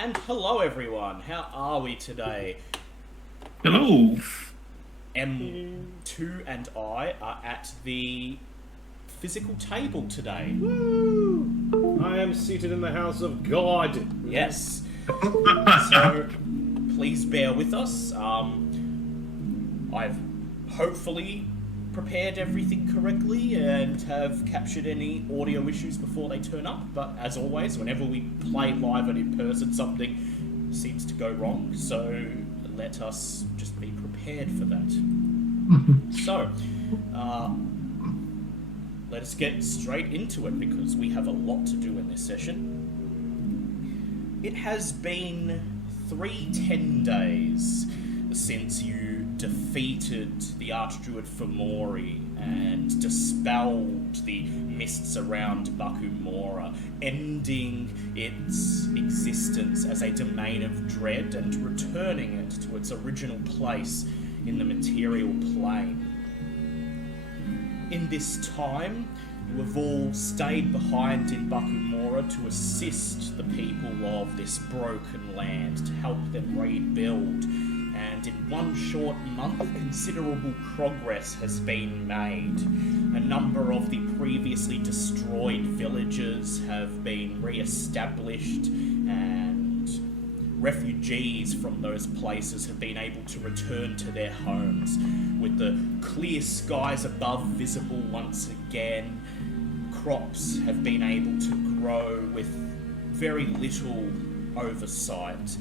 And hello everyone, how are we today? Hello. M2 and I are at the physical table today. Woo! I am seated in the house of God. Yes. So, please bear with us. I've hopefully prepared everything correctly and have captured any audio issues before they turn up, but as always, whenever we play live and in person, something seems to go wrong, so let us just be prepared for that. So, let us get straight into it because we have a lot to do in this session. It has been 3 days since you defeated the Archdruid Fomori and dispelled the mists around Bakumora, ending its existence as a domain of dread and returning it to its original place in the material plane. In this time, you have all stayed behind in Bakumora to assist the people of this broken land, to help them rebuild. And in one short month, considerable progress has been made. A number of the previously destroyed villages have been re-established, and refugees from those places have been able to return to their homes, with the clear skies above visible once again. Crops have been able to grow with very little oversight.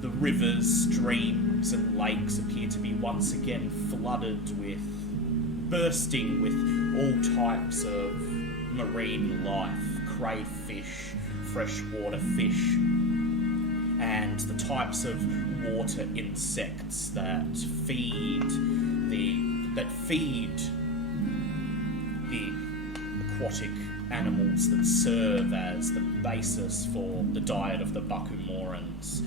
The rivers, streams, and lakes appear to be once again flooded with, bursting with all types of marine life, crayfish, freshwater fish, and the types of water insects that feed the aquatic animals that serve as the basis for the diet of the Bakumorans.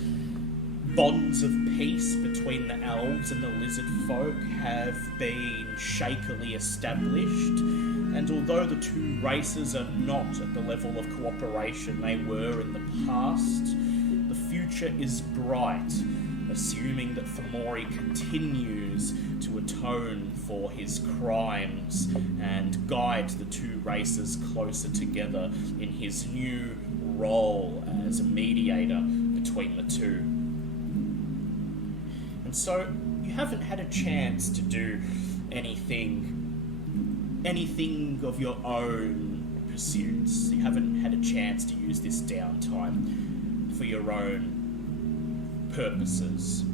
Bonds of peace between the elves and the lizard folk have been shakily established, and although the two races are not at the level of cooperation they were in the past, the future is bright, assuming that Fomori continues to atone for his crimes and guide the two races closer together in his new role as a mediator between the two. And so, you haven't had a chance to do anything of your own pursuits. You haven't had a chance to use this downtime for your own purposes.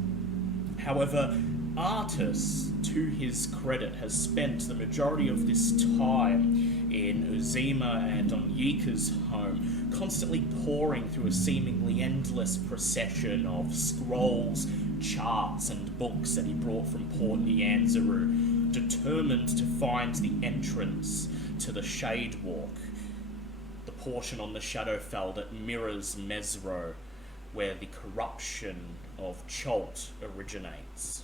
However, Artis, to his credit, has spent the majority of this time in Uzima and on Yika's home, constantly poring through a seemingly endless procession of scrolls, charts, and books that he brought from Port Nyanzaru, determined to find the entrance to the Shade Walk, the portion on the Shadowfell that mirrors Mezro, where the corruption of Chult originates.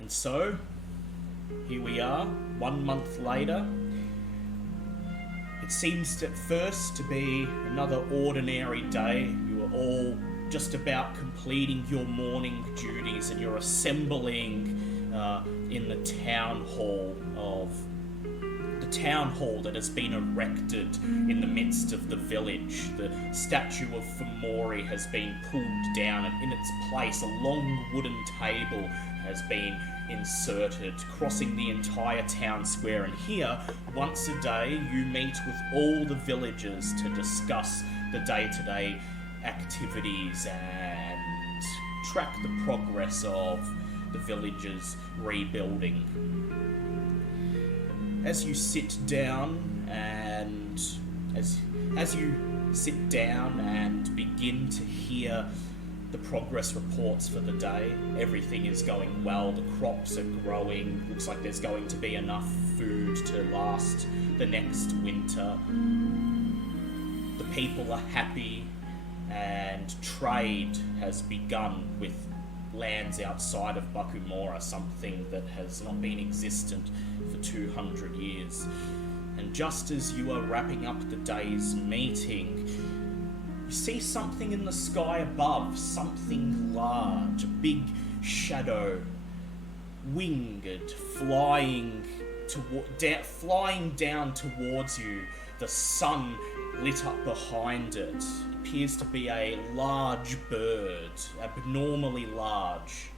And so, here we are, 1 month later. It seems at first to be another ordinary day. You are all just about completing your morning duties and you're assembling in the town hall that has been erected in the midst of the village. The statue of Fomori has been pulled down, and in its place a long wooden table has been inserted, crossing the entire town square. And here, once a day, you meet with all the villagers to discuss the day-to-day activities and track the progress of the village's rebuilding. As you sit down and begin to hear the progress reports for the day, everything is going well, the crops are growing, looks like there's going to be enough food to last the next winter. The people are happy, and trade has begun with lands outside of Bakumora, something that has not been existent for 200 years. And just as you are wrapping up the day's meeting, You see something in the sky above, something large, a big shadow, winged, flying down towards you. The sun lit up behind it. It appears to be a large bird, abnormally large.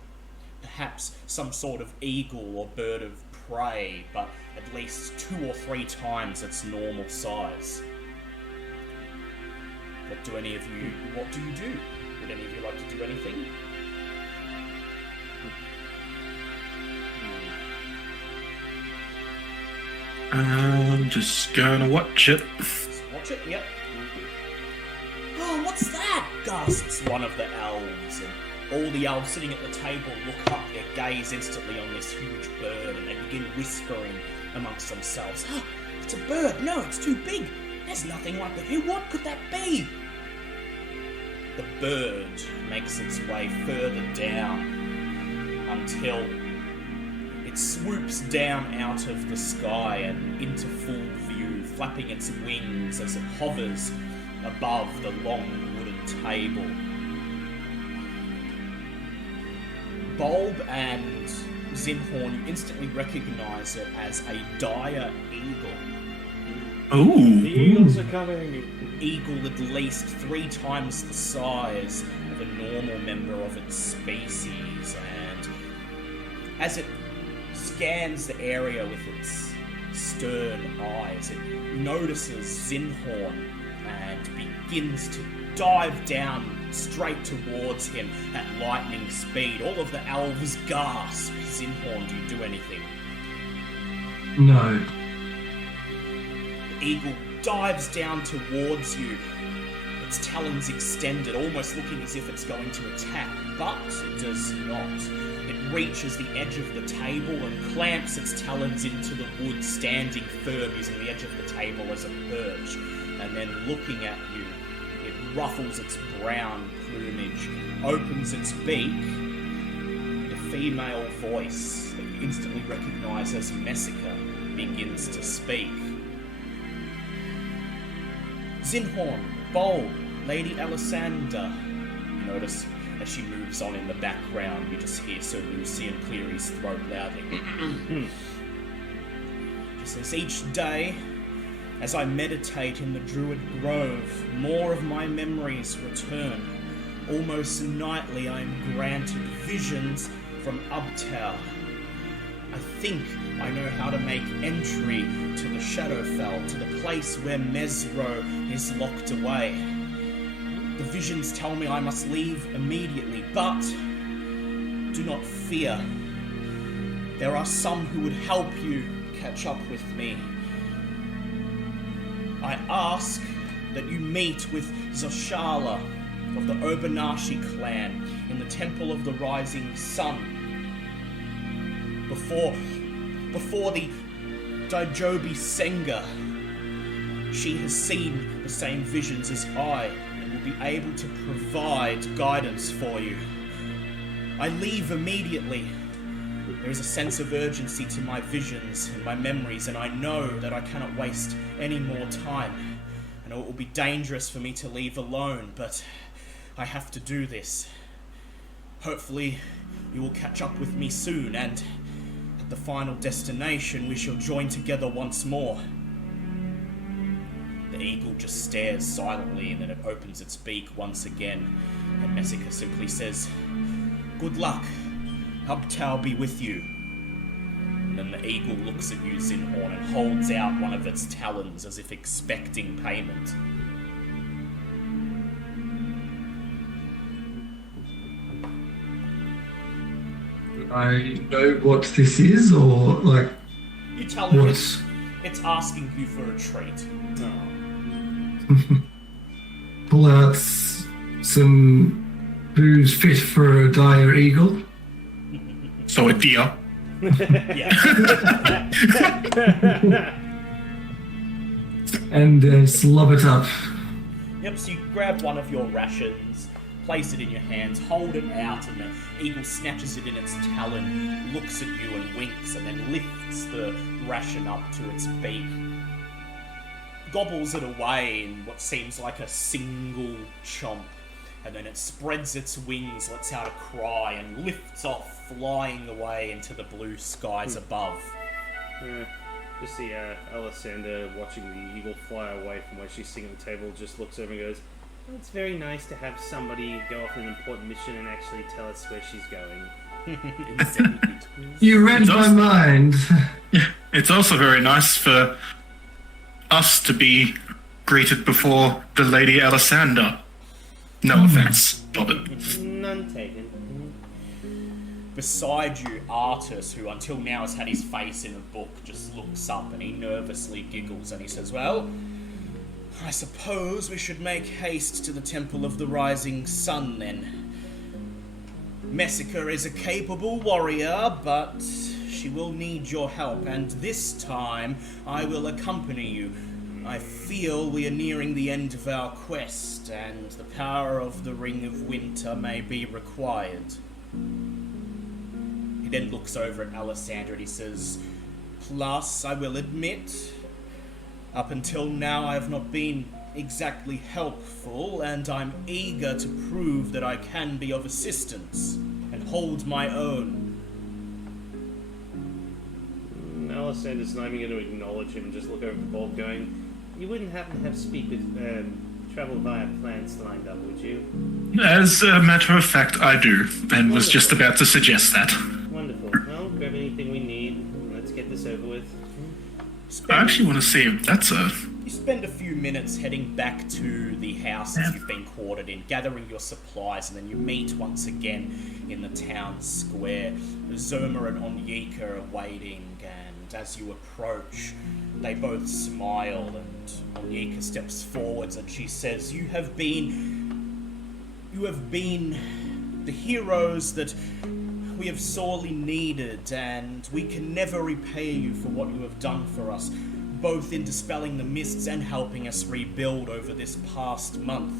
Perhaps some sort of eagle or bird of prey, but at least 2 or 3 times its normal size. What do you do? Would any of you like to do anything? I'm just gonna watch it. Just watch it, yep. Oh, what's that? Gasps one of the elves, and all the elves sitting at the table look up, their gaze instantly on this huge bird, and they begin whispering amongst themselves. Oh, it's a bird. No, it's too big. There's nothing like it here. What could that be? The bird makes its way further down until it swoops down out of the sky and into full view, flapping its wings as it hovers above the long wooden table. Bulb and Zinhorn, you instantly recognize it as a dire eagle. Oh! The eagles are coming! Eagle at least 3 times the size of a normal member of its species, and as it scans the area with its stern eyes, it notices Zinhorn and begins to dive down straight towards him at lightning speed. All of the elves gasp. Zinhorn, do you do anything? No. The eagle dives down towards you, its talons extended, almost looking as if it's going to attack, but it does not. It reaches the edge of the table and clamps its talons into the wood, standing firm using the edge of the table as a perch, and then looking at you, it ruffles its brown plumage, opens its beak, and a female voice that you instantly recognize as Messica begins to speak. Zinhorn, Bulb, Lady Alessander. You notice as she moves on in the background, you just hear Sir Lucian clear his throat loudly. She says, each day, as I meditate in the Druid Grove, more of my memories return. Almost nightly I am granted visions from Ubtao. I think I know how to make entry to the Shadowfell, to the place where Mezro is locked away. The visions tell me I must leave immediately, but do not fear. There are some who would help you catch up with me. I ask that you meet with Zoshala of the Obanashi clan in the Temple of the Rising Sun. Before the Daijobi Senga, she has seen the same visions as I and will be able to provide guidance for you. I leave immediately. There is a sense of urgency to my visions and my memories, and I know that I cannot waste any more time. I know it will be dangerous for me to leave alone, but I have to do this. Hopefully, you will catch up with me soon, and at the final destination, we shall join together once more. The eagle just stares silently, and then it opens its beak once again, and Messica simply says, "Good luck. Ubtao be with you." And then the eagle looks at you, Zinhorn, and holds out one of its talons as if expecting payment. I know what this is, or like You tell him what? it's asking you for a treat. Pull out some booze fit for a dire eagle. So a deer. Yeah. And slob it up. Yep, so you grab one of your rations, place it in your hands, hold it out, and the eagle snatches it in its talon, looks at you and winks, and then lifts the ration up to its beak. gobbles it away in what seems like a single chomp, and then it spreads its wings, lets out a cry, and lifts off, flying away into the blue skies above. Just see Alessander watching the eagle fly away from where she's sitting at the table, just looks over and goes, "Well, it's very nice to have somebody go off on an important mission and actually tell us where she's going." You read my mind. It's also very nice for us to be greeted before the Lady Alessander. No offense, Bobbit. None taken. Beside you, Artus, who until now has had his face in a book, just looks up and he nervously giggles and he says, "Well, I suppose we should make haste to the Temple of the Rising Sun then. Messica is a capable warrior, but she will need your help, and this time I will accompany you. I feel we are nearing the end of our quest, and the power of the Ring of Winter may be required." He then looks over at Alessander and he says, "Plus, I will admit, up until now I have not been exactly helpful, and I'm eager to prove that I can be of assistance and hold my own." Alessander's not even going to acknowledge him and just look over the bulb going, "You wouldn't happen to have speak with travel via plants lined up, would you?" As a matter of fact, I do, and was just about to suggest that. Wonderful. Well, grab anything we need. Let's get this over with. I actually want to see if that's a... You spend a few minutes heading back to the house that you've been quartered in, gathering your supplies, and then you meet once again in the town square. Zoma and Onyeka are waiting, and as you approach, they both smile, and Onyeka steps forwards and she says, You have been the heroes that we have sorely needed, and we can never repay you for what you have done for us, both in dispelling the mists and helping us rebuild over this past month.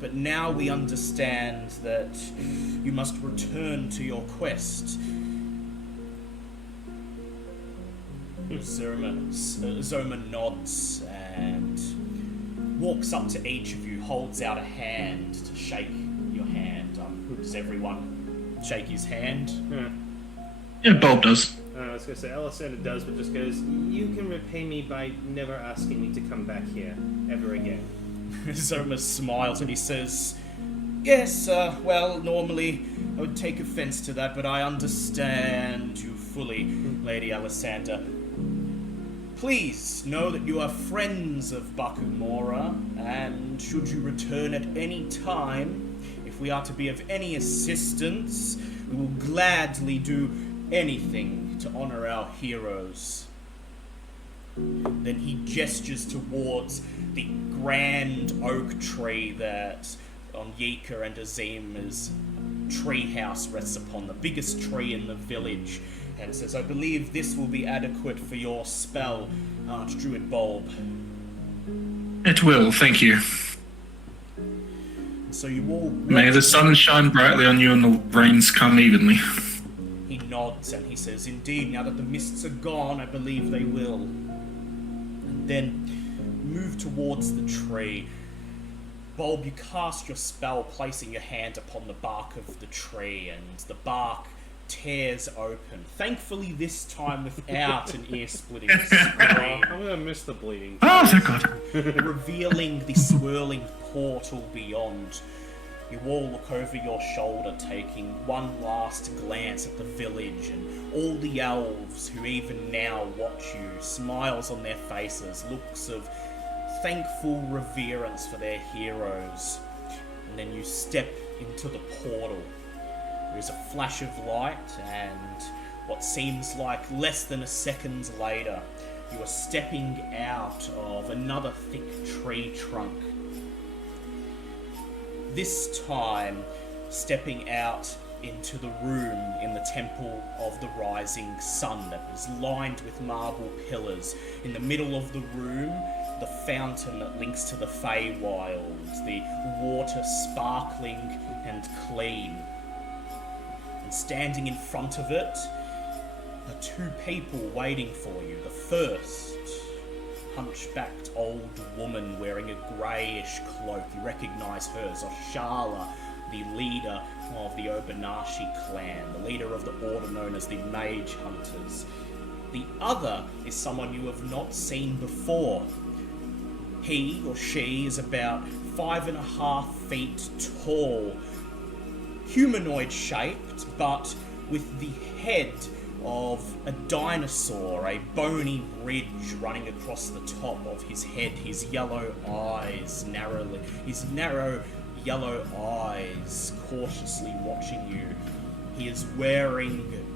But now we understand that you must return to your quest. Zoma nods and walks up to each of you, holds out a hand to shake your hand. Does everyone shake his hand? Yeah, Bob does. I was going to say, Alessander does, but just goes, "You can repay me by never asking me to come back here ever again." Zoma smiles and he says, "Yes, well, normally I would take offense to that, but I understand you fully, Lady Alessander. Please know that you are friends of Bakumora, and should you return at any time, if we are to be of any assistance, we will gladly do anything to honor our heroes." Then he gestures towards the grand oak tree that Onyeka and Azima's treehouse rests upon, the biggest tree in the village, and says, "I believe this will be adequate for your spell, Archdruid Bulb." It will, thank you. So you all... May the sun shine brightly on you and the rains come evenly. He nods and he says, "Indeed, now that the mists are gone, I believe they will." And then move towards the tree. Bulb, you cast your spell, placing your hand upon the bark of the tree, and the bark tears open. Thankfully, this time without an ear-splitting scream. I'm going to miss the bleeding. Oh, thank God. Revealing the swirling portal beyond. You all look over your shoulder, taking one last glance at the village and all the elves who even now watch you, smiles on their faces, looks of thankful reverence for their heroes. And then you step into the portal. There is a flash of light, and what seems like less than a second later, you are stepping out of another thick tree trunk. This time, stepping out into the room in the Temple of the Rising Sun that is lined with marble pillars. In the middle of the room, the fountain that links to the Feywild, the water sparkling and clean. And standing in front of it are two people waiting for you. The first, hunchbacked old woman wearing a greyish cloak. You recognise her as Oshala, the leader of the Obanashi clan, the leader of the order known as the Mage Hunters. The other is someone you have not seen before. He or she is about 5.5 feet tall, humanoid shaped, but with the head of a dinosaur, a bony ridge running across the top of his head, his narrow yellow eyes cautiously watching you. He is wearing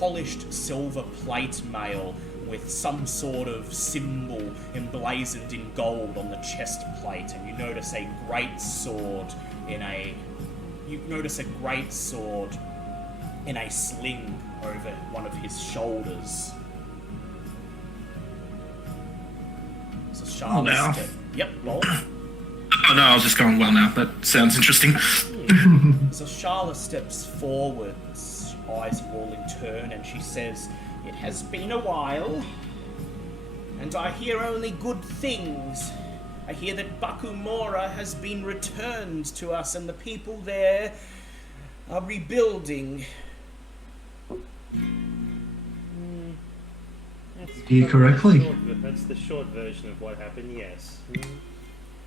polished silver plate mail with some sort of symbol emblazoned in gold on the chest plate, and you notice a great sword in a sling over one of his shoulders. So Charlotte now. Yep, roll. Oh no, I was just going, well now, that sounds interesting. So Charlotte steps forwards, eyes roll in turn, and she says, "It has been a while, and I hear only good things. I hear that Bakumora has been returned to us, and the people there are rebuilding." Hear correctly? That's the short version of what happened, yes.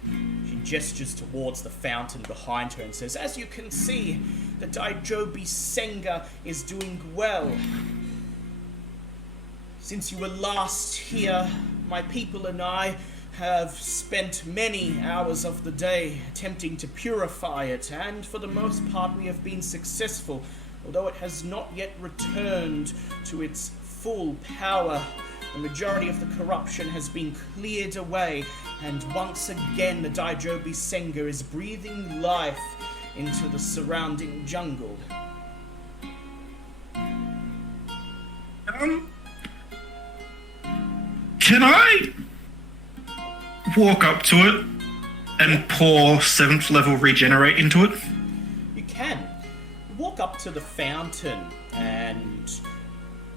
She gestures towards the fountain behind her and says, "As you can see, the Daijobi Senga is doing well. Since you were last here, my people and I have spent many hours of the day attempting to purify it, and for the most part we have been successful, although it has not yet returned to its full power. The majority of the corruption has been cleared away, and once again the Daijobi Senga is breathing life into the surrounding jungle." Can I walk up to it and pour 7th level regenerate into it? You can. You walk up to the fountain and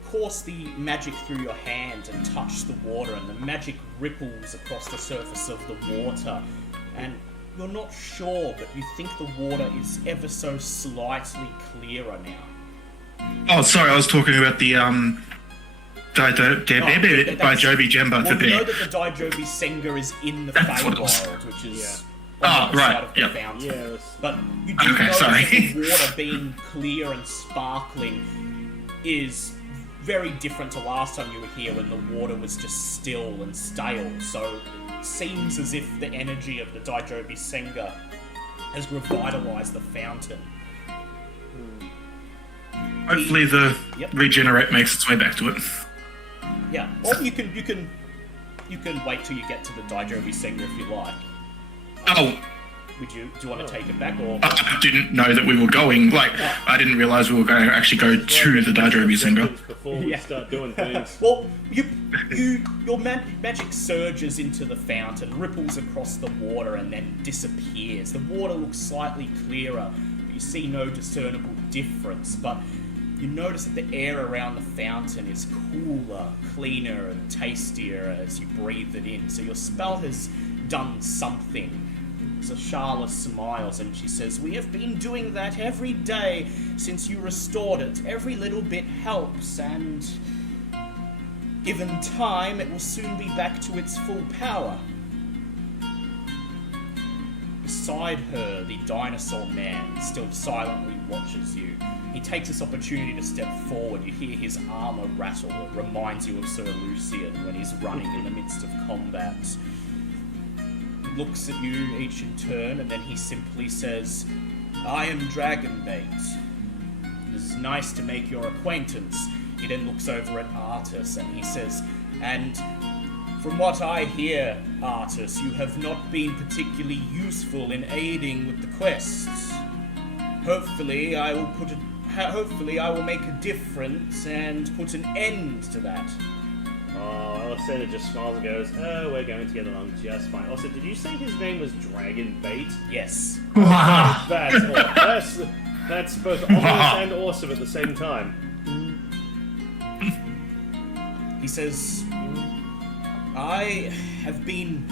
course the magic through your hand and touch the water, and the magic ripples across the surface of the water, and you're not sure, but you think the water is ever so slightly clearer now. Oh, sorry, I was talking about the Daijobi Jemba. Well, you know that the Daijobi Senga is in the Feywild, which is on the other side of the fountain. Yes. But you do Okay, know sorry. that the water being clear and sparkling is very different to last time you were here when the water was just still and stale. So it seems as if the energy of the Daijobi Senga has revitalized the fountain. Hopefully the Yep. regenerate makes its way back to it. Yeah, or you can wait till you get to the Daijobi Senga if you like. Oh, Do you want to take it back, or? I didn't know that we were going. Like, I didn't realize we were going to actually go to the Daijobi Senga. Before we start doing things. Well, your magic surges into the fountain, ripples across the water, and then disappears. The water looks slightly clearer, but you see no discernible difference. But you notice that the air around the fountain is cooler, cleaner, and tastier as you breathe it in. So your spell has done something. So Charla smiles and she says, "We have been doing that every day since you restored it. Every little bit helps, and given time, it will soon be back to its full power." Beside her, the dinosaur man still silently watches you. He takes this opportunity to step forward. You hear his armor rattle. It reminds you of Sir Lucian when he's running in the midst of combat. Looks at you each in turn, and then he simply says, "I am Dragonbait. It is nice to make your acquaintance." He then looks over at Artus and he says, "And from what I hear, Artus, you have not been particularly useful in aiding with the quests. Hopefully I will make a difference and put an end to that." Oh, Alessandra just smiles and goes, "Oh, we're going to get along just fine." Also, did you say his name was Dragonbait? Yes. Wow. That's awesome. That's both ominous and awesome at the same time. He says, I have been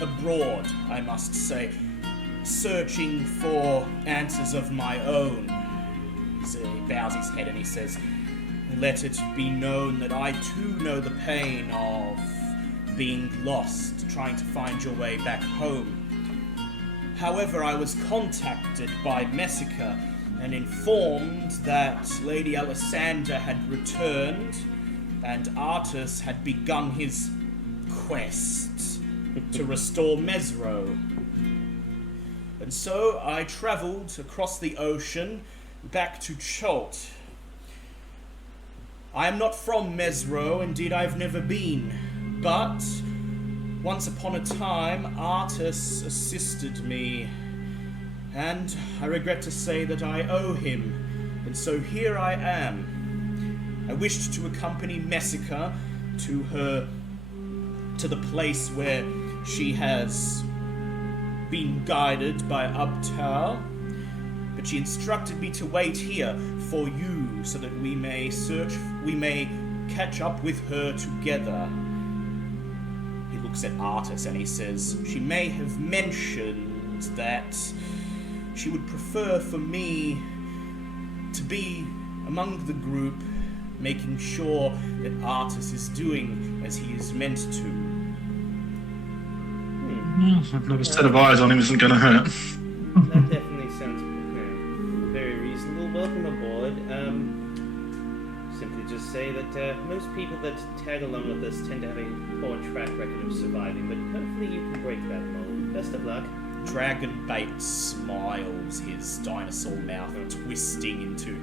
abroad, I must say, searching for answers of my own. He bows his head and he says, let it be known that I too know the pain of being lost, trying to find your way back home. However, I was contacted by Messica and informed that Lady Alessander had returned and Artus had begun his quest to restore Mezro. And so I travelled across the ocean back to Chult. I am not from Mezro, indeed I've never been, but once upon a time Artus assisted me, and I regret to say that I owe him, and so here I am. I wished to accompany Messica to the place where she has been guided by Ubtao, but she instructed me to wait here for you so that we may catch up with her together. He looks at Artus and he says, she may have mentioned that she would prefer for me to be among the group, making sure that Artus is doing as he is meant to. Another set of eyes on him isn't going to hurt. That definitely sounds very reasonable. Welcome aboard. Simply just say that most people that tag along with us tend to have a poor track record of surviving, but hopefully you can break that mold. Best of luck. Dragonbait smiles, his dinosaur mouth twisting into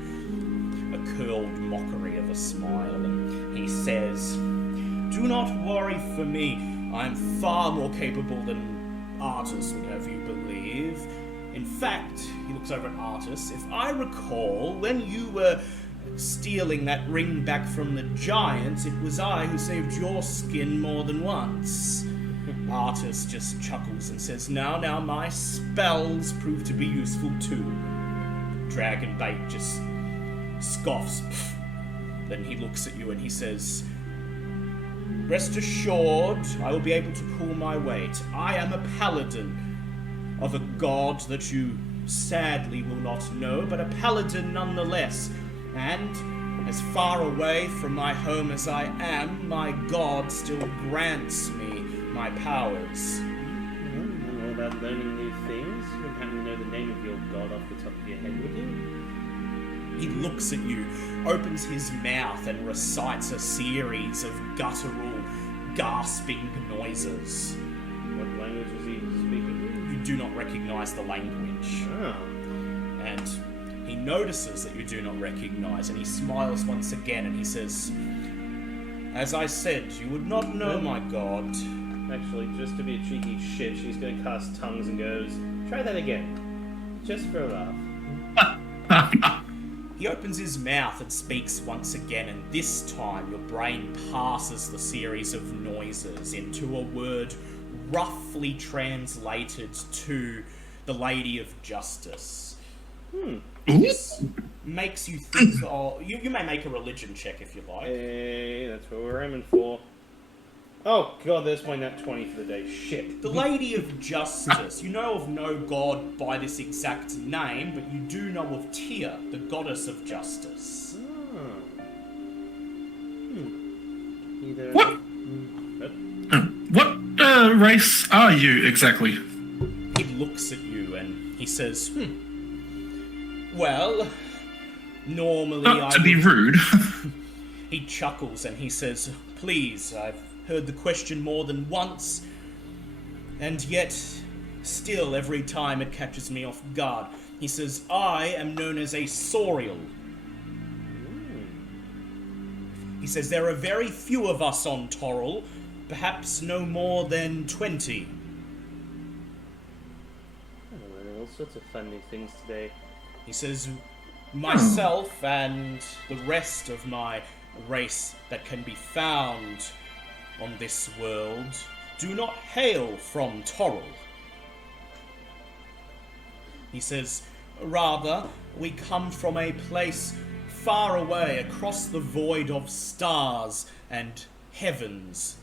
a curled mockery of a smile, and he says, do not worry for me. I am far more capable than Artus would have you believe. In fact, he looks over at Artus, if I recall, when you were stealing that ring back from the giants, it was I who saved your skin more than once. Artus just chuckles and says, now, my spells prove to be useful too. Dragonbait just scoffs. Pff. Then he looks at you and he says, rest assured, I will be able to pull my weight. I am a paladin of a god that you sadly will not know, but a paladin nonetheless. And as far away from my home as I am, my god still grants me my powers. All about learning new things. You wouldn't happen to know the name of your god off the top of your head, would you? He looks at you, opens his mouth, and recites a series of guttural, gasping noises. What language is he speaking? You do not recognize the language. Oh. And he notices that you do not recognize, and he smiles once again, and he says, as I said, you would not know my god. Actually, just to be a cheeky shit, she's going to cast tongues and goes, try that again. Just for a laugh. He opens his mouth and speaks once again, and this time your brain passes the series of noises into a word roughly translated to the Lady of Justice. This makes you think of... You may make a religion check if you like. Hey, that's what we're aiming for. Oh, God, there's my nat 20 for the day. Shit. The Lady of Justice. You know of no god by this exact name, but you do know of Tia, the goddess of justice. Either... What race are you exactly? He looks at you and he says, well, normally Not to be rude. He chuckles and he says, please, I've heard the question more than once, and yet still every time it catches me off guard. He says, I am known as a Sauriel. He says, there are very few of us on Toril, perhaps no more than 20. I'm learning all sorts of fun new things today. He says, myself and the rest of my race that can be found on this world do not hail from Toril. He says, rather, we come from a place far away across the void of stars and heavens.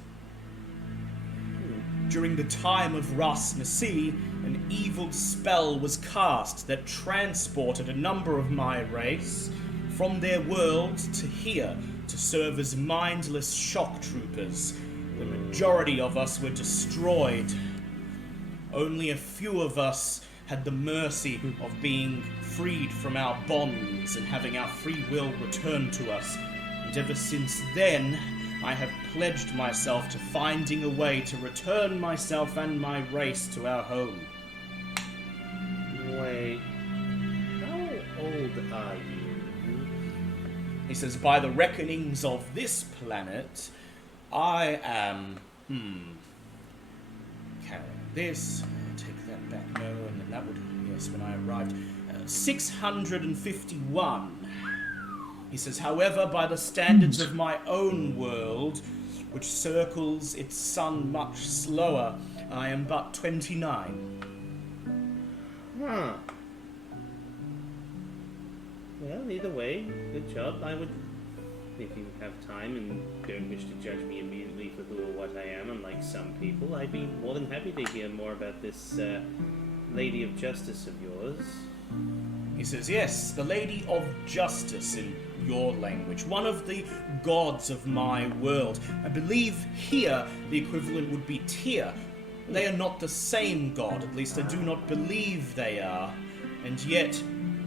During the time of Ras Nasi, an evil spell was cast that transported a number of my race from their world to here to serve as mindless shock troopers. The majority of us were destroyed. Only a few of us had the mercy of being freed from our bonds and having our free will returned to us. And ever since then, I have pledged myself to finding a way to return myself and my race to our home. Wait, how old are you? He says, by the reckonings of this planet, I am, carrying this, take that back, no, and then that would, yes, when I arrived, 651. He says, however, by the standards of my own world, which circles its sun much slower, I am but 29. Huh. Well, either way, good job. I would, if you have time and don't wish to judge me immediately for who or what I am, unlike some people, I'd be more than happy to hear more about this Lady of Justice of yours. He says, yes, the Lady of Justice in your language, one of the gods of my world. I believe here the equivalent would be Tyr. They are not the same god, at least I do not believe they are. And yet,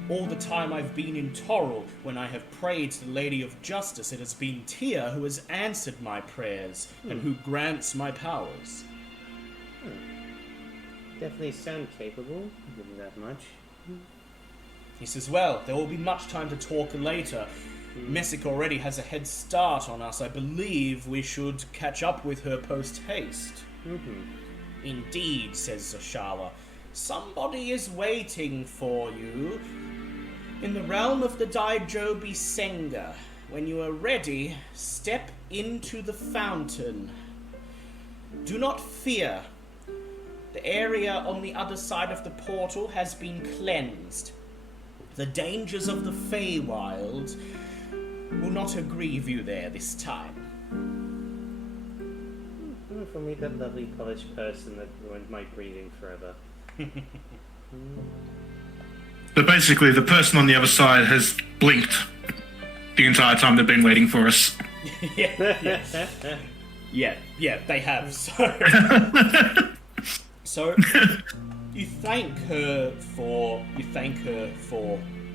all the time I've been in Toril, when I have prayed to the Lady of Justice, it has been Tyr who has answered my prayers and who grants my powers. Definitely sound capable, given that much. He says, well, there will be much time to talk later. Messick already has a head start on us. I believe we should catch up with her post-haste. Indeed, says Zashala. Somebody is waiting for you in the realm of the Daijobi Senga. When you are ready, step into the fountain. Do not fear. The area on the other side of the portal has been cleansed. The dangers of the Feywild will not aggrieve you there this time. For me, that lovely polished person that ruined my breathing forever. But basically, the person on the other side has blinked the entire time they've been waiting for us. Yeah, they have. So you thank her for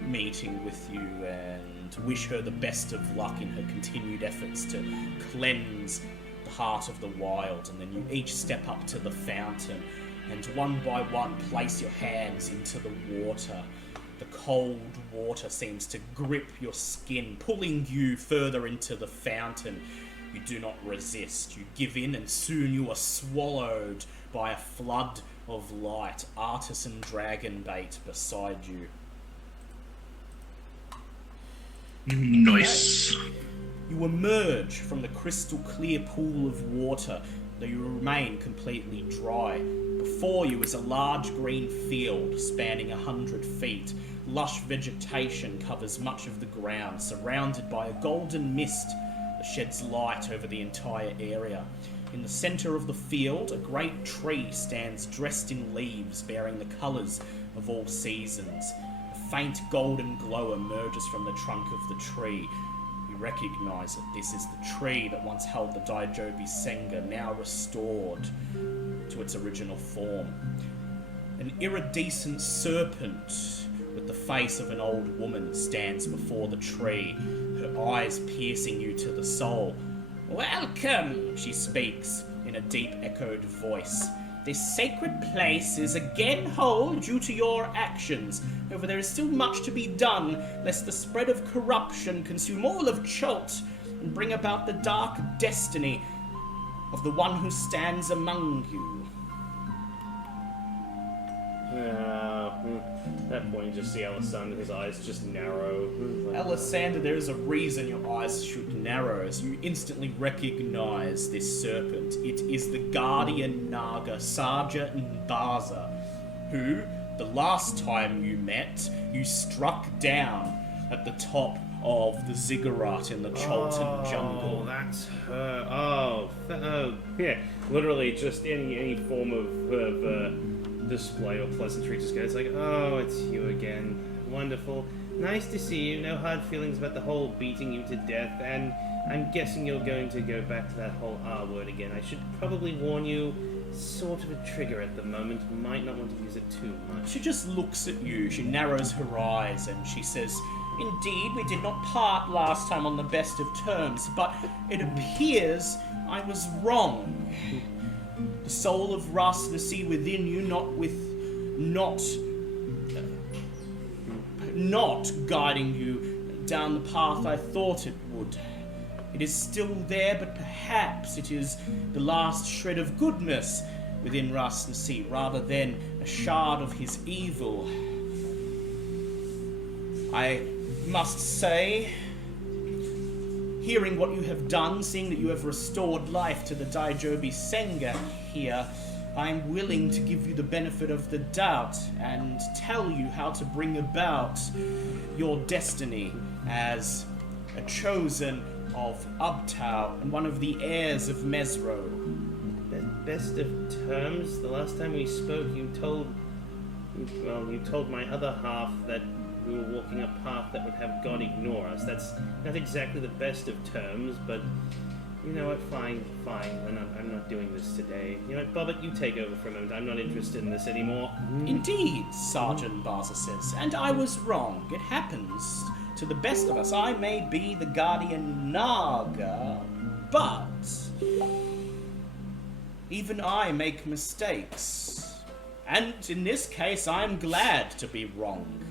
meeting with you and wish her the best of luck in her continued efforts to cleanse the heart of the wild, and then you each step up to the fountain and one by one place your hands into the water. The cold water seems to grip your skin, pulling you further into the fountain. You do not resist. You give in, and soon you are swallowed by a flood of light, artisan dragon bait beside you. Nice. You emerge from the crystal clear pool of water, though you remain completely dry. Before you is a large green field spanning 100 feet. Lush vegetation covers much of the ground, surrounded by a golden mist that sheds light over the entire area. In the center of the field, a great tree stands dressed in leaves bearing the colors of all seasons. A faint golden glow emerges from the trunk of the tree. You recognize that this is the tree that once held the Daijobi Senga, now restored to its original form. An iridescent serpent with the face of an old woman stands before the tree, her eyes piercing you to the soul. Welcome, she speaks in a deep echoed voice. This sacred place is again whole due to your actions. However, there is still much to be done, lest the spread of corruption consume all of Chult and bring about the dark destiny of the one who stands among you. At that point, you just see Alessander, his eyes just narrow. Alessander, there is a reason your eyes should narrow, as you instantly recognize this serpent. It is the guardian Naga, Saja Nbaza, who, the last time you met, you struck down at the top of the ziggurat in the Chultan Oh, jungle. that's her. Oh, yeah. Literally, just any form of display or pleasantry just goes like, oh, it's you again. Wonderful. Nice to see you. No hard feelings about the whole beating you to death, and I'm guessing you're going to go back to that whole R word again. I should probably warn you, sort of a trigger at the moment. Might not want to use it too much. She just looks at you, she narrows her eyes, and she says, "Indeed, we did not part last time on the best of terms, but it appears I was wrong. The soul of Rasnasi within you, not guiding you down the path I thought it would. It is still there, but perhaps it is the last shred of goodness within Rasnasi, rather than a shard of his evil. I must say, hearing what you have done, seeing that you have restored life to the Daijobi Senga here, I am willing to give you the benefit of the doubt and tell you how to bring about your destiny as a chosen of Ubtao and one of the heirs of Mezro." Best of terms? The last time we spoke, you told my other half that we were walking a path that would have God ignore us. That's not exactly the best of terms, but you know what? Fine. I'm not doing this today. You know what, Bobbit, you take over for a moment. I'm not interested in this anymore. "Indeed," Sergeant Barza says, "and I was wrong. It happens to the best of us. I may be the guardian Naga, but even I make mistakes. And in this case, I am glad to be wrong,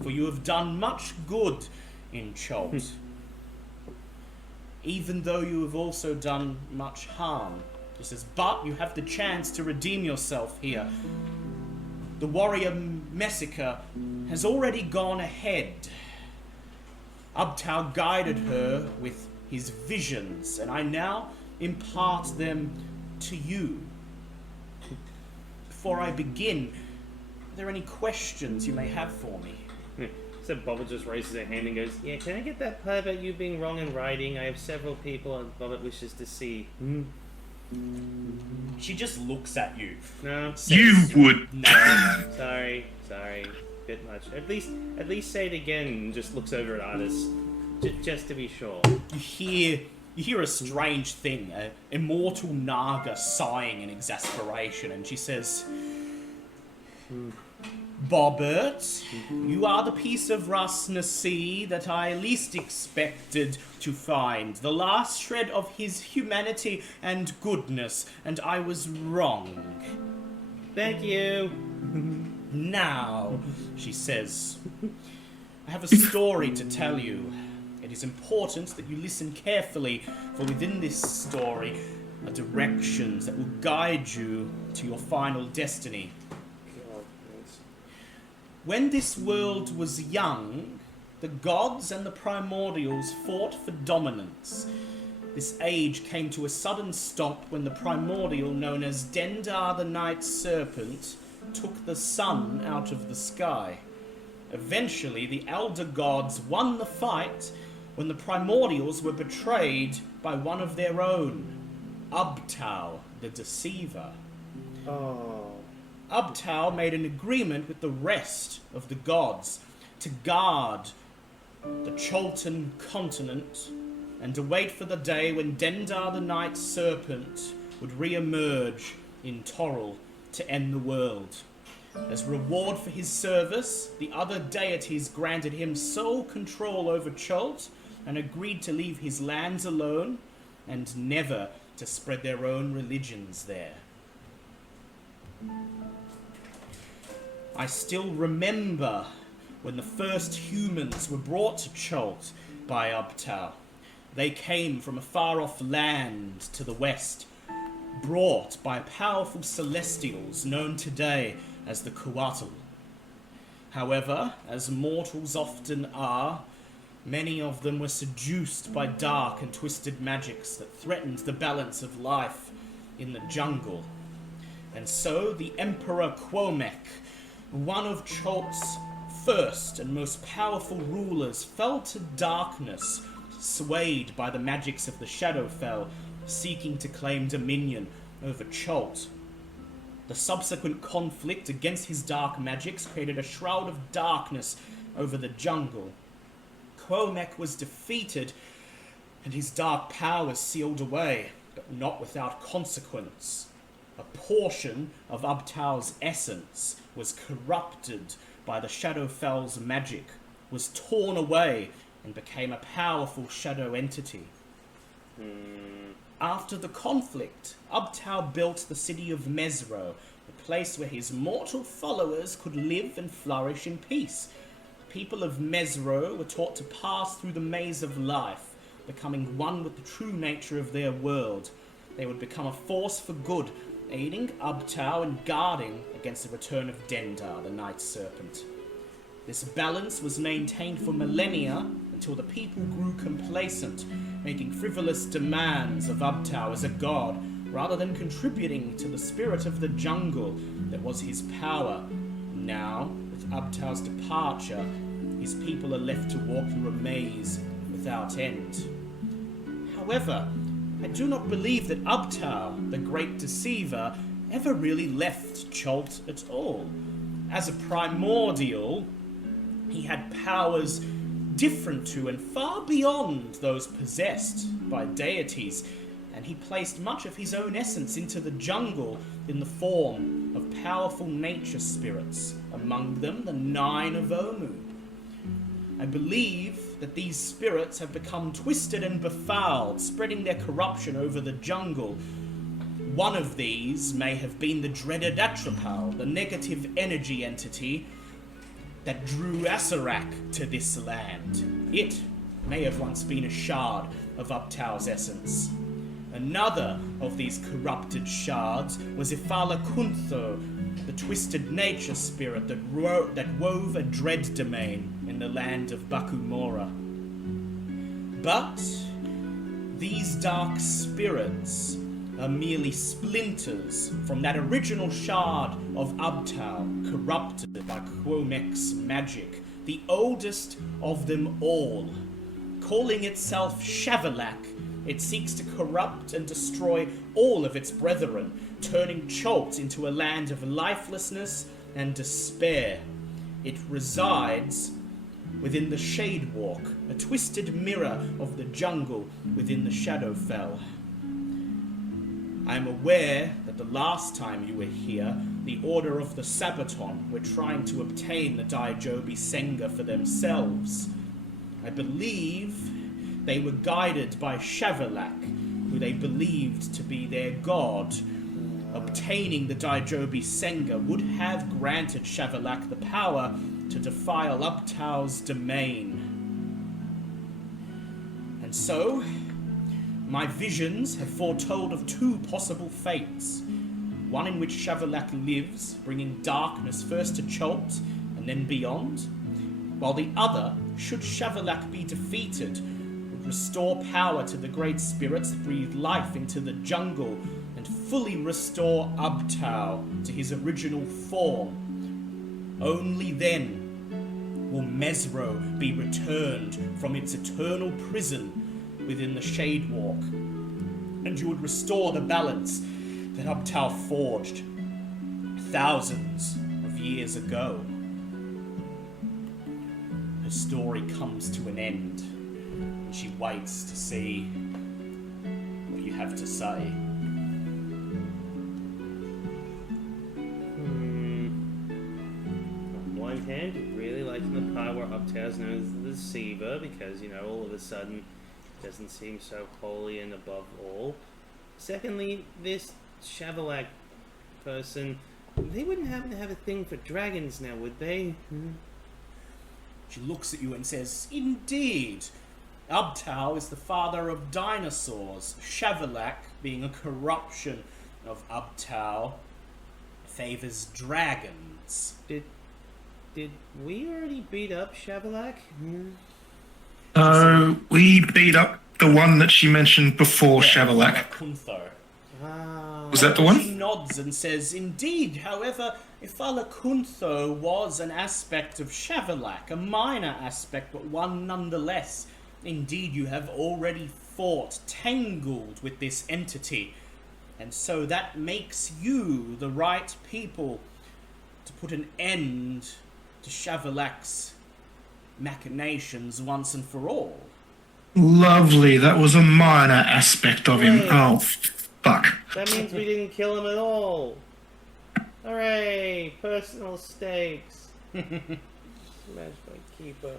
for you have done much good in Chult, even though you have also done much harm." He says, "But you have the chance to redeem yourself here. The warrior Messica has already gone ahead. Ubtao guided her with his visions, and I now impart them to you. Before I begin, are there any questions you may have for me?" So Bobbit just raises her hand and goes, "Yeah, can I get that part about you being wrong in writing? I have several people Bobbit wishes to see." She just looks at you. No. You would. No. Sorry. Bit much. At least say it again and just looks over at Artis. Just to be sure. You hear a strange thing, an immortal Naga sighing in exasperation, and she says, "Bobbert, you are the piece of Rasnasi that I least expected to find, the last shred of his humanity and goodness, and I was wrong. Thank you. Now," she says, "I have a story to tell you. It is important that you listen carefully, for within this story are directions that will guide you to your final destiny. When this world was young, the gods and the primordials fought for dominance. This age came to a sudden stop when the primordial known as Dendar the Night Serpent took the sun out of the sky. Eventually, the elder gods won the fight when the primordials were betrayed by one of their own, Ubtao, the Deceiver. Oh. Ubtao made an agreement with the rest of the gods to guard the Chultan continent and to wait for the day when Dendar the Night Serpent would re-emerge in Toril to end the world. As reward for his service, the other deities granted him sole control over Chult and agreed to leave his lands alone and never to spread their own religions there. I still remember when the first humans were brought to Chult by Ubtao. They came from a far-off land to the west, brought by powerful celestials known today as the Kuatl. However, as mortals often are, many of them were seduced by dark and twisted magics that threatened the balance of life in the jungle. And so the Emperor Quomek, one of Chult's first and most powerful rulers fell to darkness, swayed by the magics of the Shadowfell, seeking to claim dominion over Chult. The subsequent conflict against his dark magics created a shroud of darkness over the jungle. Quomek was defeated, and his dark powers sealed away, but not without consequence. A portion of Ubtao's essence was corrupted by the Shadowfell's magic, was torn away, and became a powerful shadow entity. After the conflict, Ubtao built the city of Mezro, a place where his mortal followers could live and flourish in peace. The people of Mezro were taught to pass through the maze of life, becoming one with the true nature of their world. They would become a force for good, aiding Ubtao in guarding against the return of Dendar, the Night Serpent. This balance was maintained for millennia until the people grew complacent, making frivolous demands of Ubtao as a god, rather than contributing to the spirit of the jungle that was his power. Now, with Ubtao's departure, his people are left to walk through a maze without end. However, I do not believe that Ubtao, the great deceiver, ever really left Chult at all. As a primordial, he had powers different to and far beyond those possessed by deities, and he placed much of his own essence into the jungle in the form of powerful nature spirits, among them the 9 of Omu. I believe that these spirits have become twisted and befouled, spreading their corruption over the jungle. One of these may have been the dreaded Atrapal, the negative energy entity that drew Asarak to this land. It may have once been a shard of Ubtao's essence. Another of these corrupted shards was Ifala Kuntho, the twisted nature spirit that wove a dread domain in the land of Bakumora. But these dark spirits are merely splinters from that original shard of Ubtao, corrupted by Quomek's magic, the oldest of them all. Calling itself Shavalak, it seeks to corrupt and destroy all of its brethren, turning Chult into a land of lifelessness and despair. It resides within the Shadewalk, a twisted mirror of the jungle within the Shadowfell. I am aware that the last time you were here, the Order of the Sabaton were trying to obtain the Daijobi Senga for themselves. I believe they were guided by Shavalak, who they believed to be their god. Obtaining the Daijobi Senga would have granted Shavalak the power to defile Ubtao's domain. And so, my visions have foretold of 2 possible fates. One in which Shavalak lives, bringing darkness first to Chult and then beyond, while the other, should Shavalak be defeated, would restore power to the great spirits, breathe life into the jungle, and fully restore Ubtao to his original form. Only then will Mezro be returned from its eternal prison within the Shadewalk, and you would restore the balance that Ubtao forged thousands of years ago. Her story comes to an end, and she waits to see what you have to say. On one hand, really liking the part where Ubtao's known as the Deceiver, because, all of a sudden doesn't seem so holy and above all. Secondly, this Shavalak person, they wouldn't happen to have a thing for dragons now, would they? She looks at you and says, "Indeed. Ubtao is the father of dinosaurs. Shavalak, being a corruption of Ubtao, favors dragons." Did we already beat up Shavalak? We beat up the one that she mentioned before Shavalak. Kuntho. Ah. Was that the She one? nods and says, "Indeed, however, Ifalakuntho was an aspect of Shavalak, a minor aspect, but one nonetheless. Indeed, you have already fought, tangled with this entity, and so that makes you the right people to put an end to Shavalak's machinations once and for all." Lovely. That was a minor aspect of him. Hey. Oh, fuck. That means we didn't kill him at all. Hooray! Personal stakes. Smashed by Keeper.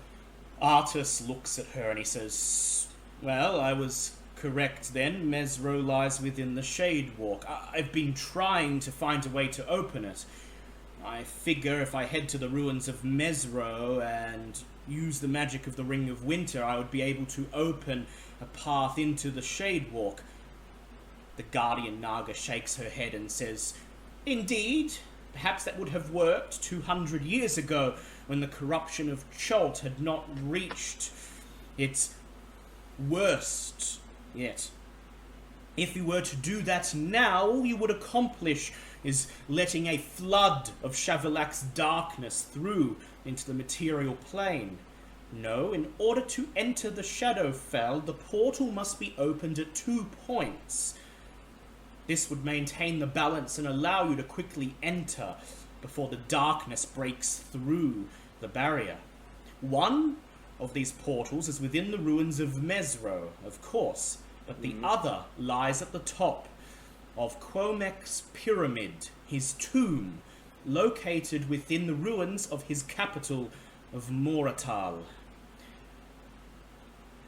Artus looks at her and he says, "Well, I was correct then. Mezro lies within the Shade Walk. I've been trying to find a way to open it. I figure if I head to the ruins of Mezro and use the magic of the Ring of Winter, I would be able to open a path into the Shade Walk." The Guardian Naga shakes her head and says, "Indeed, perhaps that would have worked 200 years ago when the corruption of Chult had not reached its worst yet. If you were to do that now, all you would accomplish is letting a flood of Shavalak's darkness through into the material plane. No, in order to enter the Shadowfell, the portal must be opened at 2 points. This would maintain the balance and allow you to quickly enter before the darkness breaks through the barrier. One of these portals is within the ruins of Mezro, of course, but the other lies at the top of Quomek's pyramid, his tomb, located within the ruins of his capital of Moratal."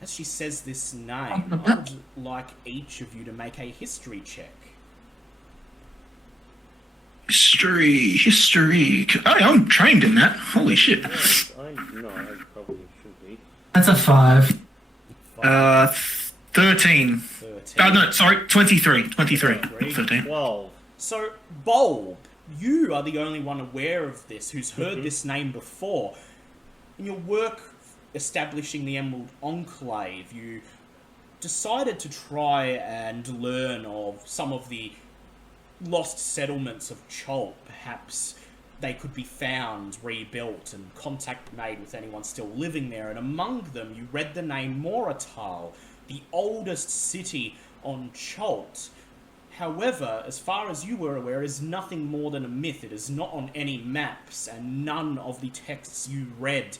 As she says this name, I would like each of you to make a history check. History. Oh, I'm trained in that. Holy shit. Yes, I probably should be. That's a 5. 13. 13. No, sorry, 23. 23. Agreed. 13. 12. So, Bulb, you are the only one aware of this who's heard this name before. In your work establishing the Emerald Enclave, you decided to try and learn of some of the lost settlements of Chult. Perhaps they could be found, rebuilt, and contact made with anyone still living there. And among them, you read the name Moratal, the oldest city on Chult. However, as far as you were aware, it is nothing more than a myth. It is not on any maps, and none of the texts you read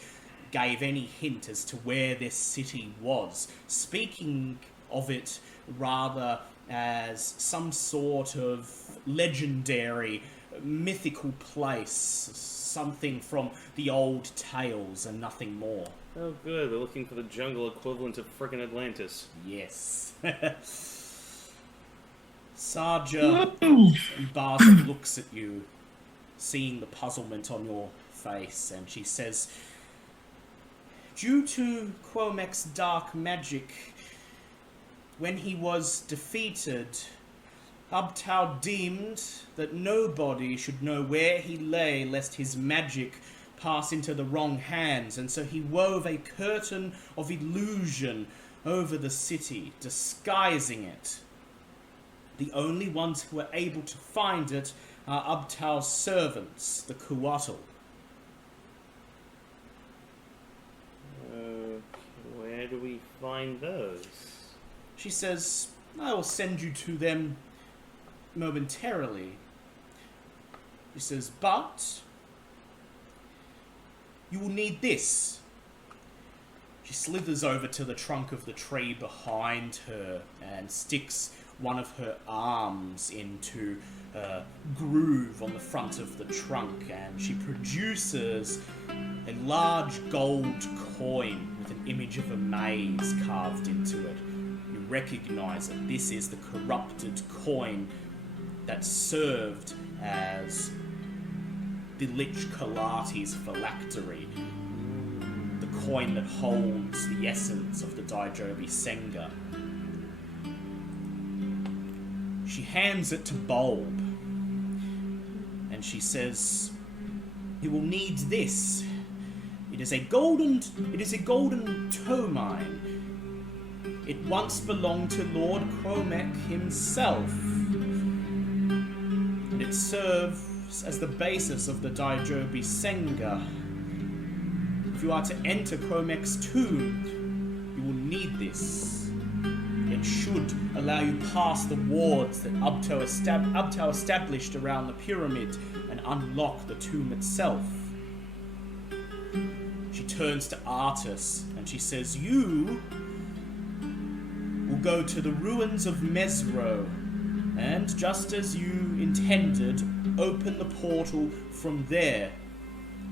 gave any hint as to where this city was. Speaking of it rather as some sort of legendary, mythical place, something from the old tales and nothing more. Oh good, they're looking for the jungle equivalent of frickin' Atlantis. Yes. Sarja Basin looks at you, seeing the puzzlement on your face, and she says, "Due to Quomek's dark magic, when he was defeated, Ubtao deemed that nobody should know where he lay lest his magic pass into the wrong hands, and so he wove a curtain of illusion over the city, disguising it. The only ones who were able to find it are Ubtao's servants, the Kuatl." Where do we find those? She says, "I will send you to them momentarily." She says, "But you will need this." She slithers over to the trunk of the tree behind her and sticks one of her arms into a groove on the front of the trunk, and she produces a large gold coin with an image of a maze carved into it. You recognize it. This is the corrupted coin that served as the Lich Kalati's phylactery, the coin that holds the essence of the Daijobi Senga. She hands it to Bulb, and she says, "You will need this. It is a golden toe mine. It once belonged to Lord Quomek himself, it serves as the basis of the Daijobi Senga. If you are to enter Chromex's tomb, you will need this. It should allow you past the wards that Ubtao established around the pyramid and unlock the tomb itself. She turns to Artus and she says, you will go to the ruins of Mezro, and just as you intended, open the portal from there.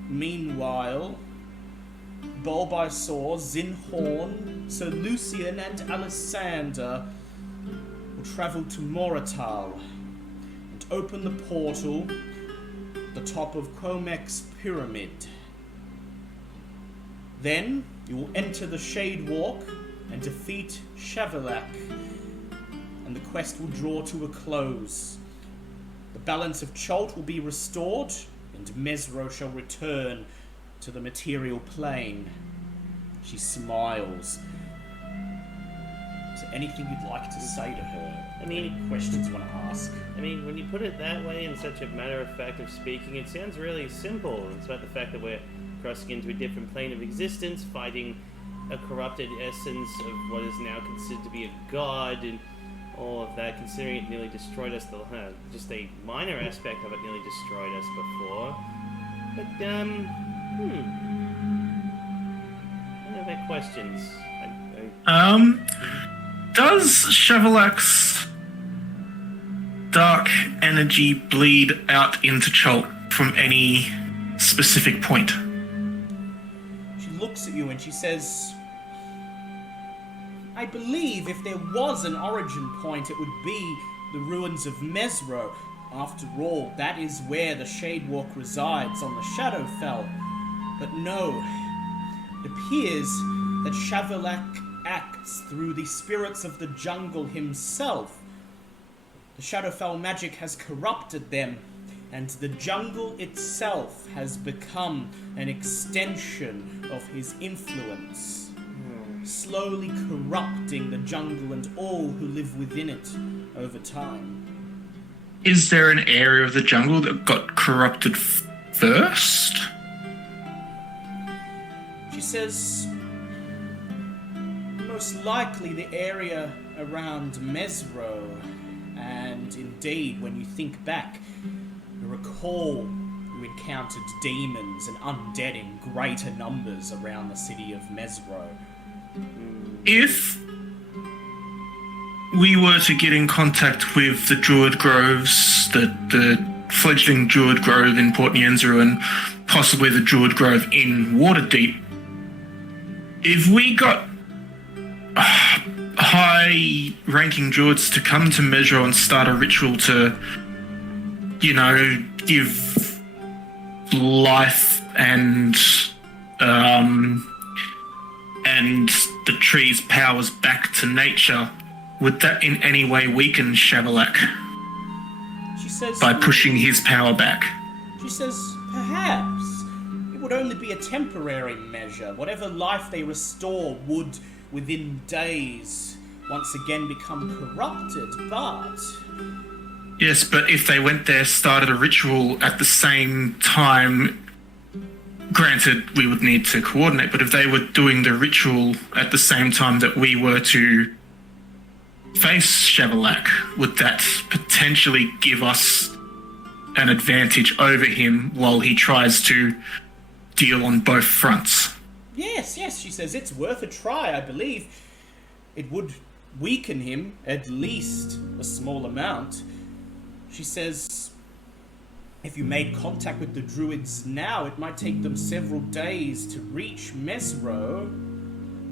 Meanwhile, Bulbasaur, Zinhorn, Sir Lucian, and Alessander will travel to Moratal and open the portal at the top of Chromex's pyramid. Then you will enter the Shade Walk and defeat Shavalak, and the quest will draw to a close. The balance of Chult will be restored, and Mezro shall return to the material plane. She smiles. Is there anything you'd like to say to her? Any questions you want to ask? I mean, when you put it that way, in such a matter of fact of speaking, it sounds really simple. It's about the fact that we're crossing into a different plane of existence, fighting a corrupted essence of what is now considered to be a god, and all of that, considering it nearly destroyed us. Just a minor aspect of it nearly destroyed us before. But, any other questions? Does Shavalak's dark energy bleed out into Chult from any specific point? She looks at you and she says, I believe if there was an origin point, it would be the ruins of Mezro. After all, that is where the Shadewalk resides on the Shadowfell. But no, it appears that Shavalak acts through the spirits of the jungle himself. The Shadowfell magic has corrupted them, and the jungle itself has become an extension of his influence, slowly corrupting the jungle and all who live within it over time. Is there an area of the jungle that got corrupted first? She says, most likely the area around Mezro, and indeed, when you think back, you recall you encountered demons and undead in greater numbers around the city of Mezro. If we were to get in contact with the Druid Groves, the fledgling Druid Grove in Port Nienzu and possibly the Druid Grove in Waterdeep, if we got high-ranking druids to come to Mezro and start a ritual to, give life and the tree's powers back to nature, would that in any way weaken Shavalak She says, by pushing his power back? She says, perhaps. It would only be a temporary measure. Whatever life they restore would, within days, once again become corrupted, but... Yes, but if they went there, started a ritual at the same time, granted, we would need to coordinate, but if they were doing the ritual at the same time that we were to face Shavalak, would that potentially give us an advantage over him while he tries to deal on both fronts? Yes, she says, it's worth a try, I believe. It would weaken him, at least a small amount. She says, if you made contact with the druids now, it might take them several days to reach Mezro,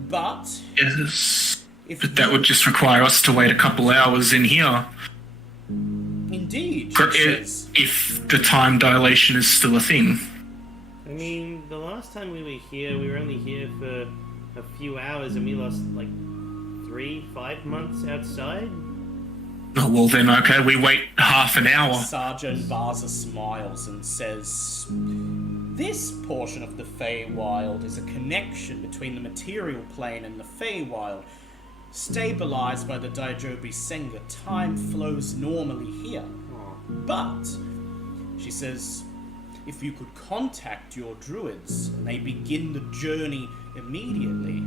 but... Yes, but that would just require us to wait a couple hours in here. Indeed, she says. If the time dilation is still a thing. I mean, the last time we were here, we were only here for a few hours and we lost, 3-5 months outside. Oh, well then, okay, we wait half an hour. Sergeant Vaza smiles and says, this portion of the Feywild is a connection between the material plane and the Feywild. Stabilized by the Daijobi Senga, time flows normally here. But She says, if you could contact your druids and they begin the journey immediately,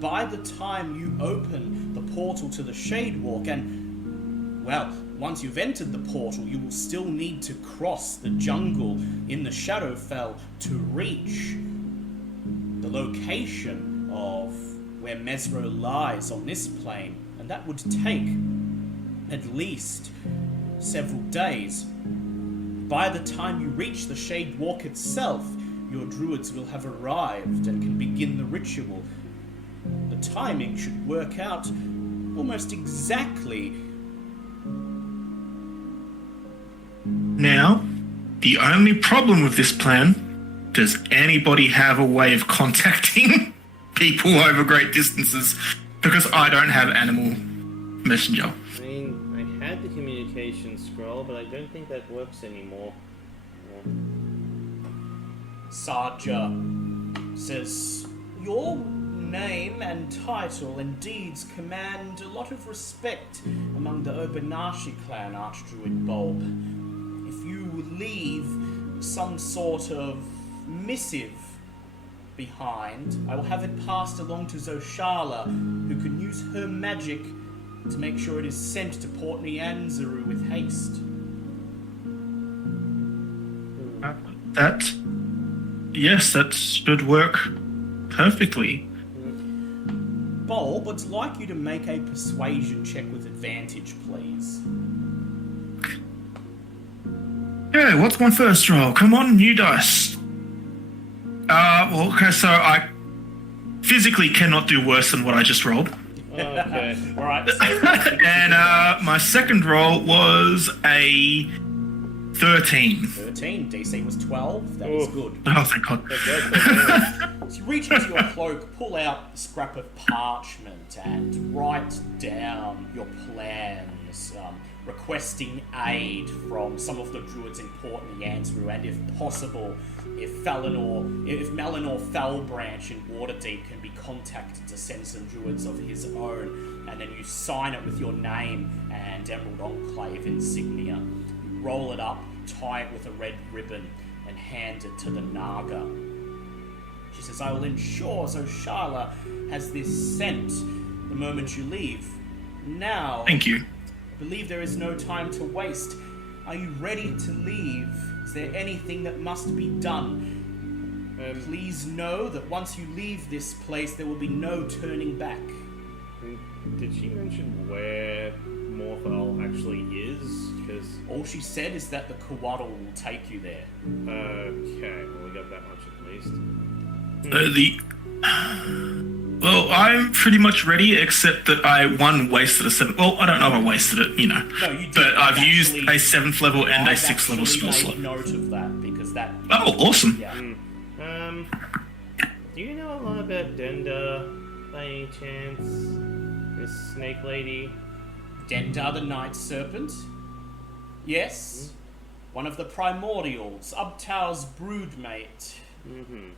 by the time you open the portal to the Shadewalk and, well, once you've entered the portal, you will still need to cross the jungle in the Shadowfell to reach the location of where Mezro lies on this plane, and that would take at least several days. By the time you reach the Shadewalk itself, your druids will have arrived and can begin the ritual. The timing should work out almost exactly. Now, the only problem with this plan, does anybody have a way of contacting people over great distances? Because I don't have animal messenger. I mean, I had the communication scroll, but I don't think that works anymore. Sarja says, your name and title and deeds command a lot of respect among the Obanashi clan, Archdruid Bulb. If you leave some sort of missive behind, I will have it passed along to Zoshala, who can use her magic to make sure it is sent to Port Nianzaru with haste. Yes, that should work perfectly. Bulb, I'd like you to make a persuasion check with advantage, please. Yeah, what's my first roll? Come on, new dice. Well, okay, so I physically cannot do worse than what I just rolled. Okay. Alright, And my second roll was a 13. 13, DC was 12, that is good. Oh, thank God. So you reach into your cloak, pull out a scrap of parchment and write down your plans, requesting aid from some of the druids in Port Nianzaru, and if possible, if Melanor Fellbranch in Waterdeep can be contacted to send some druids of his own, and then you sign it with your name and Emerald Enclave insignia. You roll it up, tie it with a red ribbon, and hand it to the Naga. She says, I will ensure Zoshala has this sent the moment you leave. Now, Thank you. I believe there is no time to waste. Are you ready to leave? Is there anything that must be done? Please know that once you leave this place, there will be no turning back. Did she mention where Morphal actually is? Because all she said is that the Coatl will take you there. okay, well, we got that much at least. Well, I'm pretty much ready, except that I, wasted a 7... Well, I don't know if I wasted it, you know. No, you did. But I've used a 7th level and a I've 6th level spell actually slot. made note of that, because that... Oh, awesome. Yeah. Do you know a lot about Denda, by any chance? This snake lady? Dendar the Night Serpent? Yes. One of the primordials, Ubtao's broodmate. Mm-hmm.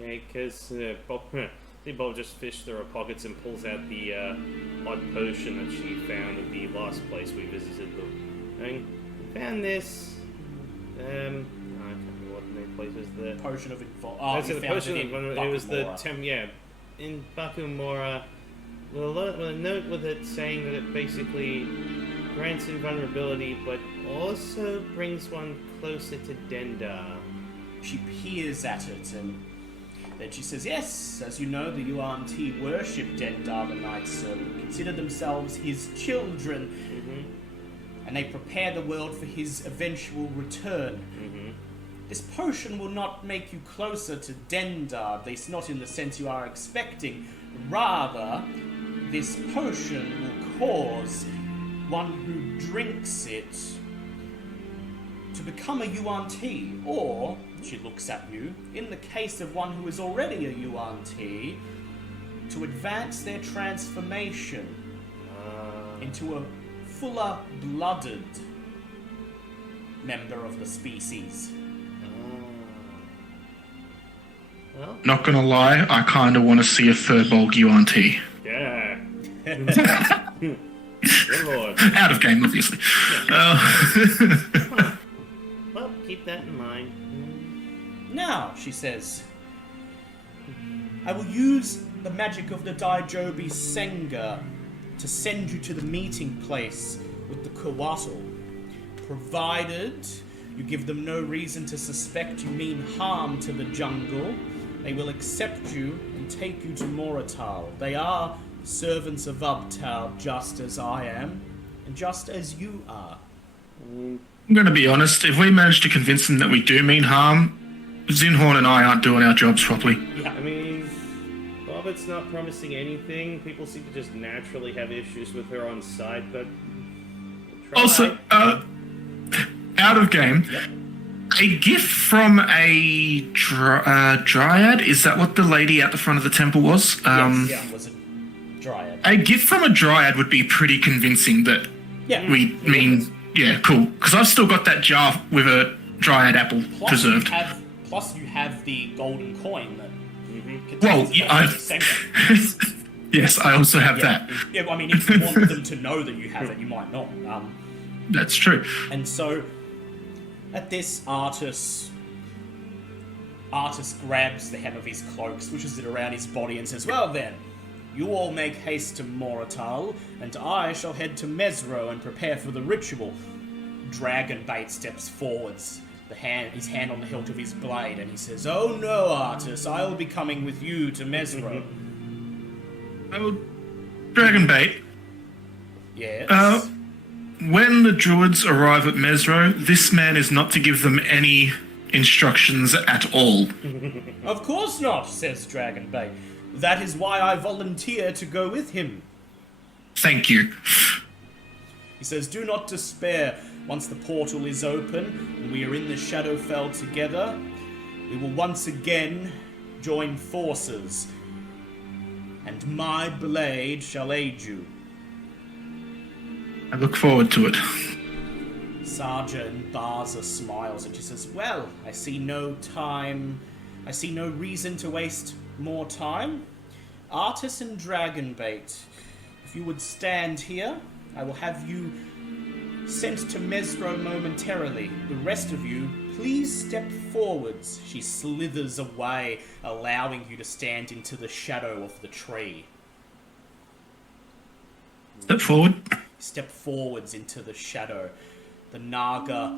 Okay, because Bob just fished through her pockets and pulls out the odd potion that she found at the last place we visited. And found this. I can't remember what the name place was. The Potion of Invulnerability. Oh, the potion it was the in Bakumora. With a note with it saying that it basically grants invulnerability, but also brings one closer to Dendar. She peers at it, and then she says, yes, as you know, the UNT worship Dendar the Night Serpent, consider themselves his children, and they prepare the world for his eventual return. This potion will not make you closer to Dendar, at least not in the sense you are expecting. Rather, this potion will cause one who drinks it to become a UNT, or, she looks at you, in the case of one who is already a UNT, to advance their transformation into a fuller-blooded member of the species. Well, Not gonna lie, I kinda wanna see a Furbolg UNT. yeah. Good lord. Out of game, obviously. that in mind. Now, she says, I will use the magic of the Daijobi Senga to send you to the meeting place with the Kawatl, provided you give them no reason to suspect you mean harm to the jungle. They will accept you and take you to Moratal. They are servants of Ubtao, just as I am, and just as you are. I'm going to be honest, if we manage to convince them that we do mean harm, Zinhorn and I aren't doing our jobs properly. Yeah. I mean, Bobbitt's not promising anything. People seem to just naturally have issues with her on sight, but... Try. Also, out of game, Yep. a gift from a dryad? Is that what the lady at the front of the temple was? Yes, was a dryad. A gift from a dryad would be pretty convincing that Yeah. we mean... Yeah, cool. Because I've still got that jar with a dryad apple preserved. Plus you have the golden coin that Well, contains yeah, the Senga. yes, I also have that. Yeah, well, I mean, if you want them to know that you have it, you might not. That's true. And so, at this, Artus grabs the hem of his cloak, swishes it around his body, and says, "Well then, you all make haste to Moratal, and I shall head to Mezro and prepare for the ritual." Dragonbait steps forwards, his hand on the hilt of his blade, and he says, "Oh no, Artus, I will be coming with you to Mezro." Oh, Dragonbait. Yes. When the druids arrive at Mezro, this man is not to give them any instructions at all. Of course not, says Dragonbait. That is why I volunteer to go with him. Thank you. He says, "Do not despair. Once the portal is open and we are in the Shadowfell together, we will once again join forces, and my blade shall aid you." I look forward to it. Sergeant Barza smiles and she says, "Well, I see no reason to waste more time. Artus and Dragonbait, if you would stand here, I will have you sent to Mezro momentarily. The rest of you, please step forwards." She slithers away, allowing you to stand into the shadow of the tree. Step forward. Step forwards into the shadow. The Naga,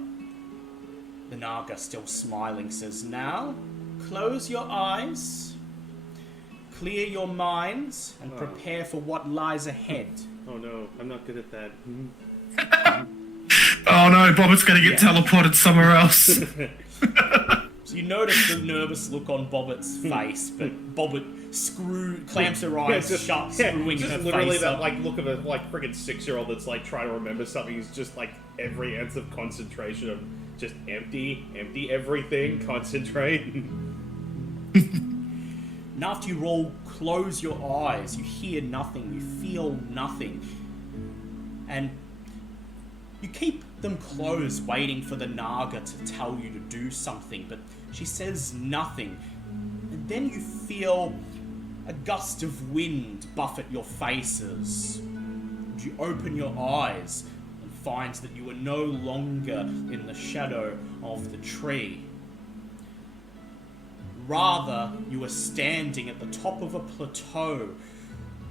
still smiling, says, "Now, close your eyes, clear your minds, and prepare for what lies ahead." Oh no, I'm not good at that. Oh no, Bobbitt's going to get teleported somewhere else. So you notice the nervous look on Bobbitt's face, but Bobbit clamps her eyes shut, screwing just her literally face that up. look of a friggin' 6-year-old that's trying to remember something. Is just every ounce of concentration of just empty everything. Concentrate. And after you all close your eyes, you hear nothing, you feel nothing, and you keep them closed, waiting for the Naga to tell you to do something, but she says nothing. And then you feel a gust of wind buffet your faces. And you open your eyes and find that you are no longer in the shadow of the tree. Rather, you are standing at the top of a plateau,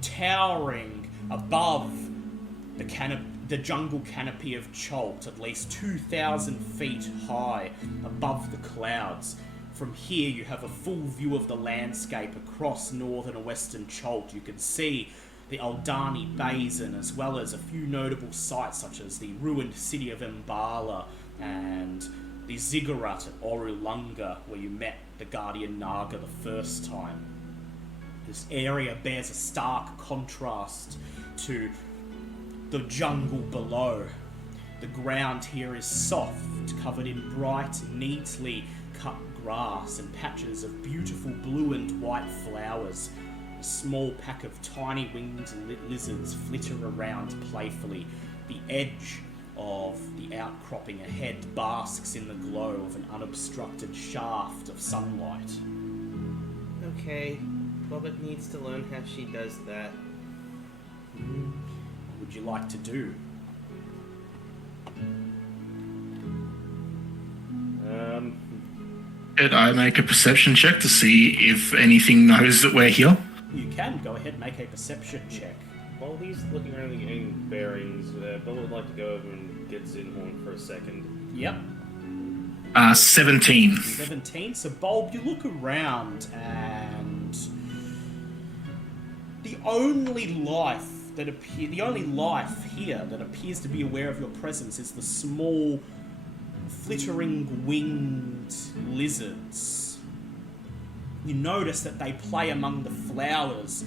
towering above the jungle canopy of Chult, at least 2,000 feet high above the clouds. From here, you have a full view of the landscape across northern and western Chult. You can see the Aldani Basin, as well as a few notable sites such as the ruined city of Mbala and the ziggurat at Orulunga, where you met the Guardian Naga the first time. This area bears a stark contrast to the jungle below. The ground here is soft, covered in bright, neatly cut grass and patches of beautiful blue and white flowers. A small pack of tiny winged lizards flitter around playfully. The edge of the outcropping ahead basks in the glow of an unobstructed shaft of sunlight. Okay, Bobbit needs to learn how she does that. What would you like to do? Could I make a perception check to see if anything knows that we're here? You can go ahead and make a perception check. While he's looking around and getting bearings, Bill would like to go over and get Zinhorn for a second. Yep. 17. 17. So, Bulb, you look around and the only life here that appears to be aware of your presence is the small, flittering winged lizards. You notice that they play among the flowers,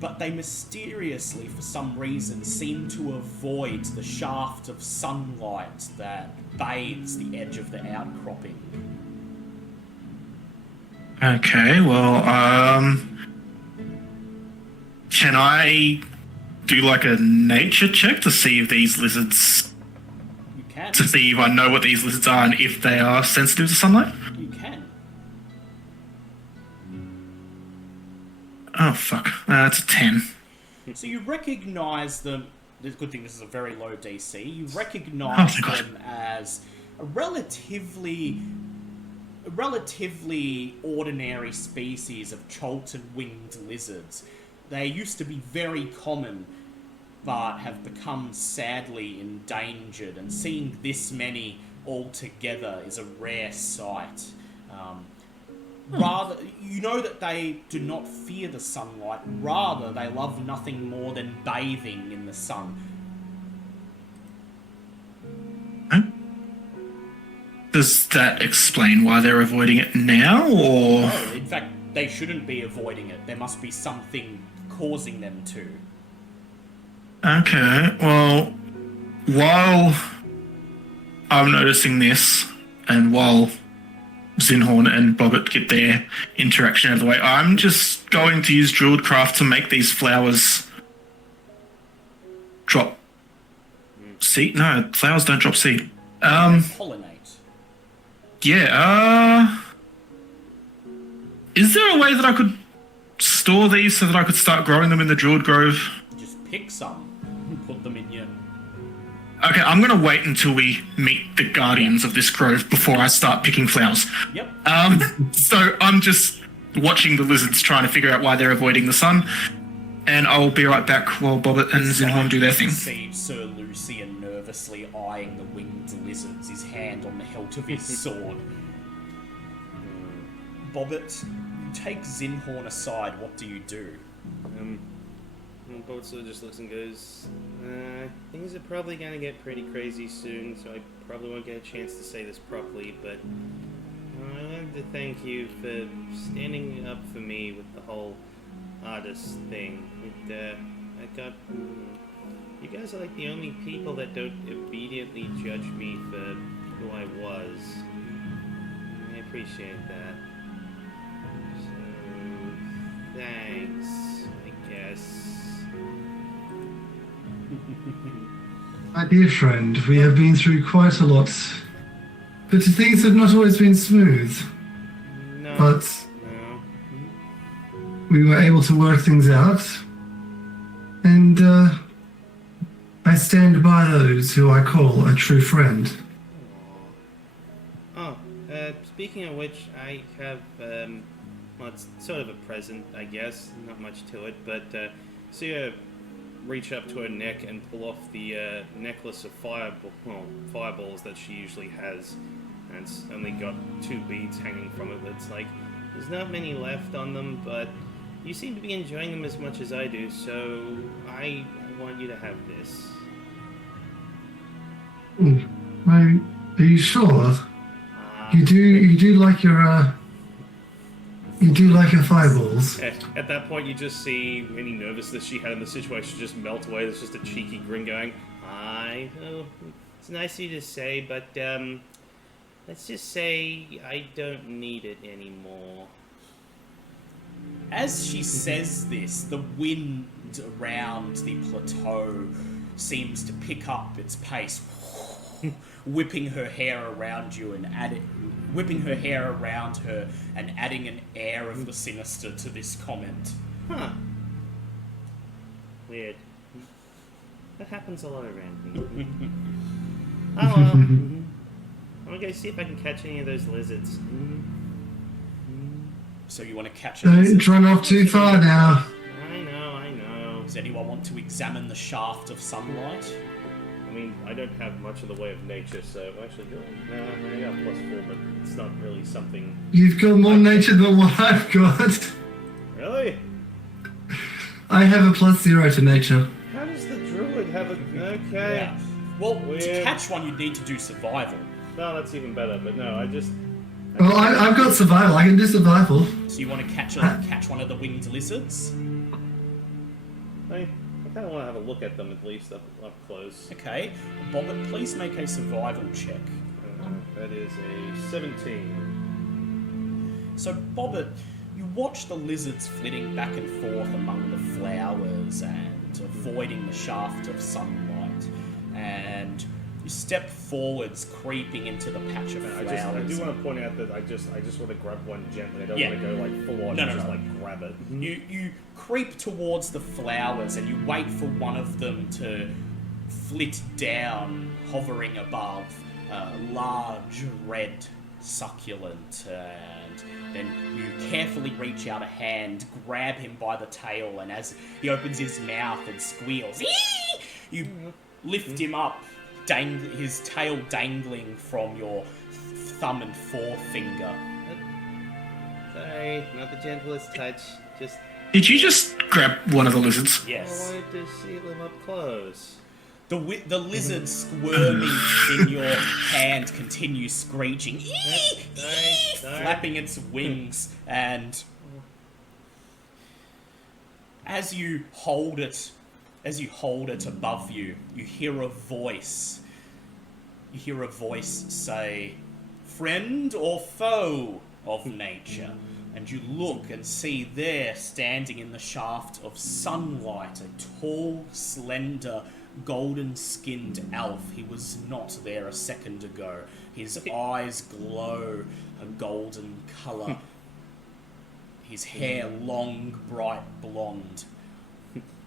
but they mysteriously, for some reason, seem to avoid the shaft of sunlight that bathes the edge of the outcropping. Okay, well, can I do like a nature check to see if these lizards... You can. To see if I know what these lizards are and if they are sensitive to sunlight? You can. Oh, fuck. It's a 10. So you recognise them... The good thing this is a very low DC. You recognise them as a relatively ordinary species of Chult winged lizards. They used to be very common, but have become sadly endangered, and seeing this many all together is a rare sight. Rather, you know that they do not fear the sunlight, rather they love nothing more than bathing in the sun. Huh? Does that explain why they're avoiding it now, or...? No, in fact, they shouldn't be avoiding it. There must be something causing them to. Okay, well, while I'm noticing this, and while Zinhorn and Bobbit get their interaction out of the way, I'm just going to use Druidcraft to make these flowers drop seed. No, flowers don't drop seed. Pollinate. Yeah, is there a way that I could store these so that I could start growing them in the Druid Grove? Just pick some and put them in your... Okay, I'm going to wait until we meet the guardians of this grove before I start picking flowers. Yep. So I'm just watching the lizards trying to figure out why they're avoiding the sun, and I'll be right back while Bobbit and Zinhorn do their thing. See Sir Lucian nervously eyeing the winged lizards, his hand on the hilt of his sword. Bobbit, you take Zinhorn aside, what do you do? Bobbit sort of just looks and goes, things are probably going to get pretty crazy soon, so I probably won't get a chance to say this properly, but I wanted to thank you for standing up for me with the whole artist thing. You guys are like the only people that don't immediately judge me for who I was. I appreciate that. So, thanks, I guess. My dear friend, we have been through quite a lot, but things have not always been smooth. No. But No. we were able to work things out, and I stand by those who I call a true friend. Oh, speaking of which, I have, well, it's sort of a present, I guess, not much to it, but, see her reach up to her neck and pull off the, necklace of fireballs that she usually has, and it's only got 2 beads hanging from it. It's like, there's not many left on them, but you seem to be enjoying them as much as I do, so I want you to have this. Are you sure? You do like your fireballs. At that point, you just see any nervousness she had in the situation just melt away. There's just a cheeky grin going, it's nice of you to say, but let's just say I don't need it anymore. As she says this, the wind around the plateau seems to pick up its pace, whipping her hair around you and whipping her hair around her and adding an air of the sinister to this comment. Huh. Weird. That happens a lot around me. Oh well. I'm to go see if I can catch any of those lizards. So you want to catch a Don't lizard? run off too far now. I know. Does anyone want to examine the shaft of sunlight? I mean, I don't have much in the way of nature, so actually, I got +4, but it's not really something. You've got more nature than what I've got. Really? I have a +0 to nature. How does the druid have a? Okay. Yeah. Well, to Weird. catch one, you'd need to do survival. No, that's even better. But no, I just. Well, I've got survival. I can do survival. So you want to catch one of the winged lizards? I kind of want to have a look at them at least up close. Okay. Bobbit, please make a survival check. That is a 17. So, Bobbit, you watch the lizards flitting back and forth among the flowers and avoiding the shaft of sunlight. And you step forwards, creeping into the patch of flowers. I do want to point out that I just want to grab one gently. I don't Yeah. want to go like full on No, and no, just no. like grab it. You creep towards the flowers and you wait for one of them to flit down, hovering above a large red succulent, and then you carefully reach out a hand, grab him by the tail, and as he opens his mouth and squeals, "Ee!" you lift him up, his tail dangling from your thumb and forefinger. Sorry, not the gentlest touch. Just Did you just grab one of the lizards? Yes. I wanted to see them up close. The lizard squirming in your hand continues screeching, "Ee! Ee!" Sorry. flapping its wings, and as you hold it above you, you hear a voice. You hear a voice say, "Friend or foe of nature?" And you look and see there, standing in the shaft of sunlight, a tall, slender, golden-skinned elf. He was not there a second ago. His eyes glow a golden colour. His hair long, bright blonde.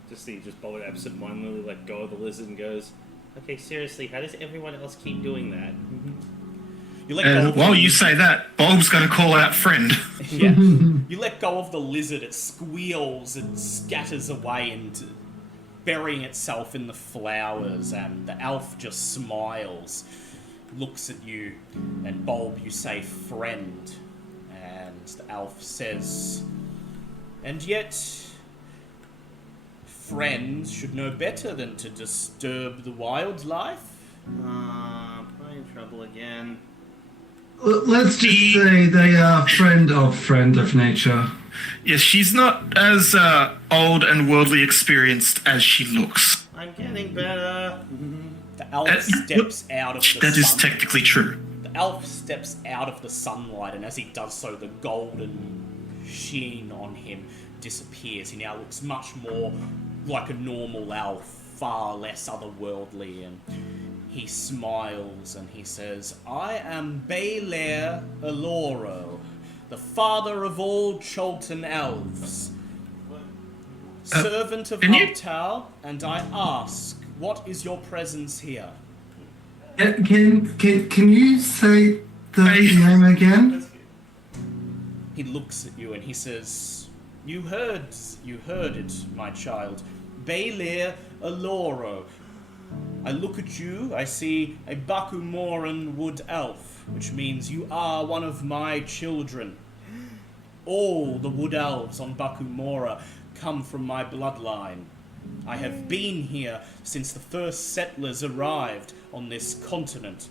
Just Bobbit absent-mindedly let go of the lizard and goes, "Okay, seriously, how does everyone else keep doing that?" You let go And of while you say that, Bob's going to call out friend. Yeah. You let go of the lizard, it squeals and scatters away and burying itself in the flowers, and the elf just smiles, looks at you, and Bulb, you say friend, and the elf says, "And yet, friends should know better than to disturb the wildlife." I'm in trouble again. Let's just say they are friend of nature. Yes, she's not as old and worldly experienced as she looks. I'm getting better. The elf steps out of the That is sun. technically true. The elf steps out of the sunlight, and as he does so, the golden sheen on him disappears. He now looks much more like a normal elf, far less otherworldly, and he smiles and he says, "I am Belair Eloro, the father of all Chult elves, servant of can you- Ubtao, and I ask, what is your presence here?" Can you say the name again? He looks at you and he says, You heard it, my child. Belair Eloro. I look at you, I see a Bakumoran wood elf, which means you are one of my children. All the wood elves on Bakumora come from my bloodline. I have been here since the first settlers arrived on this continent.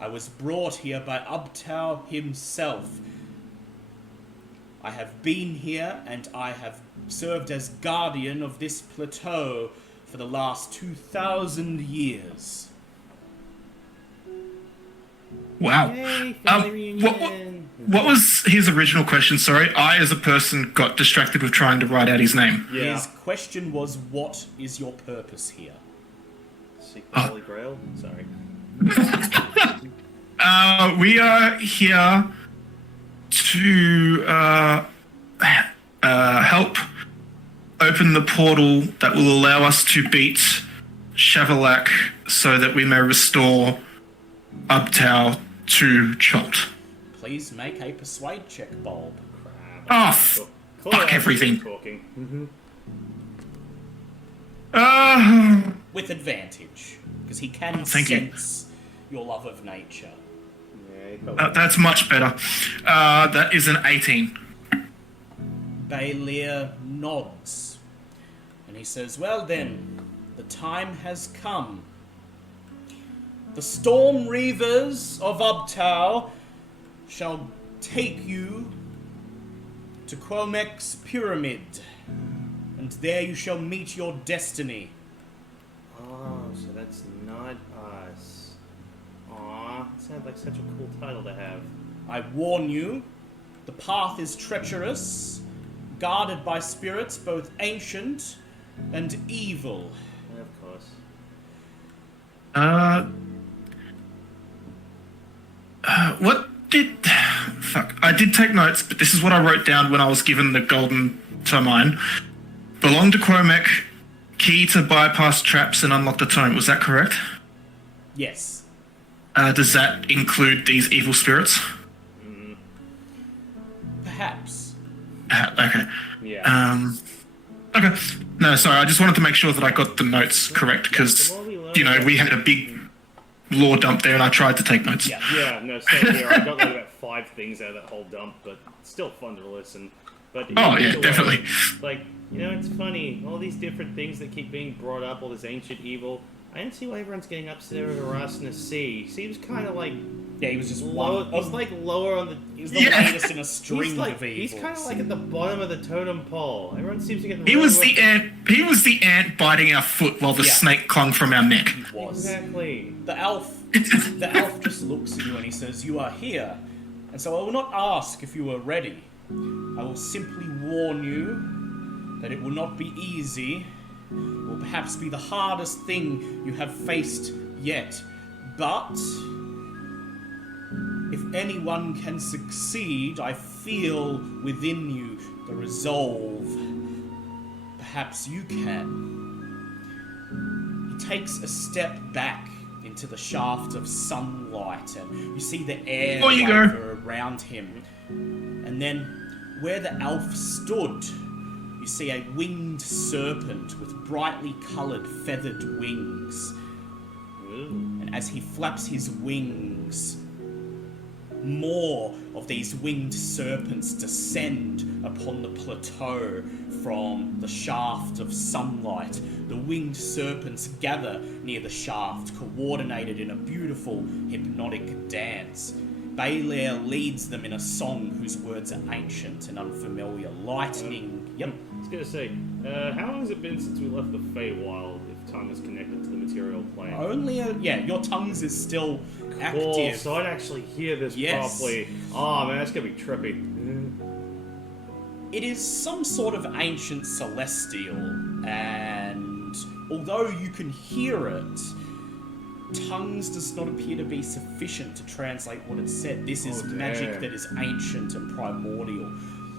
I was brought here by Ubtao himself. I have been here and I have served as guardian of this plateau for the last 2,000 years. Wow. Yay, family What, reunion. what was his original question? Sorry, I, as a person, got distracted with trying to write out his name. Yeah. His question was, what is your purpose here? Seek the Holy Grail? Sorry. We are here to help open the portal that will allow us to beat Shavalak so that we may restore Ubtao to Chult. Please make a persuade check, Bulb. Oh, fuck everything. Talking. With advantage, because he can Thank you. sense your love of nature. Yeah, That's much better. That is an 18. Baelier nods, and he says, well then, the time has come. The Storm Reavers of Ubtao shall take you to Quomek's pyramid, and there you shall meet your destiny. Oh, so that's not us. Aw, it sounds like such a cool title to have. I warn you, the path is treacherous, guarded by spirits both ancient and evil. Of course. What did... Fuck. I did take notes, but this is what I wrote down when I was given the golden Tomine. Belong to Quomek, key to bypass traps and unlock the tome. Was that correct? Yes. Does that include these evil spirits? Perhaps. Okay. Yeah. Okay. No, sorry, I just wanted to make sure that I got the notes correct, because, you know, we had a big lore dump there and I tried to take notes. Yeah, no, same here. I got like about 5 things out of that whole dump, but it's still fun to listen. But Oh, yeah, either way, definitely. Like, you know, it's funny, all these different things that keep being brought up, all this ancient evil. I don't see why everyone's getting upset over us in the sea. Seems kind of like Yeah, he was just low. one. He's like lower on the. He's the latest in a string He's like of evils. he's kind of like at the bottom of the totem pole. Everyone seems to get. He was the ant. He was the ant biting our foot while the Yeah. snake clung from our neck. He was. Exactly. The elf just looks at you and he says, "You are here, and so I will not ask if you are ready. I will simply warn you that it will not be easy. It will perhaps be the hardest thing you have faced yet. But if anyone can succeed, I feel within you the resolve. Perhaps you can." He takes a step back into the shaft of sunlight, and you see the air Oh, you go. waver around him. And then, where the elf stood, you see a winged serpent with brightly coloured feathered wings. And as he flaps his wings, more of these winged serpents descend upon the plateau from the shaft of sunlight. The winged serpents gather near the shaft, coordinated in a beautiful hypnotic dance. Baelier leads them in a song whose words are ancient and unfamiliar. Lightning... Yep. I was gonna say, how long has it been since we left the Feywild? If time is connected to the material plane. Only your tongues is still Cool, active. so I'd actually hear this Yes. properly. Oh man, that's gonna be trippy. It is some sort of ancient celestial, and although you can hear it, tongues does not appear to be sufficient to translate what it said. This is Oh, magic damn. that is ancient and primordial.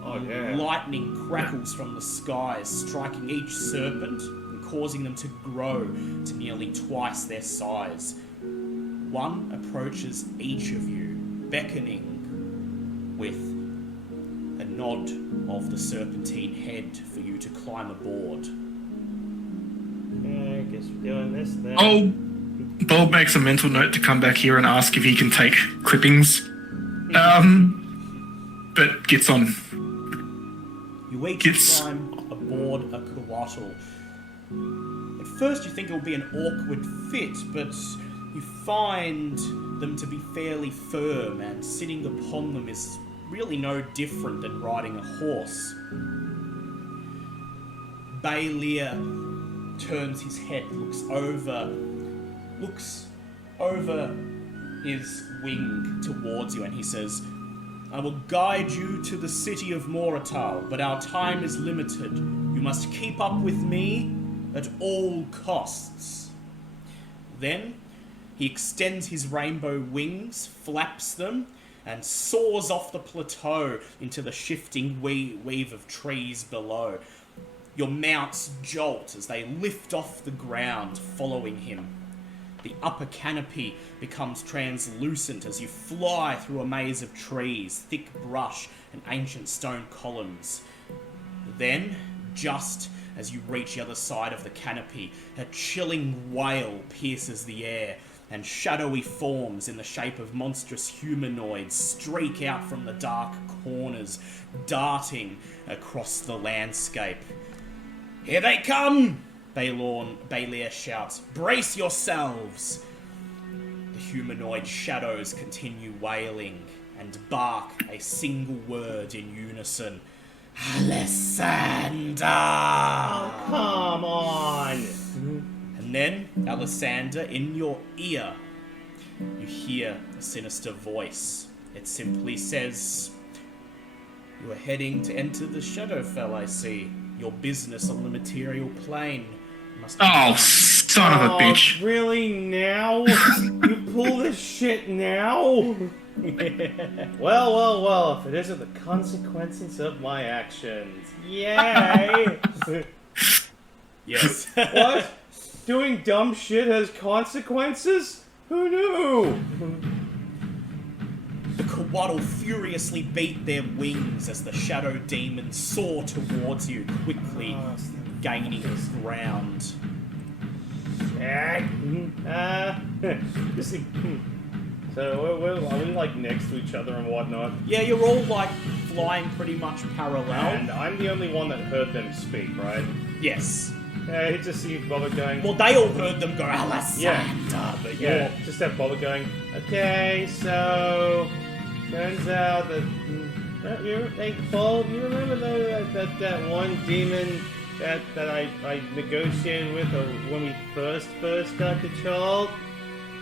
Oh yeah. Lightning crackles from the skies, striking each serpent and causing them to grow to nearly twice their size. One approaches each of you, beckoning with a nod of the serpentine head for you to climb aboard. Yeah, I guess we're doing this then. Oh, Bob makes a mental note to come back here and ask if he can take clippings. But gets on. You each Yes. climb aboard a Kawatl. At first you think it will be an awkward fit, but you find them to be fairly firm, and sitting upon them is really no different than riding a horse. Baelier turns his head, looks over his wing towards you, and he says, "I will guide you to the city of Moratal, but our time is limited. You must keep up with me at all costs." Then he extends his rainbow wings, flaps them, and soars off the plateau into the shifting weave of trees below. Your mounts jolt as they lift off the ground, following him. The upper canopy becomes translucent as you fly through a maze of trees, thick brush, and ancient stone columns. Then, just as you reach the other side of the canopy, a chilling wail pierces the air, and shadowy forms in the shape of monstrous humanoids streak out from the dark corners, darting across the landscape. "Here they come!" Baelier shouts. "Brace yourselves!" The humanoid shadows continue wailing and bark a single word in unison. "Alessander!" Oh, come on! And then, Alessander, in your ear, you hear a sinister voice. It simply says, "You are heading to enter the Shadowfell, I see. Your business on the material plane must be Oh, done." son of a bitch. Really now? You pull this shit now? Well, if it isn't the consequences of my actions. Yay! Yes. What? Doing dumb shit has consequences? Who knew? The Kawaddle furiously beat their wings as the shadow demons soar towards you, quickly gaining ground. So are we like next to each other and whatnot? Yeah, you're all like flying pretty much parallel. And I'm the only one that heard them speak, right? Yes. Yeah, I just see Bobber going. Well, they all heard them go, "Alessander," but Yeah, just have Bobber going. Okay, so turns out that you remember that one demon that I negotiated with when we first got to Chult?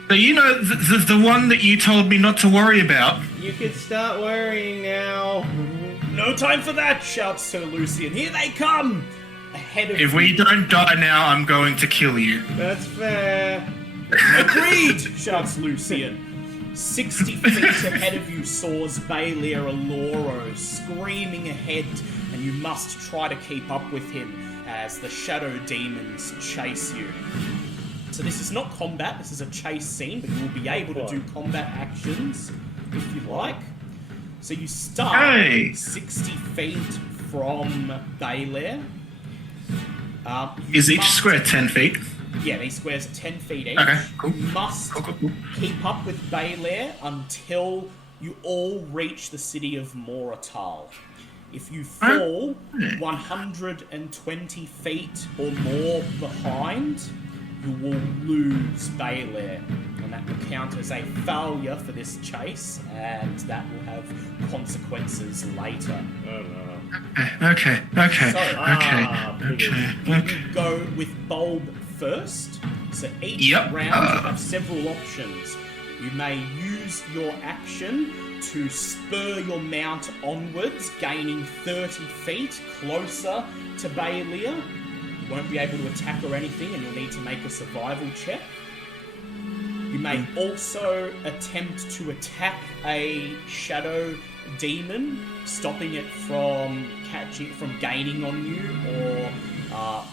So you know the one that you told me not to worry about? You can start worrying now. "No time for that," shouts Sir Lucian. "Here they come!" Ahead of If you. we don't die now, I'm going to kill you. That's fair. "Agreed!" shouts Lucian. 60 feet ahead of you soars Baelier Aloro, screaming ahead, and you must try to keep up with him as the shadow demons chase you. So this is not combat, this is a chase scene, but you will be able to do combat actions if you like. So you start 60 feet from Baelier. Is each square 10 feet? Yeah, these squares are 10 feet each. Okay, cool. You must Cool. keep up with Baelier until you all reach the city of Moratal. If you fall 120 feet or more behind, you will lose Baelier. And that will count as a failure for this chase, and that will have consequences later. Oh no. Okay. You go with Bulb first. So each round you have several options. You may use your action to spur your mount onwards, gaining 30 feet closer to Baelier. You won't be able to attack or anything, and you'll need to make a survival check. You may also attempt to attack a shadow demon, stopping it from gaining on you, or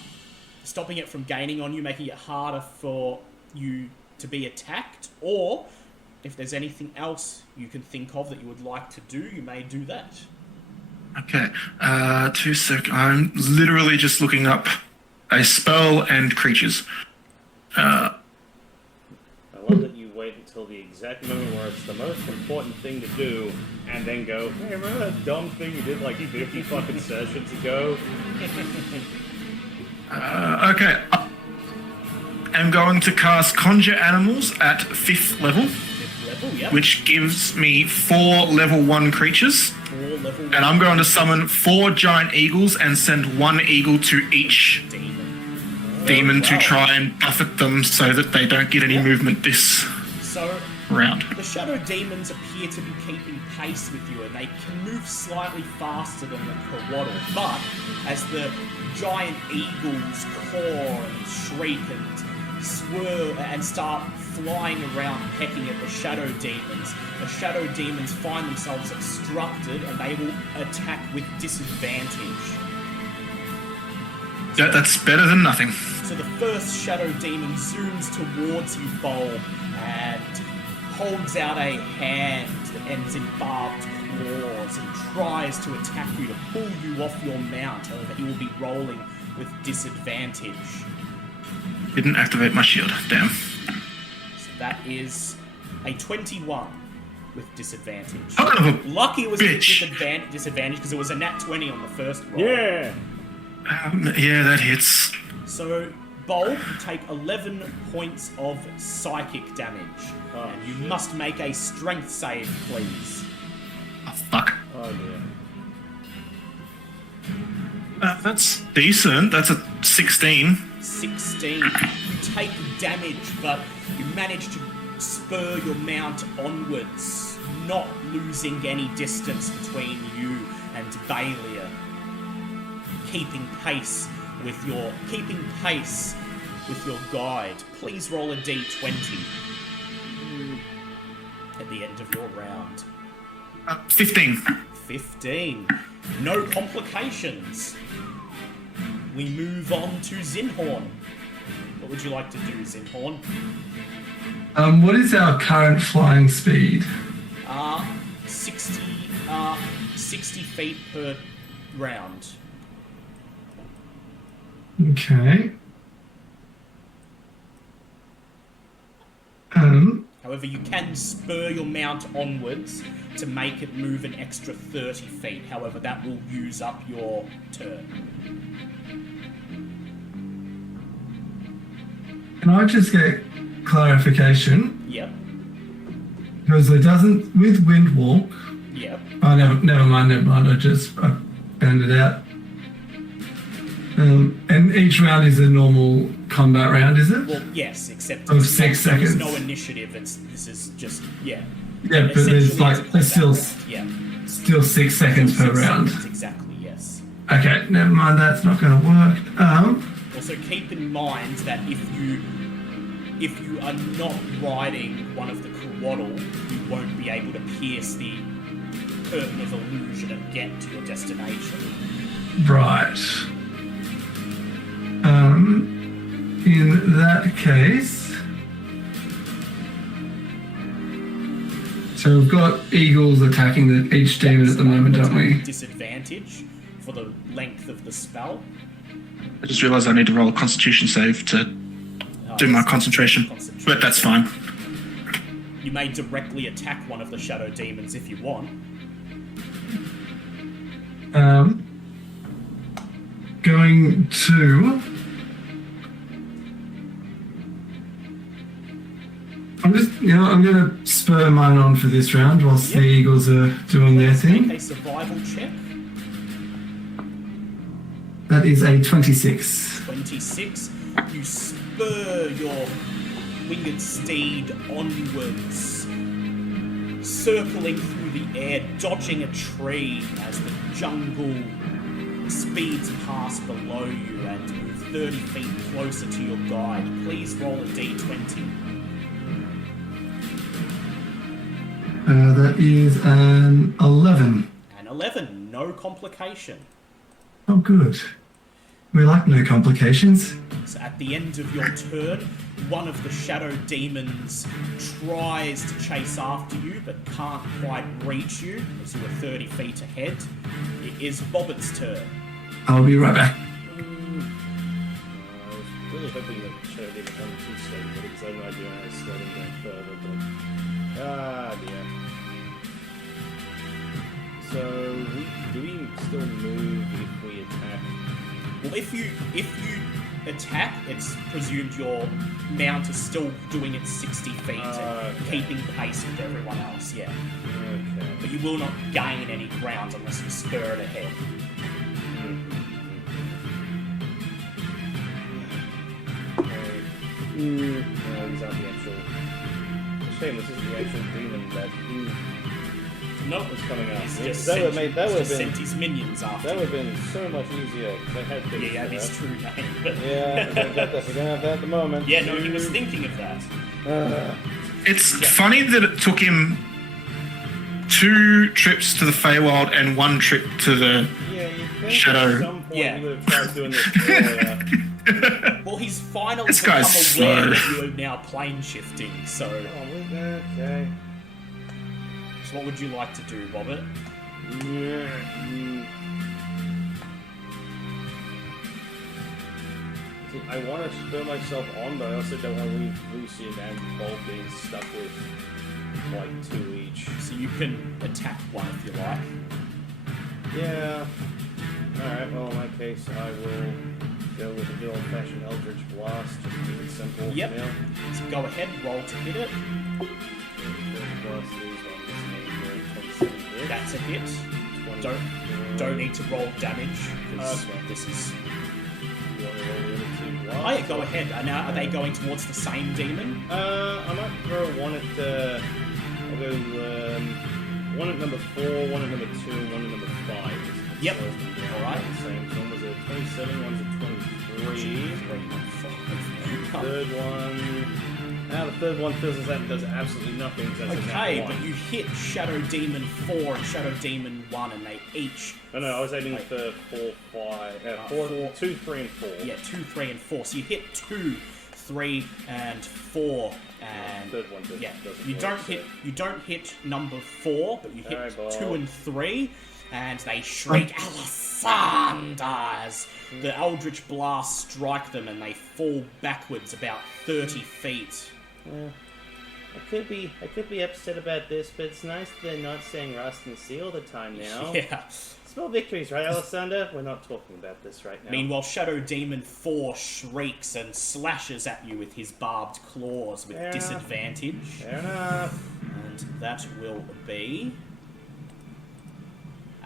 stopping it from gaining on you, making it harder for you to be attacked. Or if there's anything else you can think of that you would like to do, you may do that. Okay. 2 sec. I'm literally just looking up a spell and creatures. I love that you wait until the exact moment where it's the most important thing to do, and then go, "Hey, remember that dumb thing you did like 50 fucking sessions ago?" Okay. I'm going to cast Conjure Animals at 5th level, which gives me 4 level 1 creatures. And I'm going to summon 4 giant eagles and send 1 eagle to each demon to try and buffet them so that they don't get any movement this round. The shadow demons appear to be keeping pace with you, and they can move slightly faster than the Kawaddle, but as the giant eagles caw and shriek and swirl and start flying around pecking at the shadow demons find themselves obstructed, and they will attack with disadvantage. That's better than nothing. So the first shadow demon zooms towards you, Bowl, and holds out a hand that ends in barbed claws and tries to attack you to pull you off your mount. However, he will be rolling with disadvantage. Didn't activate my shield. Damn. So that is a 21 with disadvantage. Oh, Lucky it was bitch. a disadvantage because it was a nat 20 on the first roll. Yeah. Yeah, that hits. So, Bold, you take 11 points of psychic damage. Oh, and you shit. must make a strength save, please. Oh, fuck. Oh dear. That's decent. That's a 16. 16. You take damage, but you manage to spur your mount onwards, not losing any distance between you and Balia. Keeping pace with your guide. Please roll a d20 at the end of your round. 15. 15. No complications. We move on to Zinhorn. What would you like to do, Zinhorn? What is our current flying speed? 60 feet per round. Okay. However, you can spur your mount onwards to make it move an extra 30 feet. However, that will use up your turn. Can I just get clarification? Yep. Because it doesn't with wind walk. Yep. Oh, never mind. I found it out. And each round is a normal combat round, is it? Well, yes, except Of it's 6 seconds. There's no initiative. This is just Yeah, but there's Essentially, there's still yeah. still 6 seconds per 6 round. seconds, exactly, yes. Okay, never mind. That's not going to work. Also, keep in mind that if you are not riding one of the Kawaddle, you won't be able to pierce the curtain of illusion and get to your destination. Right. In that case, so we've got eagles attacking each demon at the moment, don't we? Disadvantage for the length of the spell. I just realised I need to roll a Constitution save to do my concentration, but that's fine. You may directly attack one of the shadow demons if you want. Going to. I'm going to spur mine on for this round whilst the eagles are doing their thing. Make a survival check. That is a 26. 26. You spur your winged steed onwards, circling through the air, dodging a tree as the jungle speeds past below you and move 30 feet closer to your guide. Please roll a d20. That is an 11. An 11. No complication. Oh, good. We like no complications. So at the end of your turn, one of the shadow demons tries to chase after you, but can't quite reach you, as you are 30 feet ahead. It is Bobbitt's turn. I'll be right back. I was really hoping that Shadow didn't come too slow, but because I have no idea how to slow them down further, but... dear. So, do we still move if we attack? Well, if you attack, it's presumed your mount is still doing its 60 feet and keeping pace with everyone else, yeah. Okay. But you will not gain any ground unless you spur it ahead. These aren't the actual... It's a shame this isn't the actual demon that Nope. was coming out. He's That just would sent, have made, that would have sent been, his minions after. that would have been so much easier. They had things Yeah, for his that. true name. But Yeah, we don't have that at the moment. yeah, no, he was thinking of that. It's funny that it took him 2 trips to the Feywild and 1 trip to the Yeah, think Shadow. at some point Yeah. you would have tried doing this earlier. Well, he's finally This become guy's aware slow. that you are now plane shifting, so... Okay. So what would you like to do, Bobbit? See, I want to spur myself on, but I also don't want to leave Lucian and Bolt being stuck with like 2 each. So you can attack one if you like. Yeah. Alright, well in that case I will go with a good old fashioned Eldritch Blast, just to keep it simple Yep. for now. So go ahead, roll to hit it. Blast these on this name, 27 hit. That's a hit. 20. Don't need to roll damage, because Okay. this is... You want to roll the other 2 blasts? Oh yeah, go ahead. Now, are they going towards the same demon? I might throw one at I'll go one at number 4, one at number 2, and one at number 5. Yep. Alright. Same. So one was a 27, one's a 23. Third one. Now the third one feels as though it does absolutely nothing. That's a Okay, nat 1. but you hit Shadow Demon 4 and Shadow Demon 1, and they each... No, I was aiming for 4, 5, 2, 3, and 4. Yeah, 2, 3, and 4. So you hit 2, 3, and 4, and... Third one doesn't you work, don't so- hit. You don't hit number 4, but you hit Alright, Bob. 2 and 3, and they shriek Alasanda as the Eldritch Blast strike them, and they fall backwards about 30 feet. I could be upset about this, but it's nice that they're not saying Rust and Sea all the time now. Yeah. Small victories, right, Alessandra? We're not talking about this right now. Meanwhile, Shadow Demon 4 shrieks and slashes at you with his barbed claws with Fair enough. disadvantage. Fair enough. And that will be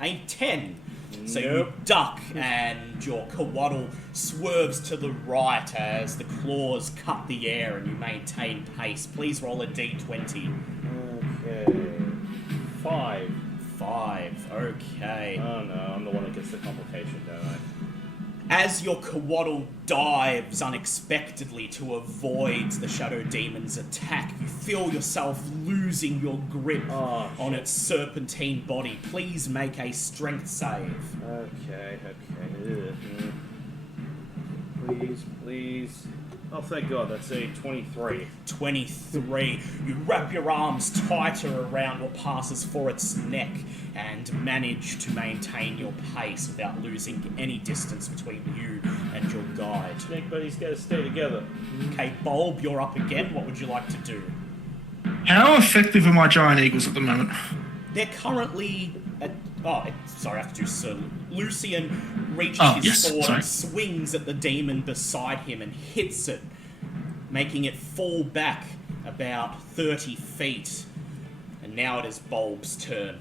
a 10. So you Nope. duck, and your Kawaddle swerves to the right as the claws cut the air and you maintain pace. Please roll a d20. Okay. 5. 5. Okay. Oh no, I'm the one that gets the complication, don't I? As your Kawaddle dives unexpectedly to avoid the Shadow Demon's attack, you feel yourself losing your grip Oh, on shit. its serpentine body. Please make a strength save. Okay. Ugh. Please. Oh, thank God, that's a 23. 23. You wrap your arms tighter around what passes for its neck and manage to maintain your pace without losing any distance between you and your guide. Snake buddies gotta stay together. Okay, Bulb, you're up again. What would you like to do? How effective are my giant eagles at the moment? They're currently at... sorry, I have to do so. Lucian reaches Oh, his yes, sword, sorry. swings at the demon beside him and hits it, making it fall back about 30 feet. And now it is Bulb's turn.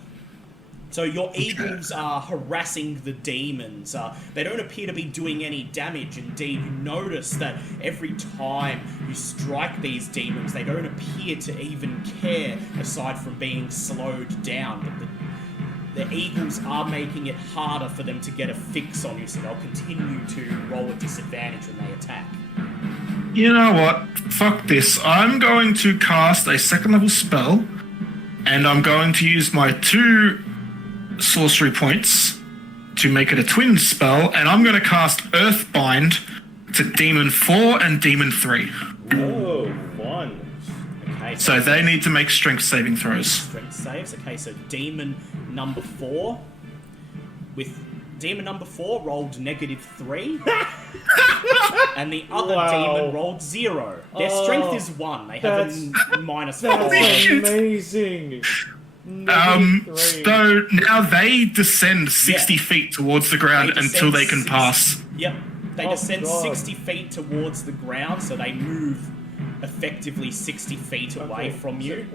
So your eagles are harassing the demons. They don't appear to be doing any damage. Indeed, you notice that every time you strike these demons, they don't appear to even care, aside from being slowed down. But the eagles are making it harder for them to get a fix on you, so they'll continue to roll at disadvantage when they attack. You know what? Fuck this. I'm going to cast a second level spell, and I'm going to use my 2 sorcery points to make it a twin spell, and I'm going to cast Earthbind to Demon 4 and Demon 3. Oh, fun. Okay, So they need to make strength saving throws. strength saves. Okay, so demon number 4 rolled -3, and the other Wow. demon rolled 0. Their Oh, strength is 1. They have a -4. That's amazing. So now they descend 60 Yeah. feet towards the ground They until they can descend pass. Yep. They Oh, descend God. 60 feet towards the ground, so they move effectively 60 feet away from you.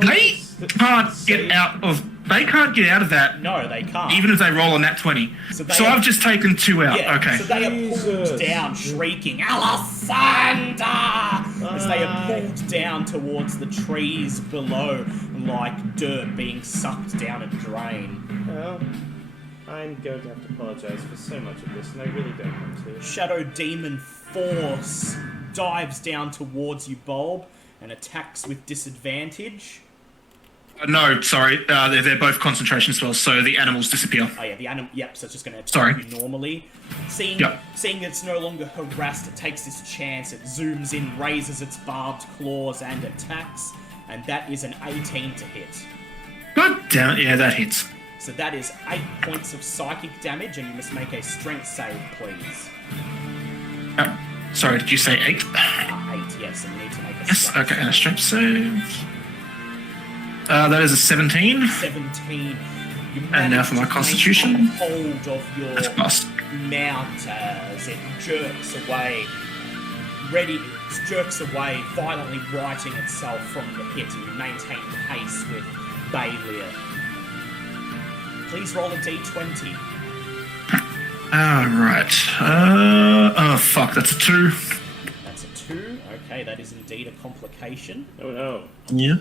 They can't get out of. They can't get out of that, No, they can't. even if they roll a nat 20. So So, they are- I've just taken 2 out. Yeah, Okay. so they are pulled Jesus. down, shrieking, Alasanda! As they are pulled down towards the trees below, like dirt being sucked down a drain. Well, I'm going to have to apologize for so much of this, and I really don't want to. Shadow Demon Force dives down towards you, Bulb, and attacks with disadvantage. No, sorry. They're both concentration spells, so the animals disappear. Oh yeah, the animal. Yep. So it's just going to Sorry. attack you normally. Seeing it's no longer harassed, it takes this chance. It zooms in, raises its barbed claws, and attacks. And that is an 18 to hit. God damn it! Yeah, that hits. So that is 8 points of psychic damage, and you must make a strength save, please. Sorry, did you say 8? 8, yes, and you need to make a Yes. strength Okay, and a strength save. That is a 17. 17. You And now for my constitution. Hold of your That's a plus. mount as it jerks away, violently righting itself from the hit, and you maintain pace with Bailier. Please roll a d20. Right. Oh, fuck, that's a 2. That's a 2. Okay, that is indeed a complication. Oh no. Yeah.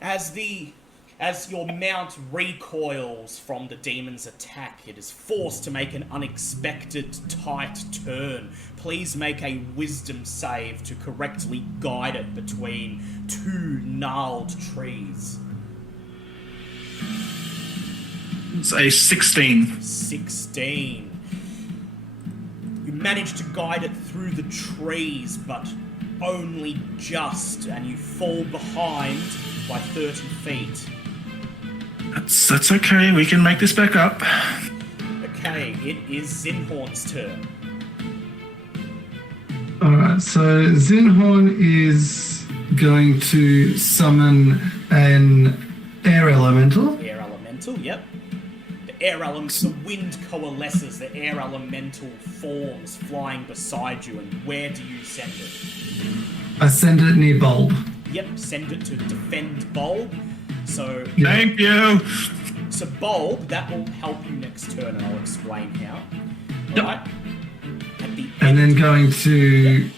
As your mount recoils from the demon's attack, it is forced to make an unexpected tight turn. Please make a wisdom save to correctly guide it between two gnarled trees. It's a 16. 16. You manage to guide it through the trees, but only just, and you fall behind by 30 feet. That's okay, we can make this back up. Okay, it is Zinhorn's turn. Alright, so Zinhorn is going to summon an air elemental. Air elemental, yep. The wind coalesces, the air elemental forms flying beside you, and where do you send it? I send it near Bulb. Yep, send it to defend Bulb. So, Thank you! so Bulb, that will help you next turn, and I'll explain how. Yep. Alright? At the And then end, going to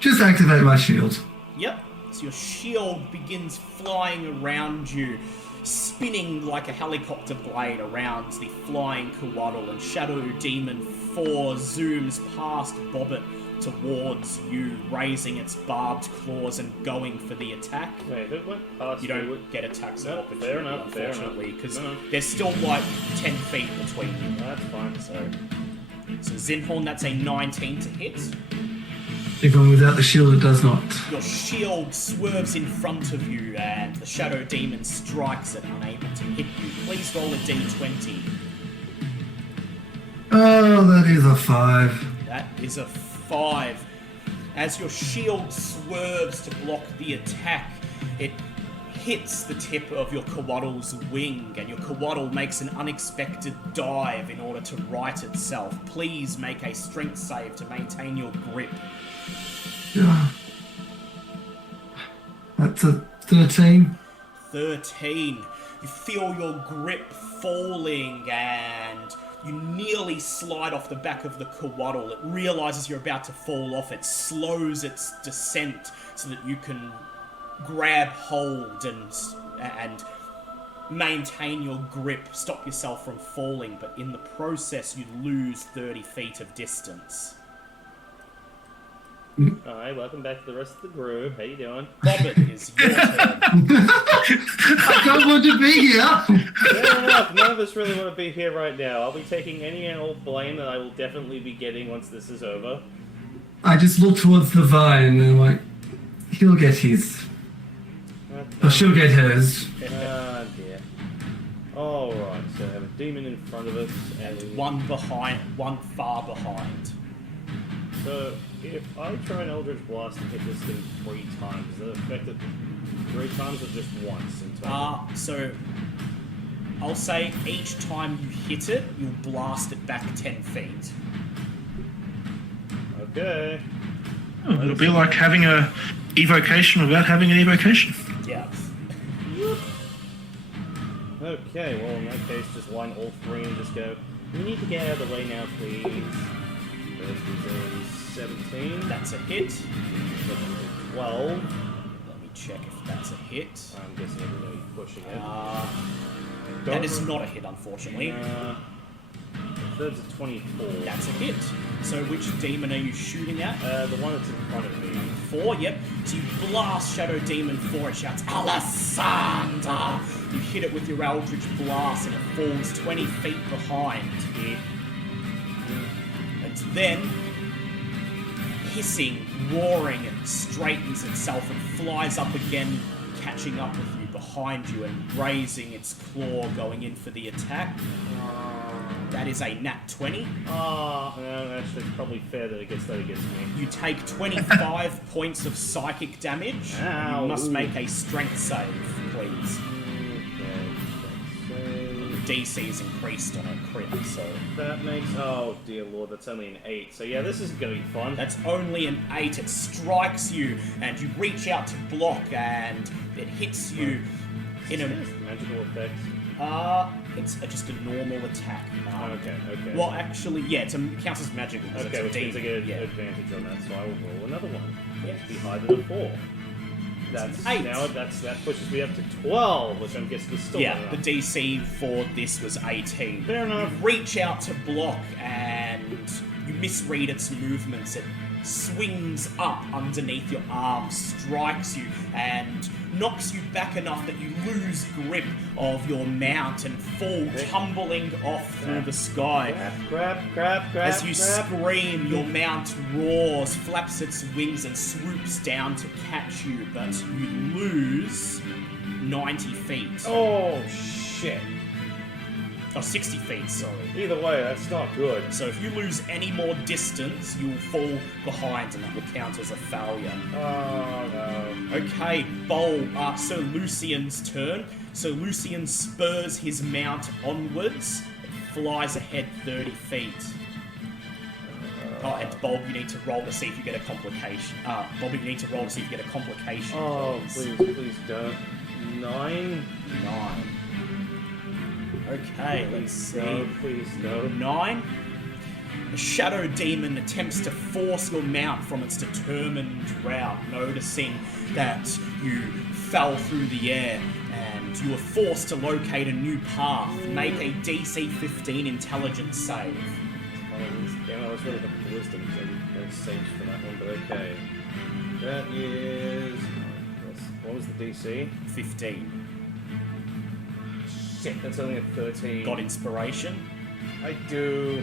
just activate my shield. yep, so your shield begins flying around you, spinning like a helicopter blade around the flying Coatl, and Shadow Demon 4 zooms past Bobbit towards you, raising its barbed claws and going for the attack. Wait, who went past You don't get attacks of opportunity, fair enough, unfortunately, because No. there's still like 10 feet between you. That's fine. So Zinhorn, that's a 19 to hit. Even without the shield, it does not. Your shield swerves in front of you, and the Shadow Demon strikes it, unable to hit you. Please roll a d20. Oh, that is a 5. That is a 5. As your shield swerves to block the attack, it hits the tip of your Coatl's wing, and your Coatl makes an unexpected dive in order to right itself. Please make a strength save to maintain your grip. Yeah. That's a 13. 13. You feel your grip falling, and you nearly slide off the back of the Coatl. It realizes you're about to fall off. It slows its descent so that you can grab hold and maintain your grip, stop yourself from falling, but in the process you lose 30 feet of distance. Alright, welcome back to the rest of the group. How you doing? Bobbit, is your turn. I don't want to be here! Fair enough. None of us really want to be here right now. I'll be taking any and all blame that I will definitely be getting once this is over. I just look towards the vine and I'm like, he'll get his. Or she'll get hers. Ah, dear. Alright, so I have a demon in front of us, and One far behind. so if I try an Eldritch Blast and hit this thing 3 times, does that affect it 3 times or just once in total? So I'll say each time you hit it, you'll blast it back 10 feet. Okay. Oh, it'll be like having a evocation without having an evocation. Yeah. Okay, well in that case, just line all 3 and just go, you need to get out of the way now, please. First is a 17. That's a hit. Second is a 12. Let me check if that's a hit. I'm guessing everybody's pushing it. That is not a hit, unfortunately. Third's a 24. That's a hit. So which demon are you shooting at? The one that's in front of me. 4, yep. So you blast Shadow Demon 4, it shouts, Alessandra! You hit it with your Eldritch Blast and it falls 20 feet behind. And then, hissing, roaring, it straightens itself and flies up again, catching up with you behind you and raising its claw, going in for the attack. That is a nat 20. No, actually, it's probably fair that it gets that against me. You take 25 points of psychic damage. Ow. You must make a strength save, please. The DC is increased on a crit, so... That makes... Oh, dear lord, that's only an 8. So yeah, this isn't going to be fun. That's only an 8. It strikes you, and you reach out to block, and it hits you in a... Magical effects? It's just a normal attack. Okay. Well, actually, yeah, it counts as magical. Okay, which means I get yeah. advantage on that, so I will roll another one. Yeah. Be higher than a 4. That's 8. Now that pushes me up to 12, which I'm guessing is still Yeah, not the enough. DC for this was 18. Fair enough. You reach out to block and you misread its movements. It swings up underneath your arm, strikes you, and knocks you back enough that you lose grip of your mount and fall tumbling off through the sky. Crap. As you scream, your mount roars, flaps its wings, and swoops down to catch you, but you lose 90 feet. Oh, shit. Oh, 60 feet, sorry. Either way, that's not good. So if you lose any more distance, you'll fall behind, and that will count as a failure. Oh, no. Okay, so Lucian's turn. So Lucian spurs his mount onwards. It flies ahead 30 feet. And Bulb, you need to roll to see if you get a complication. Bob, you need to roll to see if you get a complication. Oh, please don't. 9? 9. Okay, let's see. No, please, no. 9. The Shadow Demon attempts to force your mount from its determined route, noticing that you fell through the air and you were forced to locate a new path. Make a DC 15 intelligence save. Damn, I was really looking for wisdom, so I didn't sage for that one, but okay. That is... What was the DC? 15. Shit, that's only a 13. Got inspiration? I do.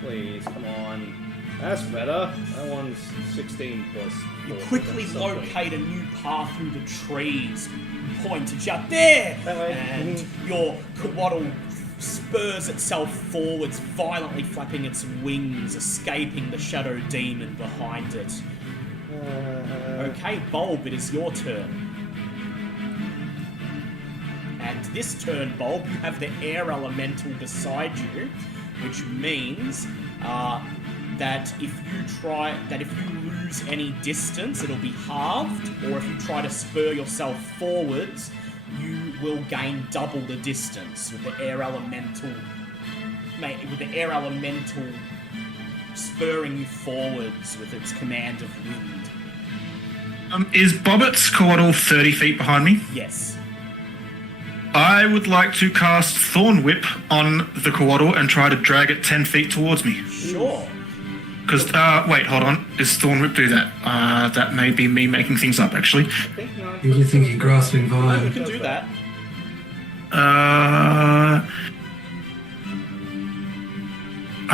Please, come on. That's better. That one's 16 plus 4. You quickly locate a new path through the trees. You point and shout, there! That way. And your Kawaddle spurs itself forwards, violently flapping its wings, escaping the Shadow Demon behind it. Okay, Bulb, it is your turn. And this turn, Bulb, you have the air elemental beside you, which means that if you lose any distance, it'll be halved, or if you try to spur yourself forwards, you will gain double the distance with the air elemental. With the air elemental spurring you forwards with its command of wind. Is Bobbitt's Kawaddle 30 feet behind me? Yes. I would like to cast Thorn Whip on the Kawaddle and try to drag it 10 feet towards me. Sure. Because, wait, hold on. Does Thorn Whip do that? That may be me making things up, actually. You're thinking grasping You vine. can do that.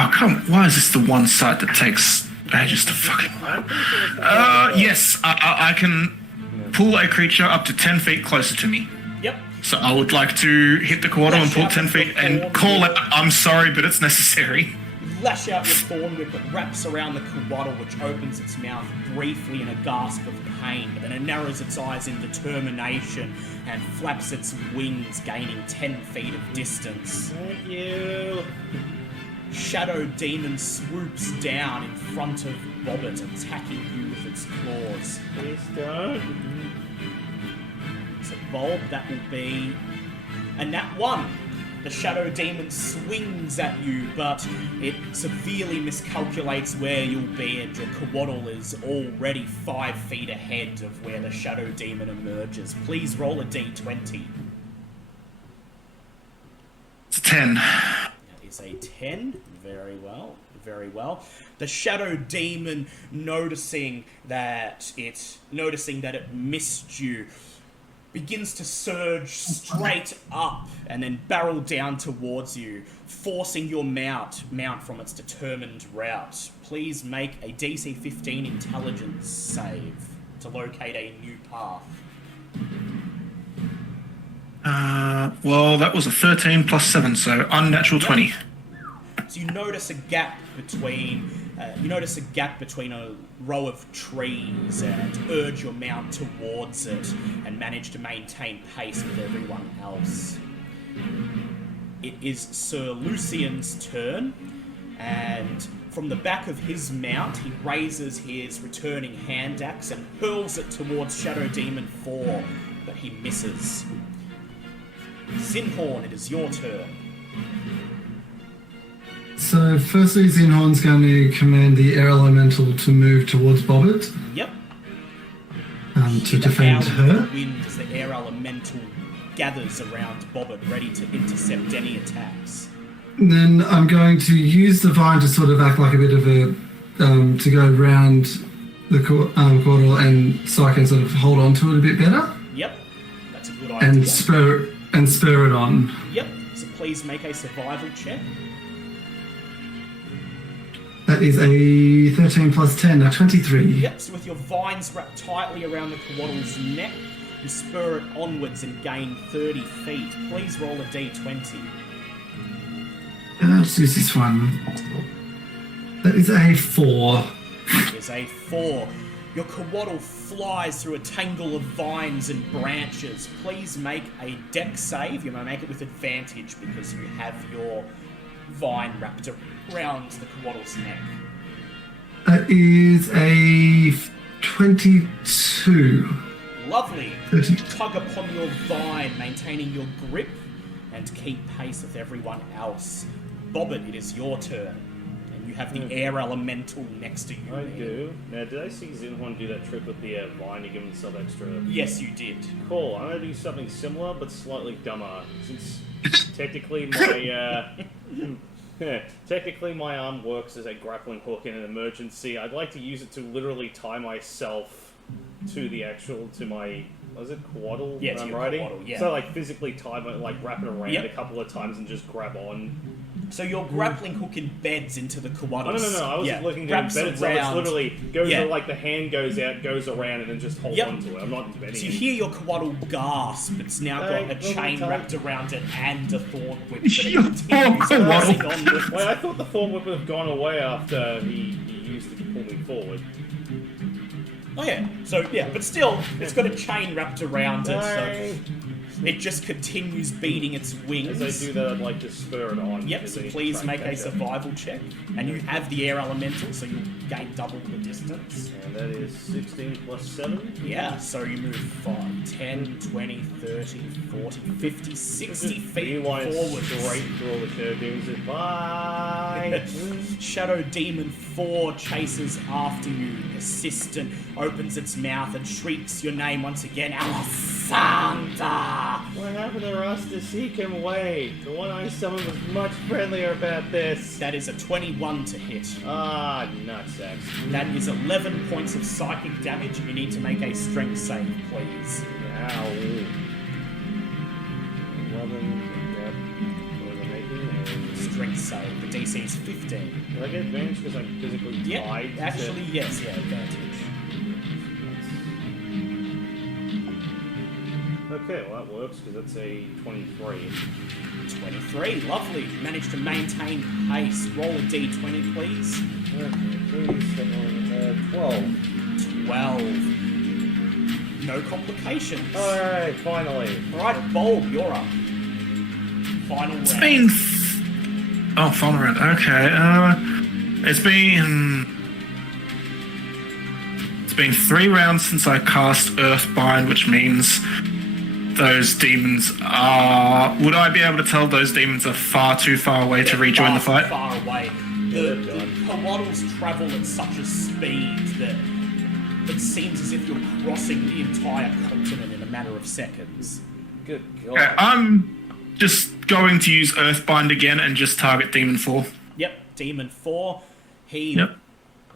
Oh, come on. Why is this the one site that takes ages to fucking... Yes, I can pull a creature up to 10 feet closer to me. Yep. So I would like to hit the Kawaddle and pull 10 feet and call it, I'm sorry, but it's necessary. You lash out your thorn whip, it wraps around the Kawaddle, which opens its mouth briefly in a gasp of pain, but then it narrows its eyes in determination and flaps its wings, gaining 10 feet of distance. Thank you. Shadow Demon swoops down in front of Bobbit, attacking you with its claws. Please don't. So Bulb, that will be a nat 1. The Shadow Demon swings at you, but it severely miscalculates where you'll be, and your Kawaddle is already 5 feet ahead of where the Shadow Demon emerges. Please roll a d20. It's a 10. That is a 10. Very well, very well. The shadow demon, noticing that it missed you, begins to surge straight up and then barrel down towards you, forcing your mount from its determined route. Please make a DC 15 intelligence save to locate a new path. Well, that was a 13 plus 7, so unnatural 20. So you notice a gap between a row of trees and urge your mount towards it and manage to maintain pace with everyone else. It is Sir Lucian's turn, and from the back of his mount, he raises his returning hand axe and hurls it towards Shadow Demon 4, but he misses. Zinhorn, it is your turn. So, firstly, Zinhorn's going to command the air elemental to move towards Bobbert. Yep. To defend her. The wind as the air elemental gathers around Bobbert, ready to intercept any attacks. And then I'm going to use the vine to sort of act like a bit of a to go round the corridor, and so I can sort of hold on to it a bit better. Yep, that's a good idea. And spur it on. Yep. So please make a survival check. That is a 13 plus 10, a 23. Yep. So with your vines wrapped tightly around the Coatl's neck, you spur it onwards and gain 30 feet. Please roll a d20. Let's use this one. That is a 4. Is a 4. Your Coatl flies through a tangle of vines and branches. Please make a dex save. You may make it with advantage because you have your vine wrapped around the Coatl's neck. That is a 22. Lovely. 30. Tug upon your vine, maintaining your grip and keep pace with everyone else. Bobbert, it is your turn. You have the air elemental next to you. I do. Now, did I see Zinhorn do that trick with the vine to give himself extra? Yes, you did. Cool. I'm going to do something similar, but slightly dumber. Since technically my arm works as a grappling hook in an emergency, I'd like to use it to literally tie myself to my... Was it Coatl? Yes, I'm your riding? Coatl, yeah. So, physically tie my... wrap it around Yep. a couple of times and just grab on. So your grappling hook embeds into the Coatl. No. I wasn't looking to embed it, so it's literally goes the hand goes out, goes around, and then just hold on to it. I'm not embedding So you it. hear your Coatl gasp. It's now got a chain wrapped around it and a thorn whip. But it continues pressing onwards. Wait, I thought the thorn whip would have gone away after he used it to pull me forward. Oh yeah. So yeah, but still, it's got a chain wrapped around it. So it just continues beating its wings. As I do that, I'd like to spur it on. Yep, so please make a survival check. And you have the air elemental, so you'll gain double the distance. And that is 16 plus 7. Yeah, so you move 5, 10, 20, 30, 40, 50, 60 feet forward. Straight through all the shadow demons. Bye! Shadow Demon 4 chases after you. Persistent opens its mouth and shrieks your name once again. Alessandra! What happened to us to seek him away? The one I summoned was much friendlier about this. That is a 21 to hit. Ah, nutsack. That is 11 points of psychic damage. You need to make a strength save, please. Ow. 11. Yep. What was I making? Strength save. The DC is 15. Did I get advantage because I'm physically tied? Yeah, actually, yes, yeah, advantage. Okay, well that works because that's a 23. 23, lovely. You managed to maintain pace. Roll a d20, please. Okay, please. 12. 12. No complications. Alright, finally. Alright, Bulb, you're up. Final round. Final round. Okay. It's been 3 rounds since I cast Earthbind, which means those demons are... Would I be able to tell those demons are far too far away to rejoin the fight? Far away. The Coatls travel at such a speed that it seems as if you're crossing the entire continent in a matter of seconds. Good God. Okay, just going to use Earthbind again and just target Demon 4. Yep, Demon 4. He. Yep.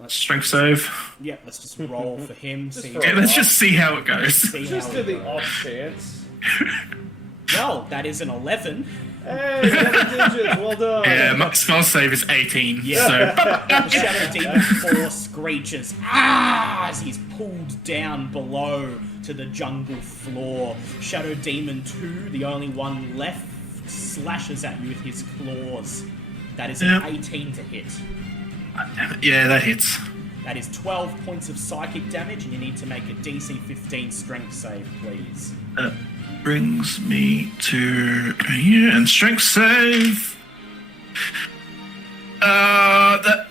Strength save. Yep, let's just roll for him. Yeah, let's just see how it goes. Just to the off chance. Well, that is an 11. Hey, double digits, well done. Yeah, my spell save is 18. Yeah. So Shadow Demon 4 screeches as he's pulled down below to the jungle floor. Shadow Demon 2, the only one left, slashes at you with his claws. That is an 18 to hit. yeah, that hits. That is 12 points of psychic damage, and you need to make a DC 15 strength save, please. Brings me to here, and strength save. That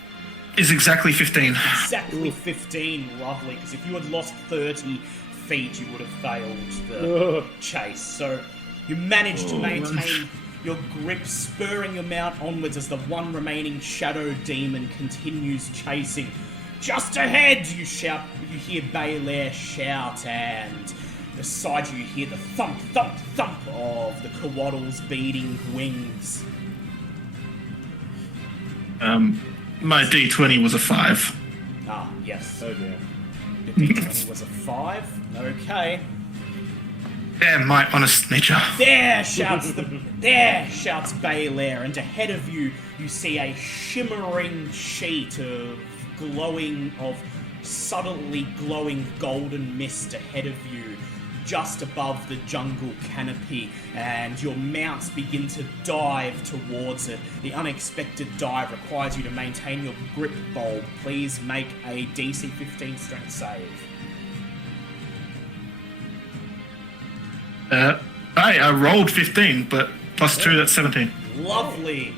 is exactly 15. Exactly 15, lovely, because if you had lost 30 feet, you would have failed the chase. So you managed to maintain your grip, spurring your mount onwards as the one remaining shadow demon continues chasing. Just ahead, you shout. You hear Belair shout, and beside you hear the thump, thump, thump of the Coatl's beating wings. My D20 was a 5. Ah, yes. Oh dear. The D20 was a 5. Okay. Damn my honest nature. There shouts Belair, and ahead of you, you see a shimmering sheet of subtly glowing golden mist ahead of you, just above the jungle canopy, and your mounts begin to dive towards it. The unexpected dive requires you to maintain your grip bulb. Please make a DC 15 strength save. I rolled 15, but plus 2, that's 17. Lovely.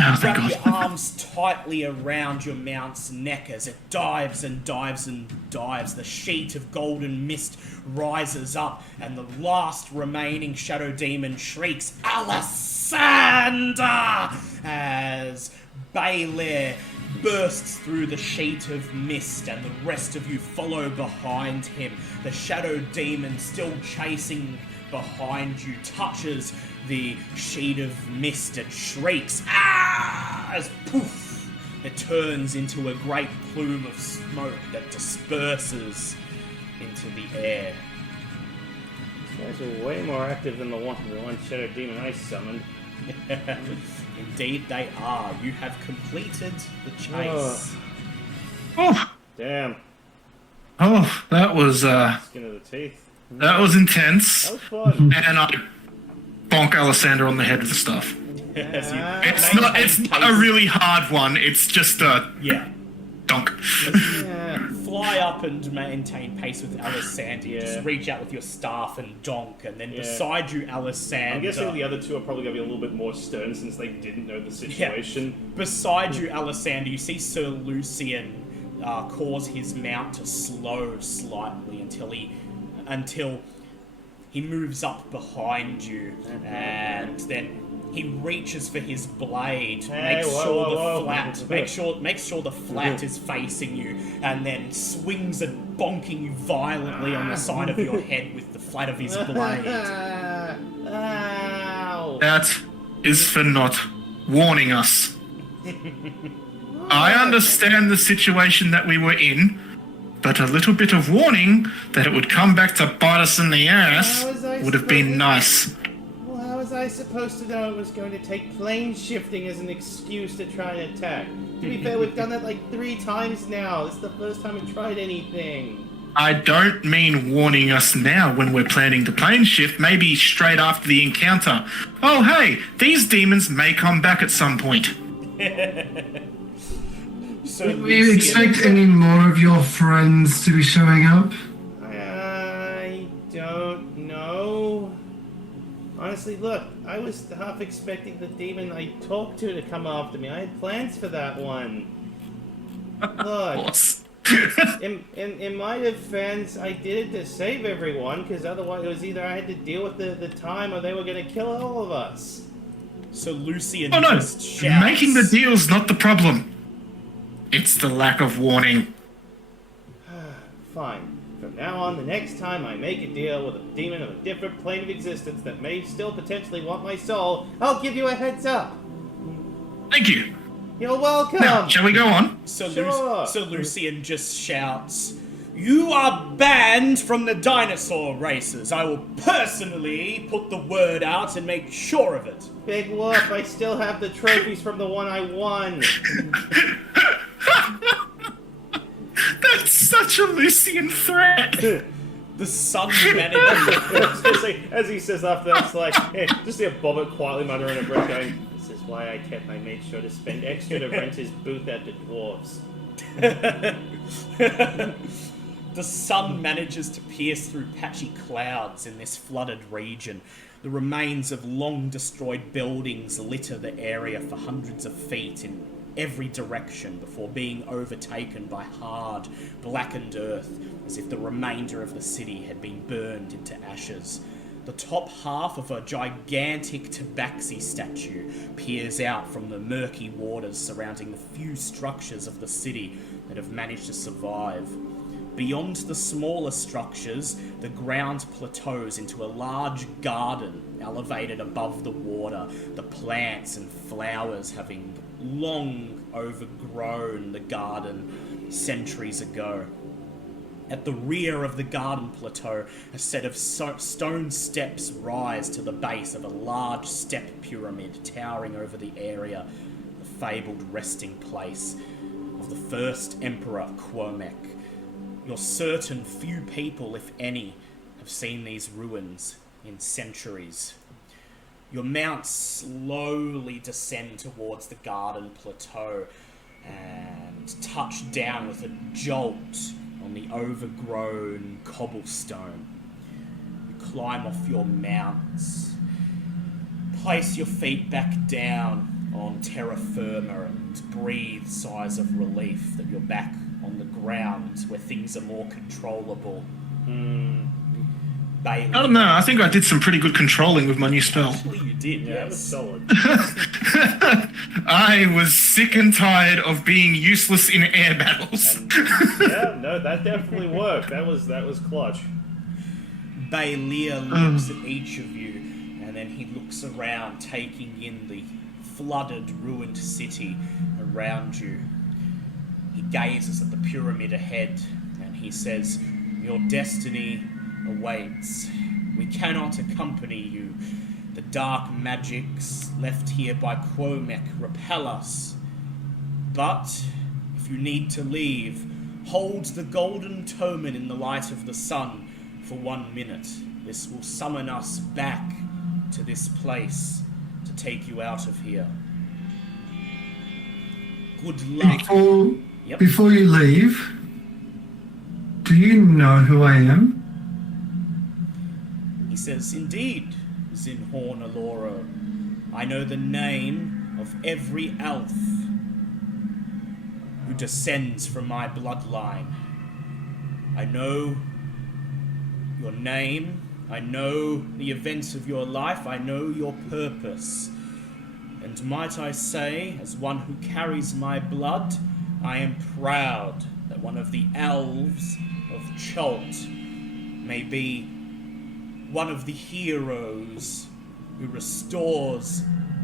Oh, thank Wrap God. your arms tightly around your mount's neck as it dives and dives and dives. The sheet of golden mist rises up, and the last remaining shadow demon shrieks, "Alessander!" as Belair bursts through the sheet of mist, and the rest of you follow behind him. The shadow demon, still chasing behind you, touches the sheet of mist and shrieks, as poof, it turns into a great plume of smoke that disperses into the air. These guys are way more active than the one shadow demon I summoned. Indeed they are. You have completed the chase. Oh, Damn. that was Skin of the teeth. that was intense. That was fun. And I bonk Alessander on the head with the staff. As you It's not a really hard one. It's just a yeah. donk. Yeah. Fly up and maintain pace with Alessander. You Yeah. just reach out with your staff and donk, and then Yeah. beside you, Alessander. I'm guessing the other two are probably going to be a little bit more stern since they didn't know the situation. Beside you, Alessander, you see Sir Lucian cause his mount to slow slightly until he moves up behind you, and then he reaches for his blade, makes sure the flat is facing you, and then swings it, bonking you violently on the side of your head with the flat of his blade. Ow. That is for not warning us. I understand the situation that we were in, but a little bit of warning that it would come back to bite us in the ass would have been nice. Well, how was I supposed to know it was going to take plane shifting as an excuse to try and attack? To be fair, we've done that like 3 times now. This is the first time we tried anything. I don't mean warning us now when we're planning to plane shift, maybe straight after the encounter. Oh hey, these demons may come back at some point. So Do you expect any more of your friends to be showing up? I don't know. Honestly, look, I was half expecting the demon I talked to come after me. I had plans for that one. Look, in my defense, I did it to save everyone, because otherwise it was either I had to deal with the time or they were going to kill all of us. So Lucian Oh no, just shouts, making the deal's not the problem. It's the lack of warning. Fine. From now on, the next time I make a deal with a demon of a different plane of existence that may still potentially want my soul, I'll give you a heads up. Thank you. You're welcome. Now, shall we go on? So, Sure. so Lucian just shouts, "You are banned from the dinosaur races. I will personally put the word out and make sure of it." Big whoop, I still have the trophies from the one I won. That's such a Lucian threat. The sun manager. As he says after that, it's like, hey, just see a Bobbit quietly muttering under breath going, "This is why I kept my mate sure to spend extra to rent his booth out to dwarves." The sun manages to pierce through patchy clouds in this flooded region. The remains of long destroyed buildings litter the area for hundreds of feet in every direction before being overtaken by hard, blackened earth, as if the remainder of the city had been burned into ashes. The top half of a gigantic tabaxi statue peers out from the murky waters surrounding the few structures of the city that have managed to survive. Beyond the smaller structures, the ground plateaus into a large garden elevated above the water, the plants and flowers having long overgrown the garden centuries ago. At the rear of the garden plateau, a set of stone steps rise to the base of a large step pyramid towering over the area, the fabled resting place of the first Emperor Quomek. You're certain few people, if any, have seen these ruins in centuries. Your mounts slowly descend towards the garden plateau and touch down with a jolt on the overgrown cobblestone. You climb off your mounts, place your feet back down on terra firma and breathe sighs of relief that you're back on the ground where things are more controllable. Bailey. I don't know. I think I did some pretty good controlling with my new spell. Actually, you did, Yeah, that was yes. solid. I was sick and tired of being useless in air battles. Yeah, no, that definitely worked. That was clutch. Bailey looks at each of you, and then he looks around, taking in the flooded, ruined city around you. He gazes at the pyramid ahead, and he says, "Your destiny awaits. We cannot accompany you. The dark magics left here by Quomek repel us. But, if you need to leave, hold the golden tomen in the light of the sun for 1 minute. This will summon us back to this place to take you out of here. Good luck." Yep. Before you leave, do you know who I am? He says, "Indeed, Zinhorn Aloro. I know the name of every elf who descends from my bloodline. I know your name, I know the events of your life, I know your purpose. And might I say, as one who carries my blood, I am proud that one of the elves of Chult may be one of the heroes who restores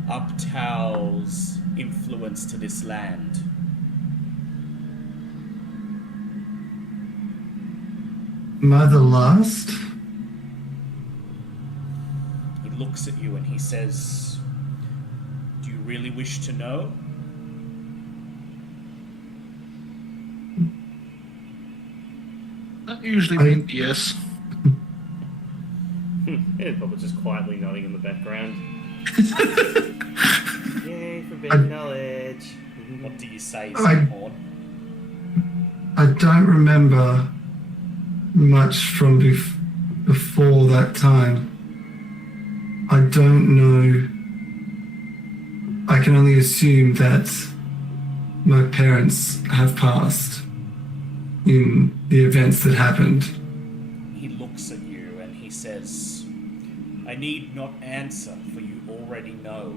Ubtao's influence to this land." Am I the last? He looks at you and he says, "Do you really wish to know?" That usually means yes. And Bobbit just quietly nodding in the background. Yay, forbidden knowledge. What do you say, I- Zinhorn? I don't remember much from before that time. I don't know. I can only assume that my parents have passed in the events that happened. He looks at you and he says, "I need not answer, for you already know."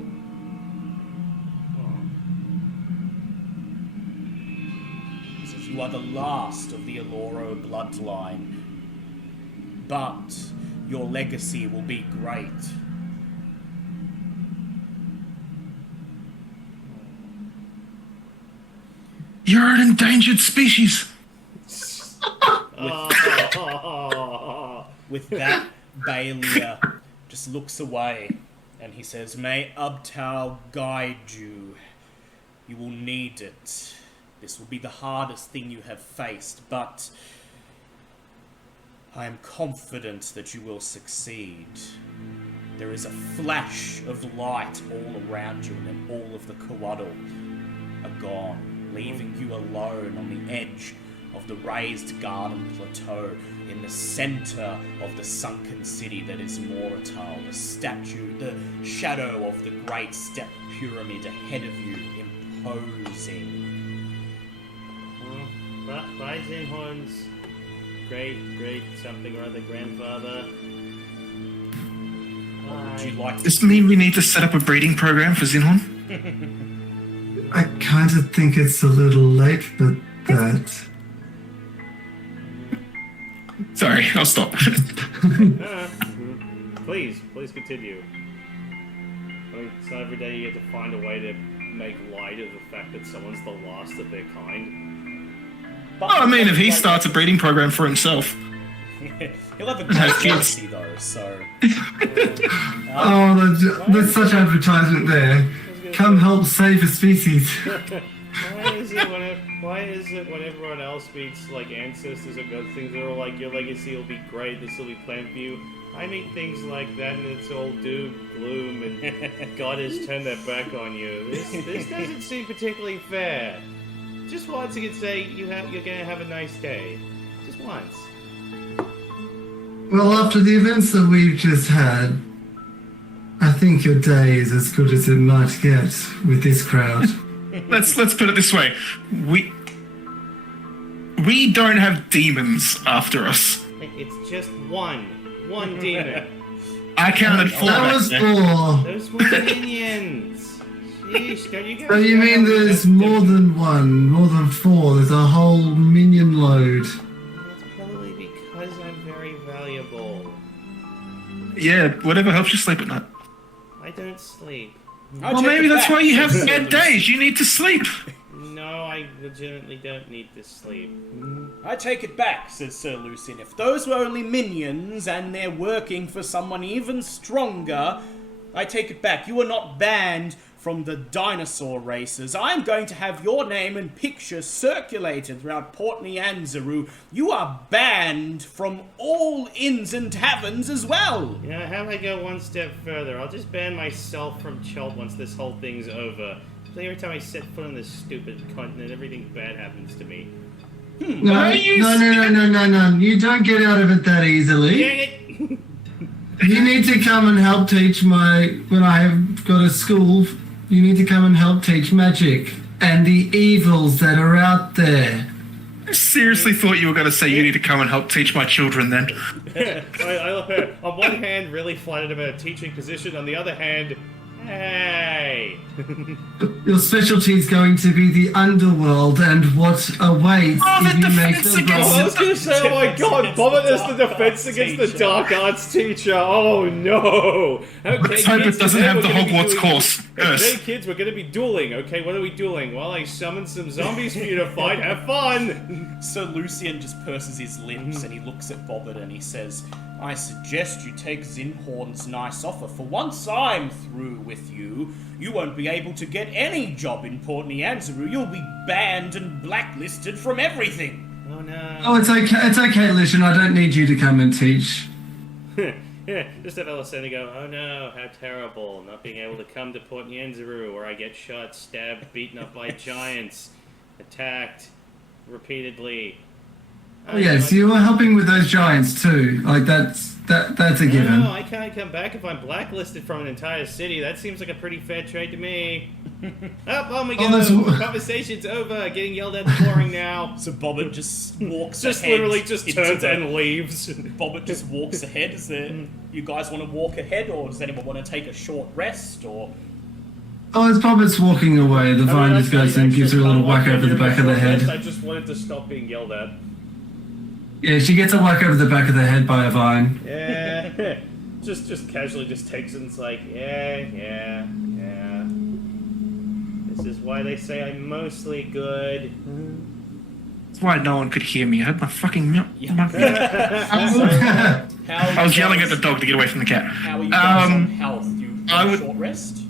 He says, "You are the last of the Aloro bloodline, but your legacy will be great. You're an endangered species. With that, Bailey just looks away and he says, "May Ubtao guide you. You will need it. This will be the hardest thing you have faced, but I am confident that you will succeed." There is a flash of light all around you, and then all of the Kawaddle are gone, leaving you alone on the edge of the raised garden plateau in the center of the sunken city that is Moratal. The statue, the shadow of the great step pyramid ahead of you, imposing. By Zinhorn's great something or other grandfather. Would you like Does this mean we need to set up a breeding program for Zinhorn? I kind of think it's a little late for that. Sorry, I'll stop. Please continue. I mean, it's not every day you get to find a way to make light of the fact that someone's the last of their kind. But Well, I mean, if he starts a breeding program for himself. he'll have a great legacy though, so... Oh, there's such advertisement there. Come help save a species. Why is it when everyone else meets like ancestors or god things, they're all like, your legacy will be great, this will be planned for you? I meet things like that and it's all doom, gloom, and God has turned their back on you. This doesn't seem particularly fair. Just once you can say you're gonna have a nice day. Just once. Well, after the events that we've just had, I think your day is as good as it might get with this crowd. Let's put it this way: we don't have demons after us. It's just one demon. I counted 4. That was back 4. Those were minions. Sheesh, don't you guys? So you mean there's more than 1, more than 4? There's a whole minion load. That's probably because I'm very valuable. there. Yeah, whatever helps you sleep at night. I don't sleep. Well, maybe that's why you have bad days. You need to sleep. No, I legitimately don't need to sleep. I take it back, says Sir Lucian. If those were only minions and they're working for someone even stronger, I take it back. You are not banned from the dinosaur races. I'm going to have your name and picture circulated throughout Port Nyanzaru. You are banned from all inns and taverns as well. You know, how about I go one step further? I'll just ban myself from Chult once this whole thing's over. So every time I set foot on this stupid continent, everything bad happens to me. No. You don't get out of it that easily. Dang it! You need to come and help teach when I have got a school, you need to come and help teach magic and the evils that are out there. I seriously thought you were going to say you need to come and help teach my children then. I on one hand, really flattered about a teaching position. On the other hand, hey. Your specialty is going to be the underworld and what awaits if you make the I was wrong. going to say, oh my god, Bobbit is the defense against the dark arts teacher. Oh no. Okay, Let's hope kids, it doesn't today have the we're gonna be Hogwarts doing- course Today, first. kids, we're going to be dueling. Okay, what are we dueling? Well, I summoned some zombies for you to fight. Have fun. Sir Lucian just purses his lips and he looks at Bobbit and he says, I suggest you take Zinhorn's nice offer. For once I'm through with you, you won't be able to get any job in Port Nyanzaru. You'll be banned and blacklisted from everything. Oh no. Oh, it's okay, Lucian. I don't need you to come and teach. Yeah, just have Elisenda go, oh no, how terrible, not being able to come to Port Nyanzaru where I get shot, stabbed, beaten up by giants, attacked repeatedly. Oh, yes, you were helping with those giants too. Like that's a given. No, I can't come back if I'm blacklisted from an entire city. That seems like a pretty fair trade to me. Oh my god, conversation's over. Getting yelled at boring now. So Bobbit just walks Just ahead. literally just into turns the- and leaves. Bobbit just walks ahead. Is there, you guys want to walk ahead, or does anyone want to take a short rest, or... Oh, as Bobbit's walking away, the vine just goes and gives her a little whack over the back of the head. I just wanted to stop being yelled at. Yeah, she gets a whack over the back of the head by a vine. Yeah. just casually just takes it and it's like, yeah. This is why they say I'm mostly good. That's why no one could hear me. I had my fucking mouth. I was yelling at the dog to get away from the cat. How are you guys on health? You short rest?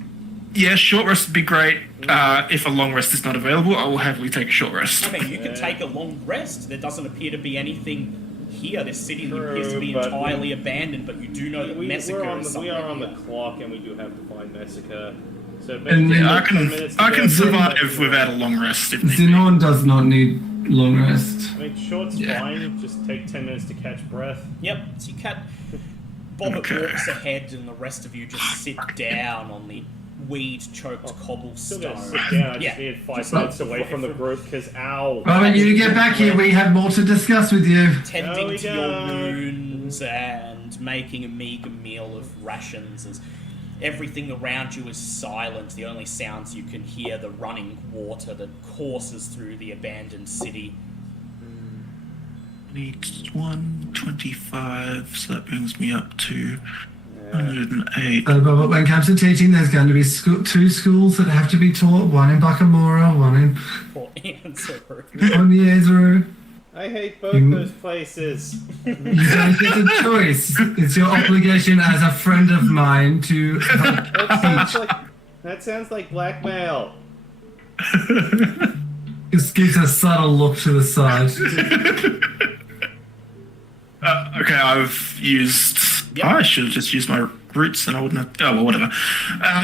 Yeah, short rest would be great. If a long rest is not available, I will happily take a short rest. I mean, you can take a long rest. There doesn't appear to be anything here. This city appears to be entirely abandoned, but you do know that Massacre is something. We are on the clock, and we do have to find Massacre. So I can survive without a long rest. If Xenon does not need long rest. I mean, short's fine. Just take 10 minutes to catch breath. Yep. So you cat. Bobbit walks ahead, and the rest of you just sit down on the weed-choked cobblestone. Still gotta sit down. I just need 5 minutes away from the group because ow. Well, when you get back here, we have more to discuss with you. Tending to your wounds and making a meager meal of rations as everything around you is silent. The only sounds you can hear, the running water that courses through the abandoned city. Needs 125, so that brings me up to 108. But when it comes to teaching, there's going to be two schools that have to be taught. One in Bakamora, one in Mezro. I hate both those places. You don't get a choice. It's your obligation as a friend of mine to help. That sounds like blackmail. Just gives a subtle look to the side. Okay, I've used... Yep. I should have just used my roots and I wouldn't have... Oh, well, whatever.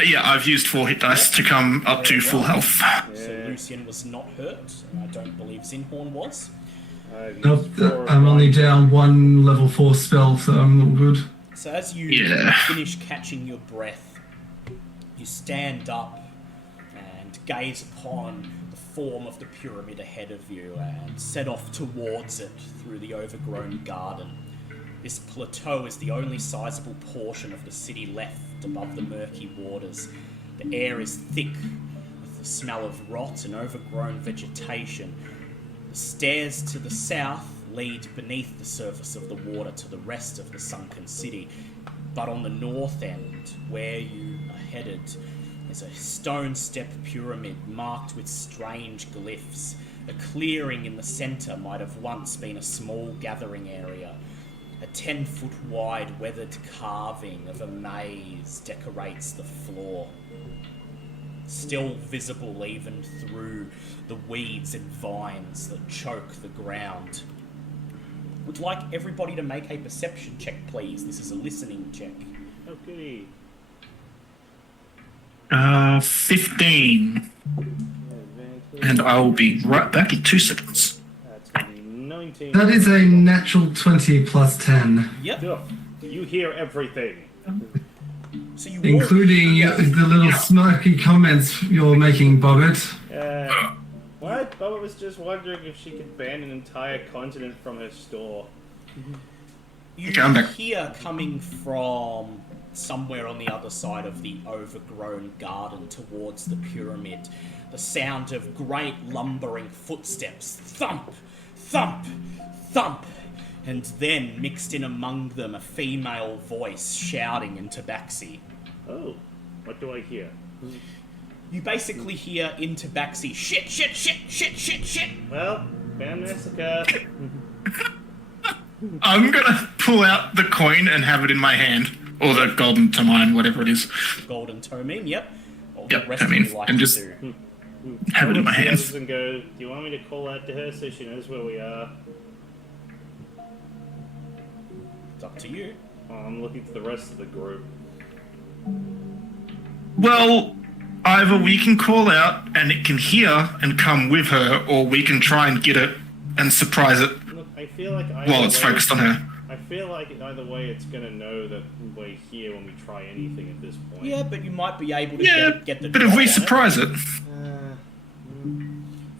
Yeah, I've used 4 hit dice to come up to full health. So Lucian was not hurt, and I don't believe Zinhorn was. Nope, I'm only down 1 level 4 spell, so I'm all good. So as you finish catching your breath, you stand up and gaze upon the form of the pyramid ahead of you and set off towards it through the overgrown garden. This plateau is the only sizable portion of the city left above the murky waters. The air is thick with the smell of rot and overgrown vegetation. The stairs to the south lead beneath the surface of the water to the rest of the sunken city. But on the north end, where you are headed, is a stone step pyramid marked with strange glyphs. A clearing in the centre might have once been a small gathering area. A 10-foot wide weathered carving of a maze decorates the floor. Still visible even through the weeds and vines that choke the ground. Would like everybody to make a perception check, please. This is a listening check. Oh, goody. 15. And I will be right back in 2 seconds. That's gonna be 19. That is a natural 20 plus 10. Yep. You hear everything. So you Including the little smirky comments you're making, Bobbit. What? Bubba was just wondering if she could ban an entire continent from her store. You hear coming from somewhere on the other side of the overgrown garden towards the pyramid the sound of great lumbering footsteps. Thump, thump, thump. And then, mixed in among them, a female voice shouting in Tabaxi. Oh, what do I hear? You basically hear in Tabaxi, shit, shit, shit, shit, shit, shit. Well, ban massacre. I'm gonna pull out the coin and have it in my hand. Or the golden tomine, whatever it is. Golden tomine, yep. Yep, and just have it in my hands. And go, do you want me to call out to her so she knows where we are? It's up to you. I'm looking for the rest of the group. Well, either we can call out and it can hear and come with her, or we can try and get it and surprise it. Look, I feel like while it's focused on her. I feel like either way it's gonna know that we're here when we try anything at this point. Yeah, but you might be able to get the but if we surprise it... If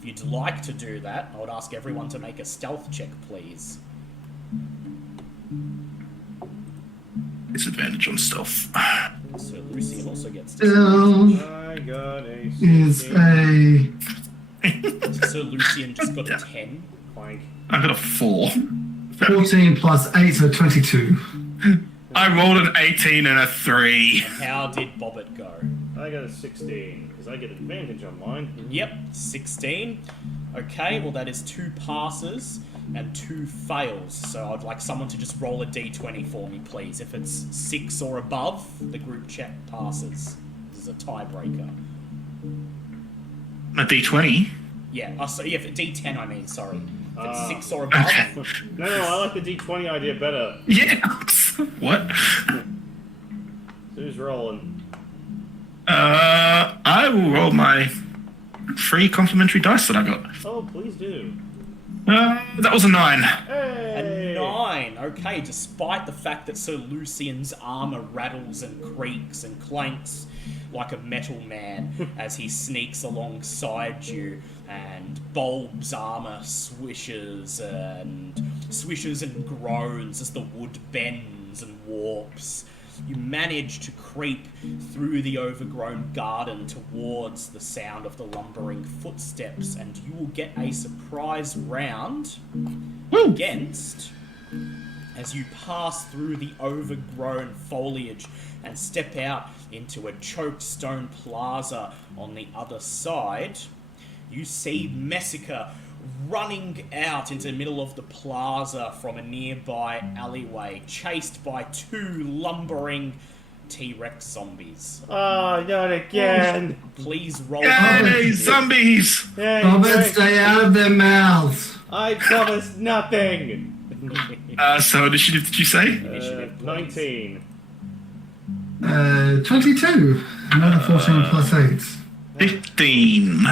you'd like to do that, I would ask everyone to make a stealth check, please. Disadvantage on stealth. So Lucian also gets I got a 16. So Lucian just got a 10. Clank. I got a 4. 14 plus 8, so 22. I rolled an 18 and a 3. How did Bobbit go? I got a 16, because I get advantage on mine. Yep, 16. Okay, well that is 2 passes and 2 fails. So I'd like someone to just roll a d20 for me, please. If it's 6 or above, the group check passes. This is a tiebreaker. A d20? Yeah, so yeah, for d10 I mean, sorry. If it's 6 or above. Okay. No, I like the d20 idea better. Yeah. What? Who's rolling? I will roll my free complimentary dice that I got. Oh, please do. That was a 9. Hey! A 9. Okay, despite the fact that Sir Lucian's armor rattles and creaks and clanks like a metal man as he sneaks alongside you, and Bulb's armor swishes and groans as the wood bends and warps. You manage to creep through the overgrown garden towards the sound of the lumbering footsteps, and you will get a surprise round against as you pass through the overgrown foliage and step out into a choked stone plaza on the other side. You see Messica running out into the middle of the plaza from a nearby alleyway, chased by 2 lumbering T-Rex zombies. Oh, not again! Please roll. Hey, zombies! Hey, Bobbit, stay out of their mouths. I promised nothing! So initiative, did you say? Initiative, please. 19. 22. Another 14 plus 8. 15.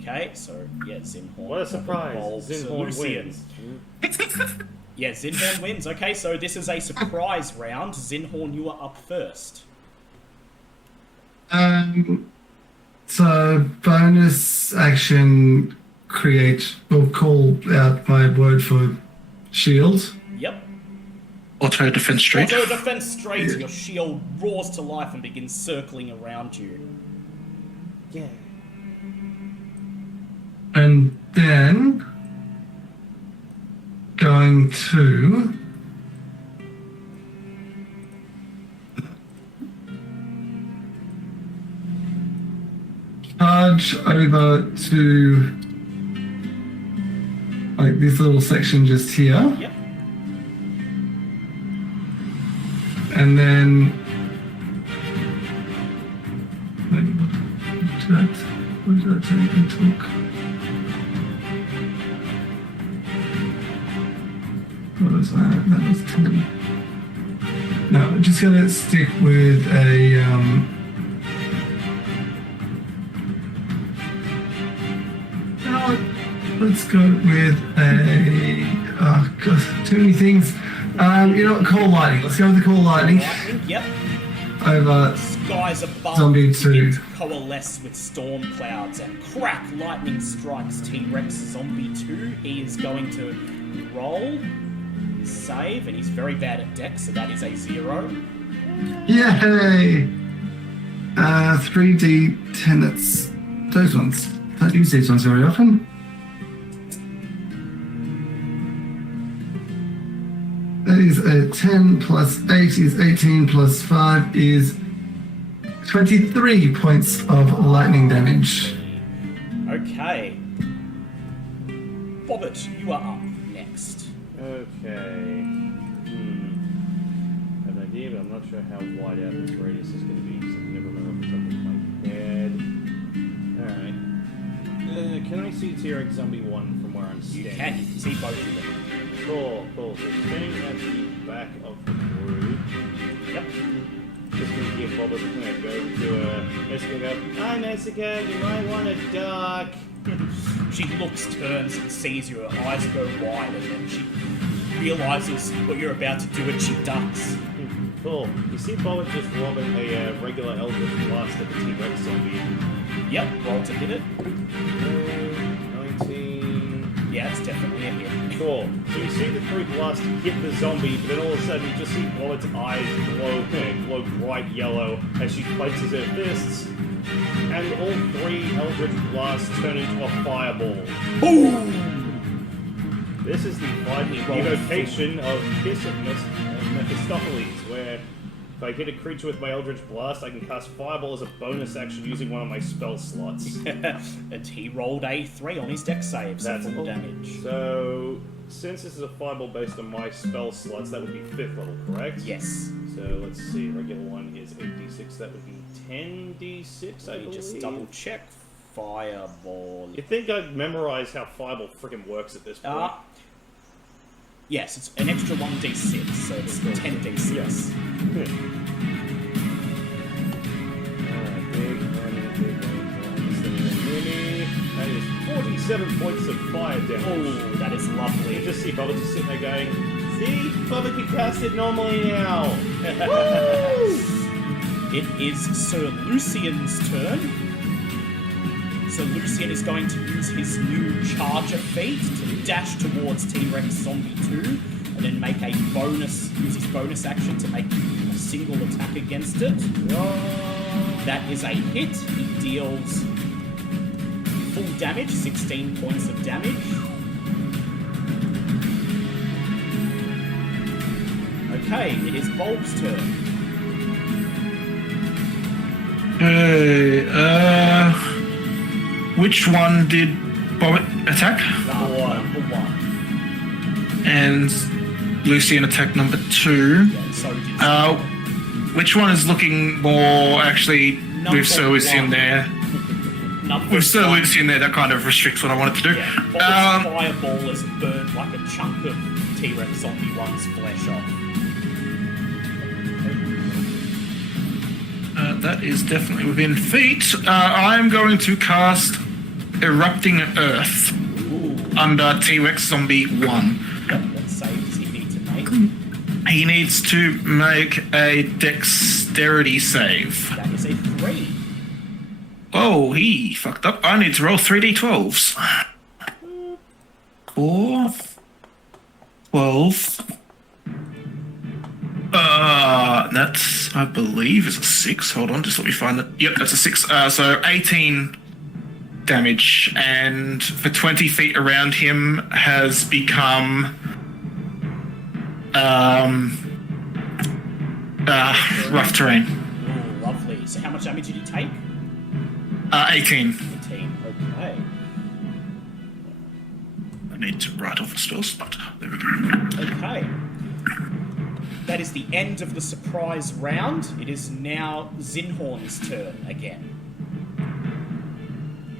Okay, so yeah, Zinhorn. What a surprise. Zinhorn wins. Yeah, Zinhorn wins. Okay, so this is a surprise round. Zinhorn, you are up first. So bonus action will call out my word for shield. Yep. Auto defense straight. Auto defense straight. Your shield roars to life and begins circling around you. Yeah. And then going to charge over to like this little section just here. Yep. And then what did that take and talk? What was that? That was 10. No, I'm just gonna stick with a let's go with a oh god, too many things. You know what, call lightning. Let's go with the call lightning. Yep. Over Skies above Zombie begin 2. to coalesce with storm clouds, and crack, lightning strikes T-Rex Zombie 2. He is going to roll, save, and he's very bad at dex, so that is a 0. Yay! 3d10, that's those ones. Don't use these ones very often. That is a 10 plus 8 is 18 plus 5 is 23 points of lightning damage. Okay. Bobbit, you are up next. Okay. I have an idea, but I'm not sure how wide out this radius is going to be, because I never remember off the top of my head. Alright. Can I see T-Rex Zombie 1 from where I'm standing? You can see both of them. Cool. So standing at the back of the group. Yep. Just going to give Bobbit a go to Messica and go, "Hi Messica, you might want to duck." She looks, turns, and sees you. Her eyes go wide, and then she realizes what you're about to do, and she ducks. Cool. You see Bobbit just robbing a regular Eldritch Blast at the T-Rex Zombie. Yep, roll to hit it. 19. Yeah, it's definitely a hit. Cool. So you see the 3 blast hit the zombie, but then all of a sudden you just see Bobbit's eyes glow bright yellow as she clenches her fists, and all 3 Eldritch blasts turn into a fireball. Boom! This is the final evocation of Kiss of Mephistopheles, where if I hit a creature with my Eldritch Blast, I can cast Fireball as a bonus action using one of my spell slots. And he rolled a 3 on his dex save, so full damage. So, since this is a Fireball based on my spell slots, that would be 5th level, correct? Yes. So, let's see, regular one is 8d6, that would be 10d6, I believe. Just double check. Fireball. You'd think I'd memorize how Fireball frickin' works at this point. Yes, it's an extra 1d6, so it's 10d6. Yes. That is 47 points of fire damage. Oh, that is lovely. You just see Bubba just sitting there going, see, Bubba can cast it normally now. Woo! It is Sir Lucian's turn. So Lucian is going to use his new Charger feat to dash towards T-Rex Zombie 2, and then make a bonus, use his bonus action to make a single attack against it. That is a hit. He deals full damage, 16 points of damage. Okay, it is Bulb's turn. Which one did Bobbit attack? Number one. And Lucian attack number 2. Yeah, so did Which one is looking more actually with Sir Lucian there? With Sir Lucian there, that kind of restricts what I wanted to do. Yeah, Bobbit's fireball has burned like a chunk of T-Rex Zombie 1's flesh off. That is definitely within feet. I'm going to cast Erupting Earth under T-Rex Zombie 1. What save does he need to make? He needs to make a dexterity save. That is a 3. Oh, he fucked up. I need to roll 3d12s. 4, 12. That's, I believe, is a 6. Hold on, just let me find it. Yep, that's a 6. So 18 damage, and for 20 feet around him has become rough terrain. Oh, lovely. So how much damage did he take? 18. 18. Okay. I need to write off a spell slot. There we go. Okay. That is the end of the surprise round. It is now Zinhorn's turn again.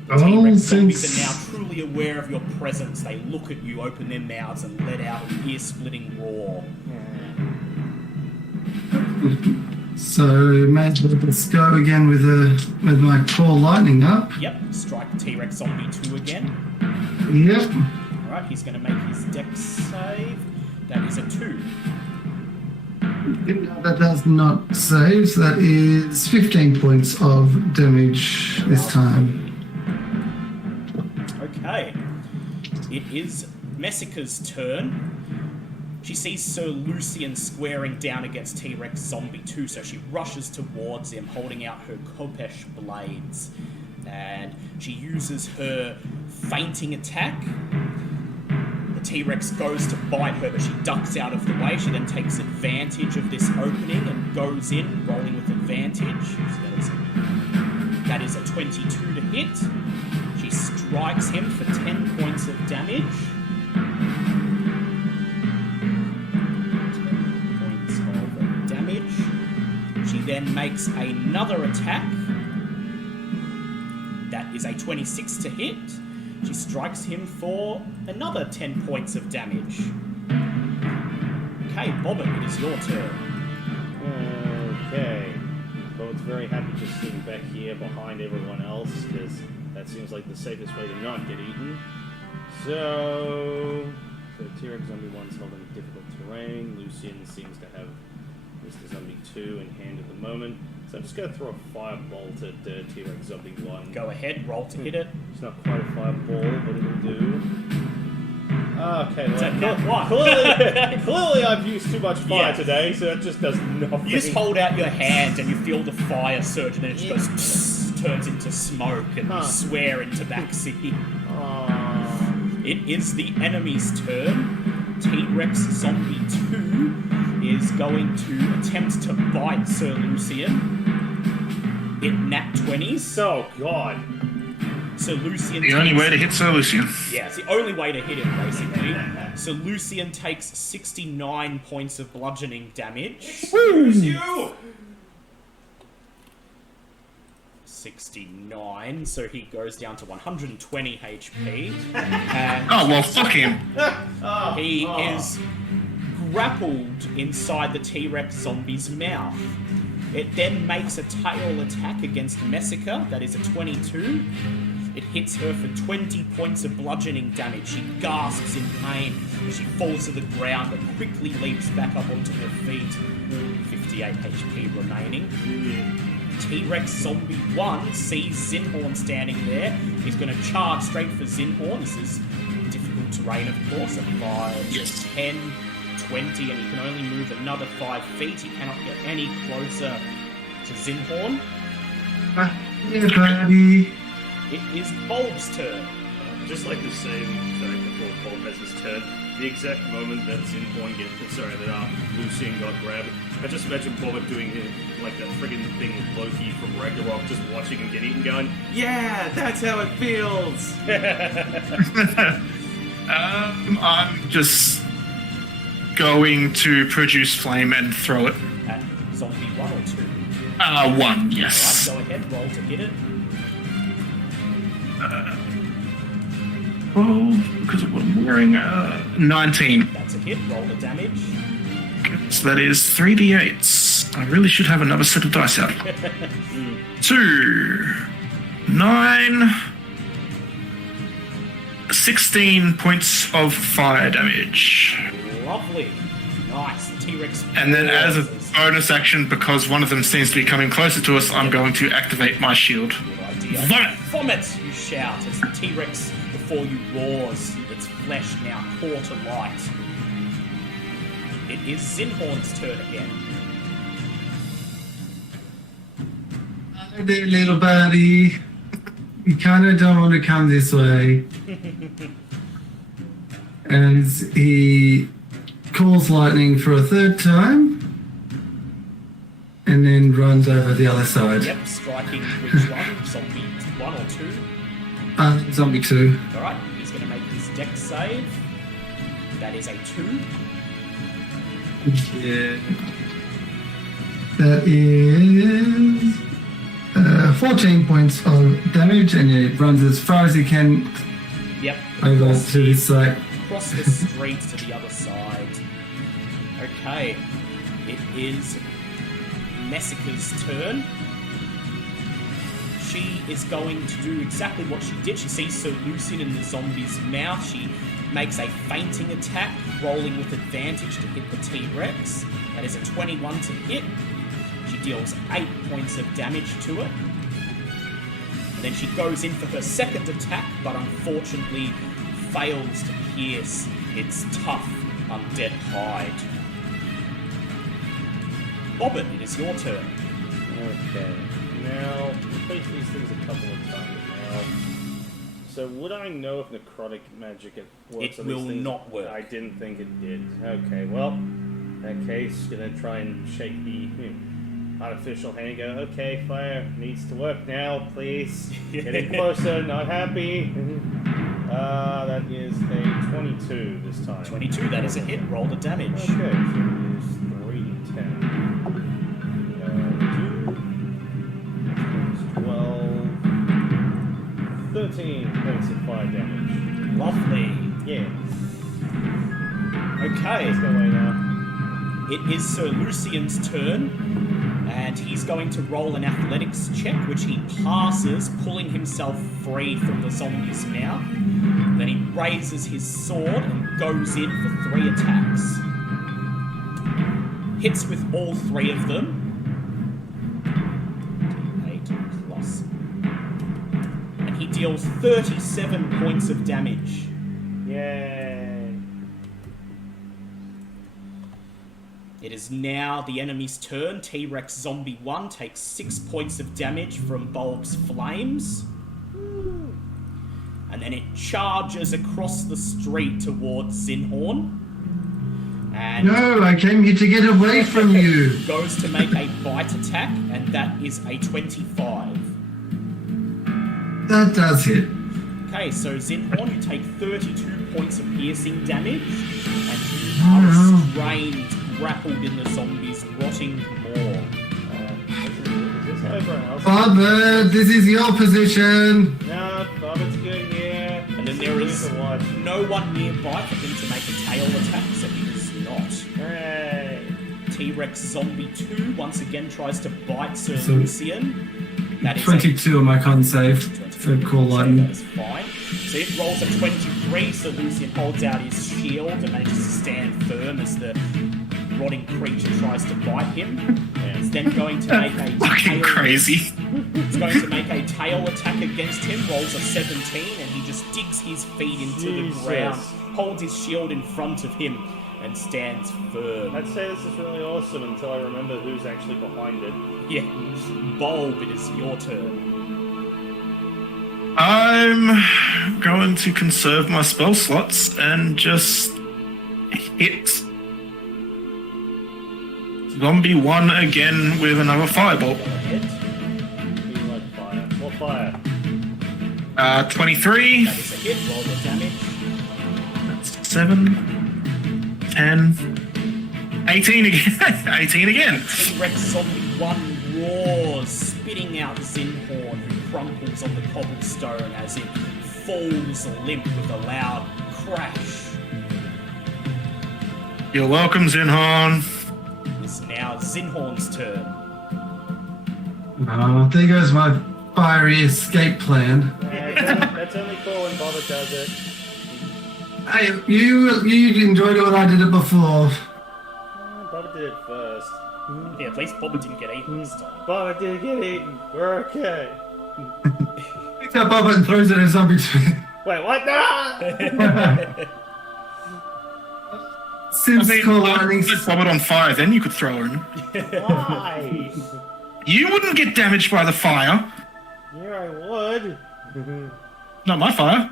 T-Rex zombies are now truly aware of your presence. They look at you, open their mouths, and let out an ear-splitting roar. So, Mezro, let's go again with my claw lightning up. Yep, strike T-Rex Zombie 2 again. Yep. Alright, he's going to make his dex save. That is a 2. That does not save, so that is 15 points of damage this time. Okay. It is Messica's turn. She sees Sir Lucian squaring down against T-Rex Zombie 2, so she rushes towards him, holding out her Kopesh blades. And she uses her fainting attack. The T-Rex goes to bite her, but she ducks out of the way. She then takes advantage of this opening and goes in, rolling with advantage. So that is a 22 to hit. She strikes him for 10 points of damage. 10 points of damage. She then makes another attack. That is a 26 to hit. She strikes him for another 10 points of damage. Okay, Bobbin, it is your turn. Okay. Bobbitt's very happy just sitting back here behind everyone else, because that seems like the safest way to not get eaten. So T-Rex Zombie 1's held in difficult terrain. Lucian seems to have Mr. Zombie 2 in hand at the moment. So I'm just going to throw a firebolt at T-Rex Zombie 1. Go ahead, roll to hit it. It's not quite a fireball, but it'll do. Okay, clearly I've used too much fire today, so it just does nothing. You just hold out your hand and you feel the fire surge, and then it just goes psst, turns into smoke, and you swear into backseat. It is the enemy's turn. T-Rex Zombie 2 is going to attempt to bite Sir Lucian. It nat 20s. Oh, God. Sir Lucian The only way to hit Sir Lucian. Yeah, it's the only way to hit him, basically. So Lucian takes 69 points of bludgeoning damage. You! 69, so he goes down to 120 HP. And Oh, well, fuck him. he is grappled inside the T-Rex zombie's mouth. It then makes a tail attack against Messica, that is a 22. It hits her for 20 points of bludgeoning damage. She gasps in pain as she falls to the ground but quickly leaps back up onto her feet. 58 HP remaining. T-Rex Zombie 1 sees Zinhorn standing there. He's going to charge straight for Zinhorn. This is difficult terrain, of course. A 5, Yes. 10, 20, and he can only move another 5 feet. He cannot get any closer to Zinhorn. Yeah, buddy. It is Bulb's turn. Just like the same fact before Bob has his turn, the exact moment that Zinhorn that Lucian got grabbed, I just imagine Bob doing like that friggin' thing with Loki from Ragnarok, just watching him get eaten, going, "Yeah, that's how it feels." I'm just going to produce flame and throw it. At Zombie 1 or 2? 1, yes. Alright, go ahead, roll to hit it. Well, because of what I'm wearing, 19. That's a hit, roll the damage. So that is 3d8s. I really should have another set of dice out. 2, 9, 16 points of fire damage. Lovely. Nice. The T-Rex. And then as a roars. bonus action, because one of them seems to be coming closer to us, I'm going to activate my shield. Good idea. Vomit! Vomit, you shout as the T-Rex before you roars, its flesh now core to light. It is Zinhorn's turn again. Hi there, little buddy. You kind of don't want to come this way. As he calls lightning for a third time, and then runs over the other side. Yep, striking which one? Zombie 1 or 2? Zombie 2. Alright, he's going to make his dex save. That is a 2. Yeah. That is 14 points of damage, and it runs as far as he can Yep. over across to this side. across the street to the other side. Okay, it is Messica's turn. She is going to do exactly what she did. She sees Sir Lucian in the zombie's mouth. She makes a feinting attack, rolling with advantage to hit the T-Rex. That is a 21 to hit. She deals 8 points of damage to it. And then she goes in for her second attack, but unfortunately fails to pierce its tough undead hide. Bobbin, it is your turn. Okay. Now, we've faced these things a couple of times now. So would I know if necrotic magic works It on these will things? not work. I didn't think it did. Okay, well, in that case, gonna try and shake the artificial hand and go, okay, fire needs to work now, please. Getting closer, not happy. That is a 22 this time. 22, that is a hit. Roll the damage. Okay, so it is 3d10. 12, 13 points of fire damage. Lovely. Yeah. Okay. Let's go away now. It is Sir Lucian's turn, and he's going to roll an athletics check, which he passes, pulling himself free from the zombie's mouth. Then he raises his sword and goes in for 3 attacks. Hits with all 3 of them. 8 plus. And he deals 37 points of damage. Yay. It is now the enemy's turn. T-Rex Zombie 1 takes 6 points of damage from Bulb's flames. and then it charges across the street towards Zinhorn. And No, I came here to get away from you. goes to make a bite attack, and that is a 25. That does hit. Okay, so Zinhorn, you take 32 points of piercing damage, and you are restrained, grappled in the zombie's rotting maw. Is this over else? Bobbert, this is your position. No, Bobbert's good here. And then there is Watch. no one nearby for him to make a tail attack, so he does not. Hooray. T-Rex Zombie 2 once again tries to bite Sir Lucian. That is 22 on my con save for Call That Lightning. is fine. So it rolls a 23, so Lucian holds out his shield and manages to stand firm as the rotting creature tries to bite him. It's then going to make a Fucking crazy. It's going to make a tail attack against him, rolls a 17, and he just digs his feet into the ground, holds his shield in front of him, and stands firm. I'd say this is really awesome until I remember who's actually behind it. Yeah, Bulb, it is your turn. I'm going to conserve my spell slots and just hit Zombie 1 again with another fireball. Go ahead. Who like fire? What fire? 23, That is a hit, roll the damage. that's 7, 10, 18 again. 18 again. T-Rex Zombie 1 roars, spitting out Zinhorn, who crumples on the cobblestone as it falls limp with a loud crash. You're welcome, Zinhorn. It's now Zinhorn's turn. Oh, there goes my fiery escape plan. That's only cool when Bobber does it. Hey, you enjoyed it when I did it before. Bobber did it first. Yeah, at least Bobber didn't get eaten this time. Bobber did get eaten. We're okay. Picks up Bobbert and throws it at zombie twin. Wait, what? No! Since Call Lightning. Put Bobbert on fire, then you could throw him. Why? You wouldn't get damaged by the fire. Yeah, I would. Not my fire.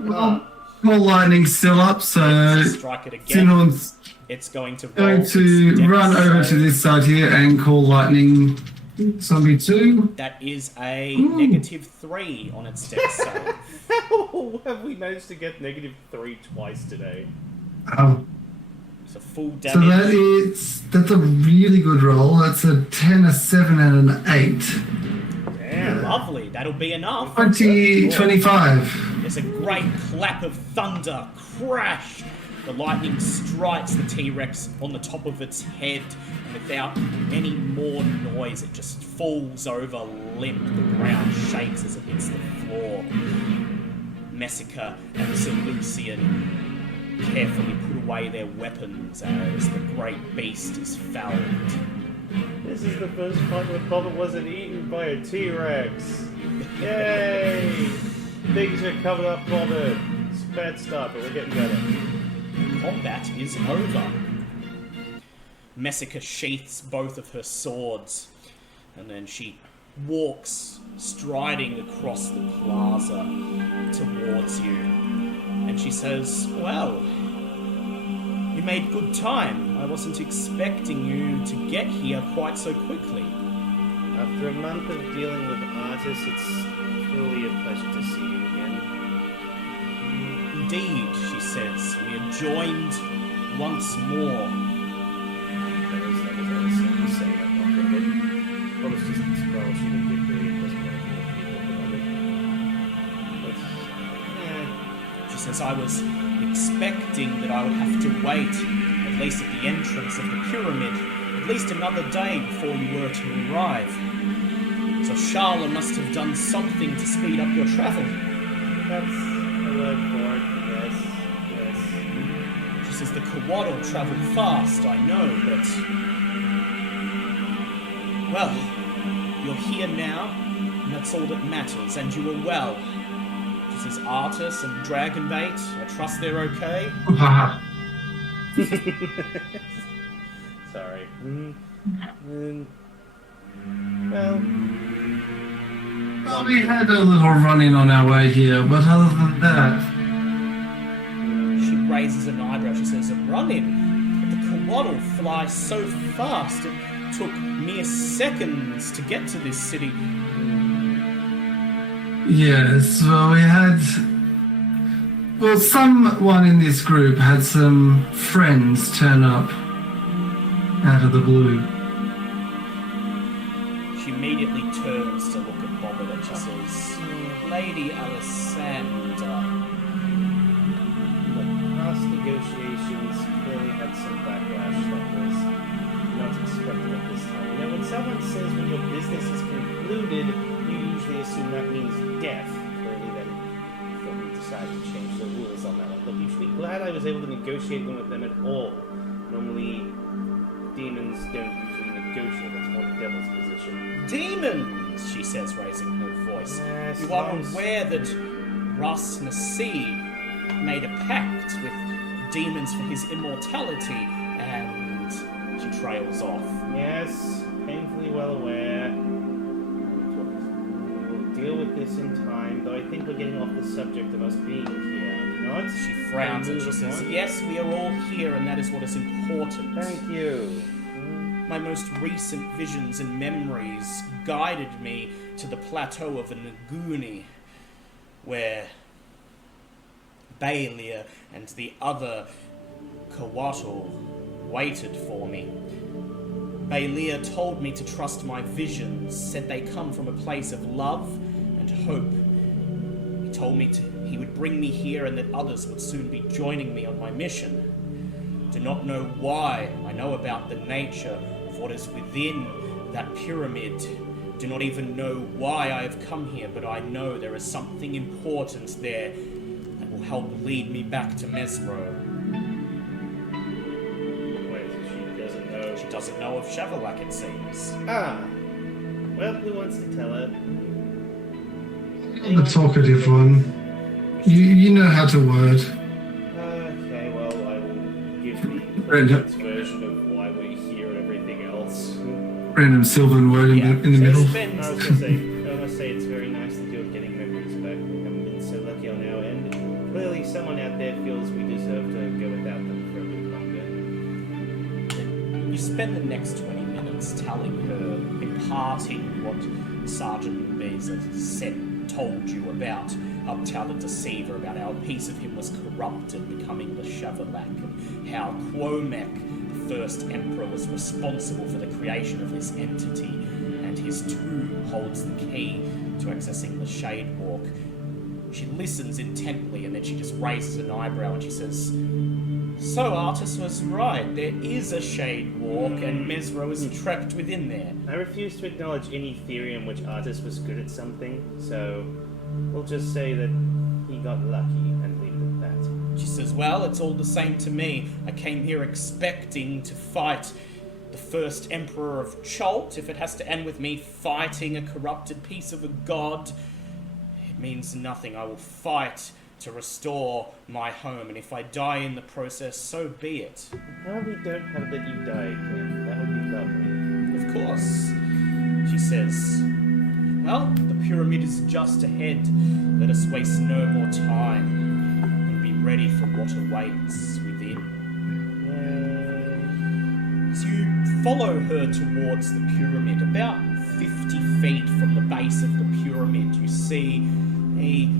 Well, Call Lightning's still up, so Strike it again. Zinhorn's It's going to roll going its to dex run over to save. this side here and Call Lightning Zombie 2. That is a -3 on its dex save. How have we managed to get -3 twice today? It's a full So that's a really good roll. That's a 10, a 7, and an 8. Damn. Lovely, that'll be enough. 25. There's a great clap of thunder, crash. The lightning strikes the T-Rex on the top of its head, and without any more noise, it just falls over limp. The ground shakes as it hits the floor. Messica and Sir Lucian carefully put away their weapons as the great beast is felled. This is the first fight where Bobber wasn't eaten by a T-Rex. Yay! Things are covered up, Bobber. It's a bad start, but we're getting better. Combat is over. Messica sheaths both of her swords, and then she walks, striding across the plaza towards you. And she says, "Well, you made good time. I wasn't expecting you to get here quite so quickly." After a month of dealing with artists, it's truly a pleasure to see you again. "Indeed," she says, "we are joined once more." That was awesome to say that, not really. Bobber's just relishing in victory. It doesn't want to deal with people at the moment. But, She says, "I was expecting that I would have to wait, at least at the entrance of the pyramid, at least another day before you were to arrive. So Sharla must have done something to speed up your travel." that's a word for it, yes. She says, "The Kawaddle travel fast, I know, but... well, you're here now, and that's all that matters, and you are well." She says, "Artis and Dragonbait, I trust they're okay?" Sorry. Well, Well, we had a little run-in on our way here, but other than that... She raises an eyebrow. She says, a run-in? But the Coatl flies so fast, it took mere seconds to get to this city. Yes, well, we had... Well, someone in this group had some friends turn up out of the blue. She immediately turns to look at Bobbert and she says, Lady Alessandra. The past negotiations clearly had some backlash that was not expected at this time. You know, when someone says when your business is concluded, you usually assume that means death. Clearly then, we decided to change the rules on that one. Look, you should be glad I was able to negotiate one with them at all. Normally, demons don't usually negotiate. That's more the devil's position. Demons, she says, raising her voice. Yes, You are aware that Ras Nasi made a pact with demons for his immortality, and she trails off. Yes, painfully well aware. We'll deal with this in time, though I think we're getting off the subject of us being here. Not? She frowns and she says, yes, we are all here, and that is what is important. Thank you. My most recent visions and memories guided me to the plateau of Nguni, where Baelia and the other Coatl waited for me. Baelia told me to trust my visions, said they come from a place of love and hope. He told me he would bring me here and that others would soon be joining me on my mission. Do not know why. I know about the nature of what is within that pyramid. Do not even know why I have come here, but I know there is something important there that will help lead me back to Mezro. Wait, she doesn't know. She doesn't know of Chevalak, it seems. Ah. Well, who wants to tell her? The talkative one. You know how to word. Okay, well, I will give the Random. version of why we're here and everything else. Random Sylvan word in the middle. I was gonna say it's very nice that you're getting memories back. We haven't been so lucky on our end. Clearly, someone out there feels we deserve to go without them for a bit longer. You spend the next 20 minutes telling her, imparting what Sergeant Beza told you about Ubtao the Deceiver, about how a piece of him was corrupted, becoming the Chevalak, and how Quomek, the first emperor, was responsible for the creation of this entity, and his tomb holds the key to accessing the Shade Walk. She listens intently, and then she just raises an eyebrow and she says, so Artis was right, there is a Shade Walk, and Mezro is trapped within there. I refuse to acknowledge any theory in which Artis was good at something, so we'll just say that he got lucky and leave it at that. She says, well, it's all the same to me. I came here expecting to fight the first emperor of Chult. If it has to end with me fighting a corrupted piece of a god, it means nothing. I will fight to restore my home, and if I die in the process, so be it. How we don't have that you died, Ken. That would be lovely. Of course, she says. Well, the pyramid is just ahead. Let us waste no more time and be ready for what awaits within. As you follow her towards the pyramid, about 50 feet from the base of the pyramid, you see a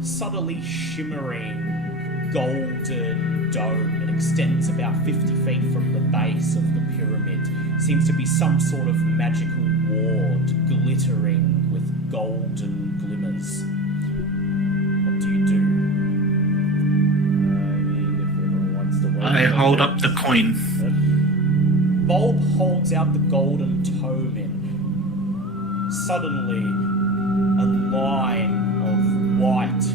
subtly shimmering golden dome that extends about 50 feet from the base of the pyramid. Seems to be some sort of magical ward glittering with golden glimmers. What do you do? I mean, if everyone wants to wait. I hold up the coin. Bulb holds out the golden tome in. Suddenly, a line of white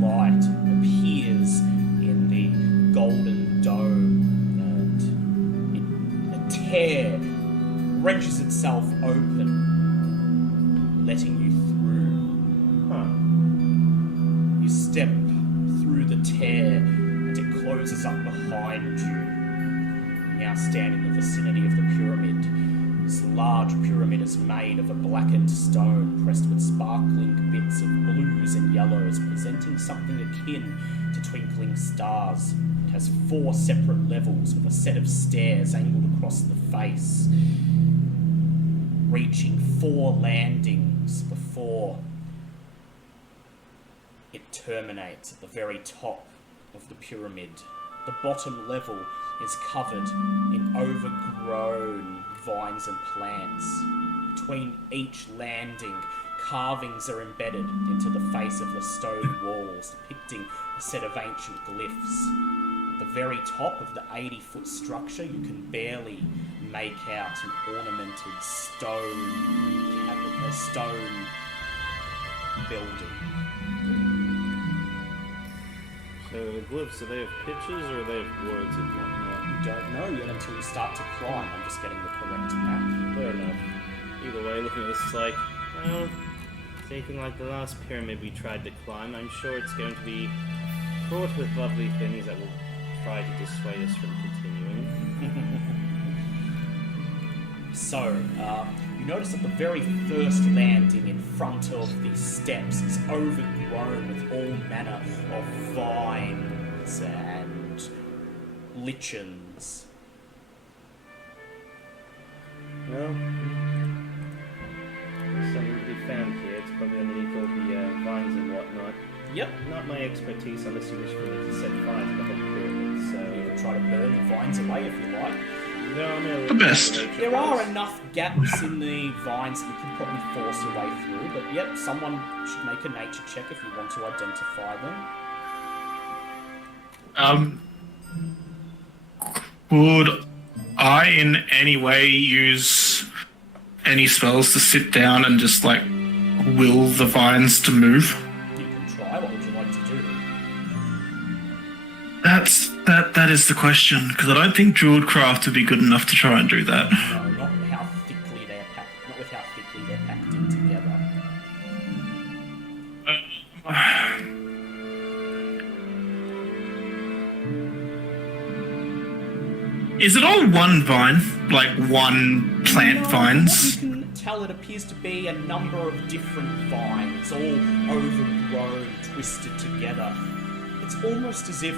light appears in the golden dome, and a tear wrenches itself open, letting you through. You step through the tear, and it closes up behind you. You now stand in the vicinity of the pyramid. This large pyramid is made of a blackened stone pressed with sparkling bits of blues and yellows, presenting something akin to twinkling stars. It has 4 separate levels with a set of stairs angled across the face, reaching 4 landings before it terminates at the very top of the pyramid. The bottom level is covered in overgrown vines and plants. Between each landing, carvings are embedded into the face of the stone walls, depicting a set of ancient glyphs. At the very top of the 80-foot structure, you can barely make out an ornamented stone building. So the glyphs, are they have pictures or are they have words and whatnot? You don't know yet until you start to climb. I'm just getting the correct map. Fair enough. Either way, looking at this, it's like, well, it's anything like the last pyramid we tried to climb. I'm sure it's going to be fraught with lovely things that will try to dissuade us from continuing. So, you notice that the very first landing in front of the steps is overgrown with all manner of vines and lichens. Well, there's something to be found here. It's probably underneath all the vines and whatnot. Yep. Not my expertise unless you wish for me to set fire to the whole pyramid, so... You can try to burn the vines away if you like. No, The best. There are enough gaps in the vines that you can probably force your way through, but yep, someone should make a nature check if you want to identify them. Would I in any way use any spells to sit down and just like will the vines to move? You can try. What would you like to do? That is the question, because I don't think Druidcraft would be good enough to try and do that. No, not how thickly they're packed. Not with how thickly they're packed in together. Is it all one vine? Like one plant No, vines? What you can tell, it appears to be a number of different vines, all overgrown, twisted together. It's almost as if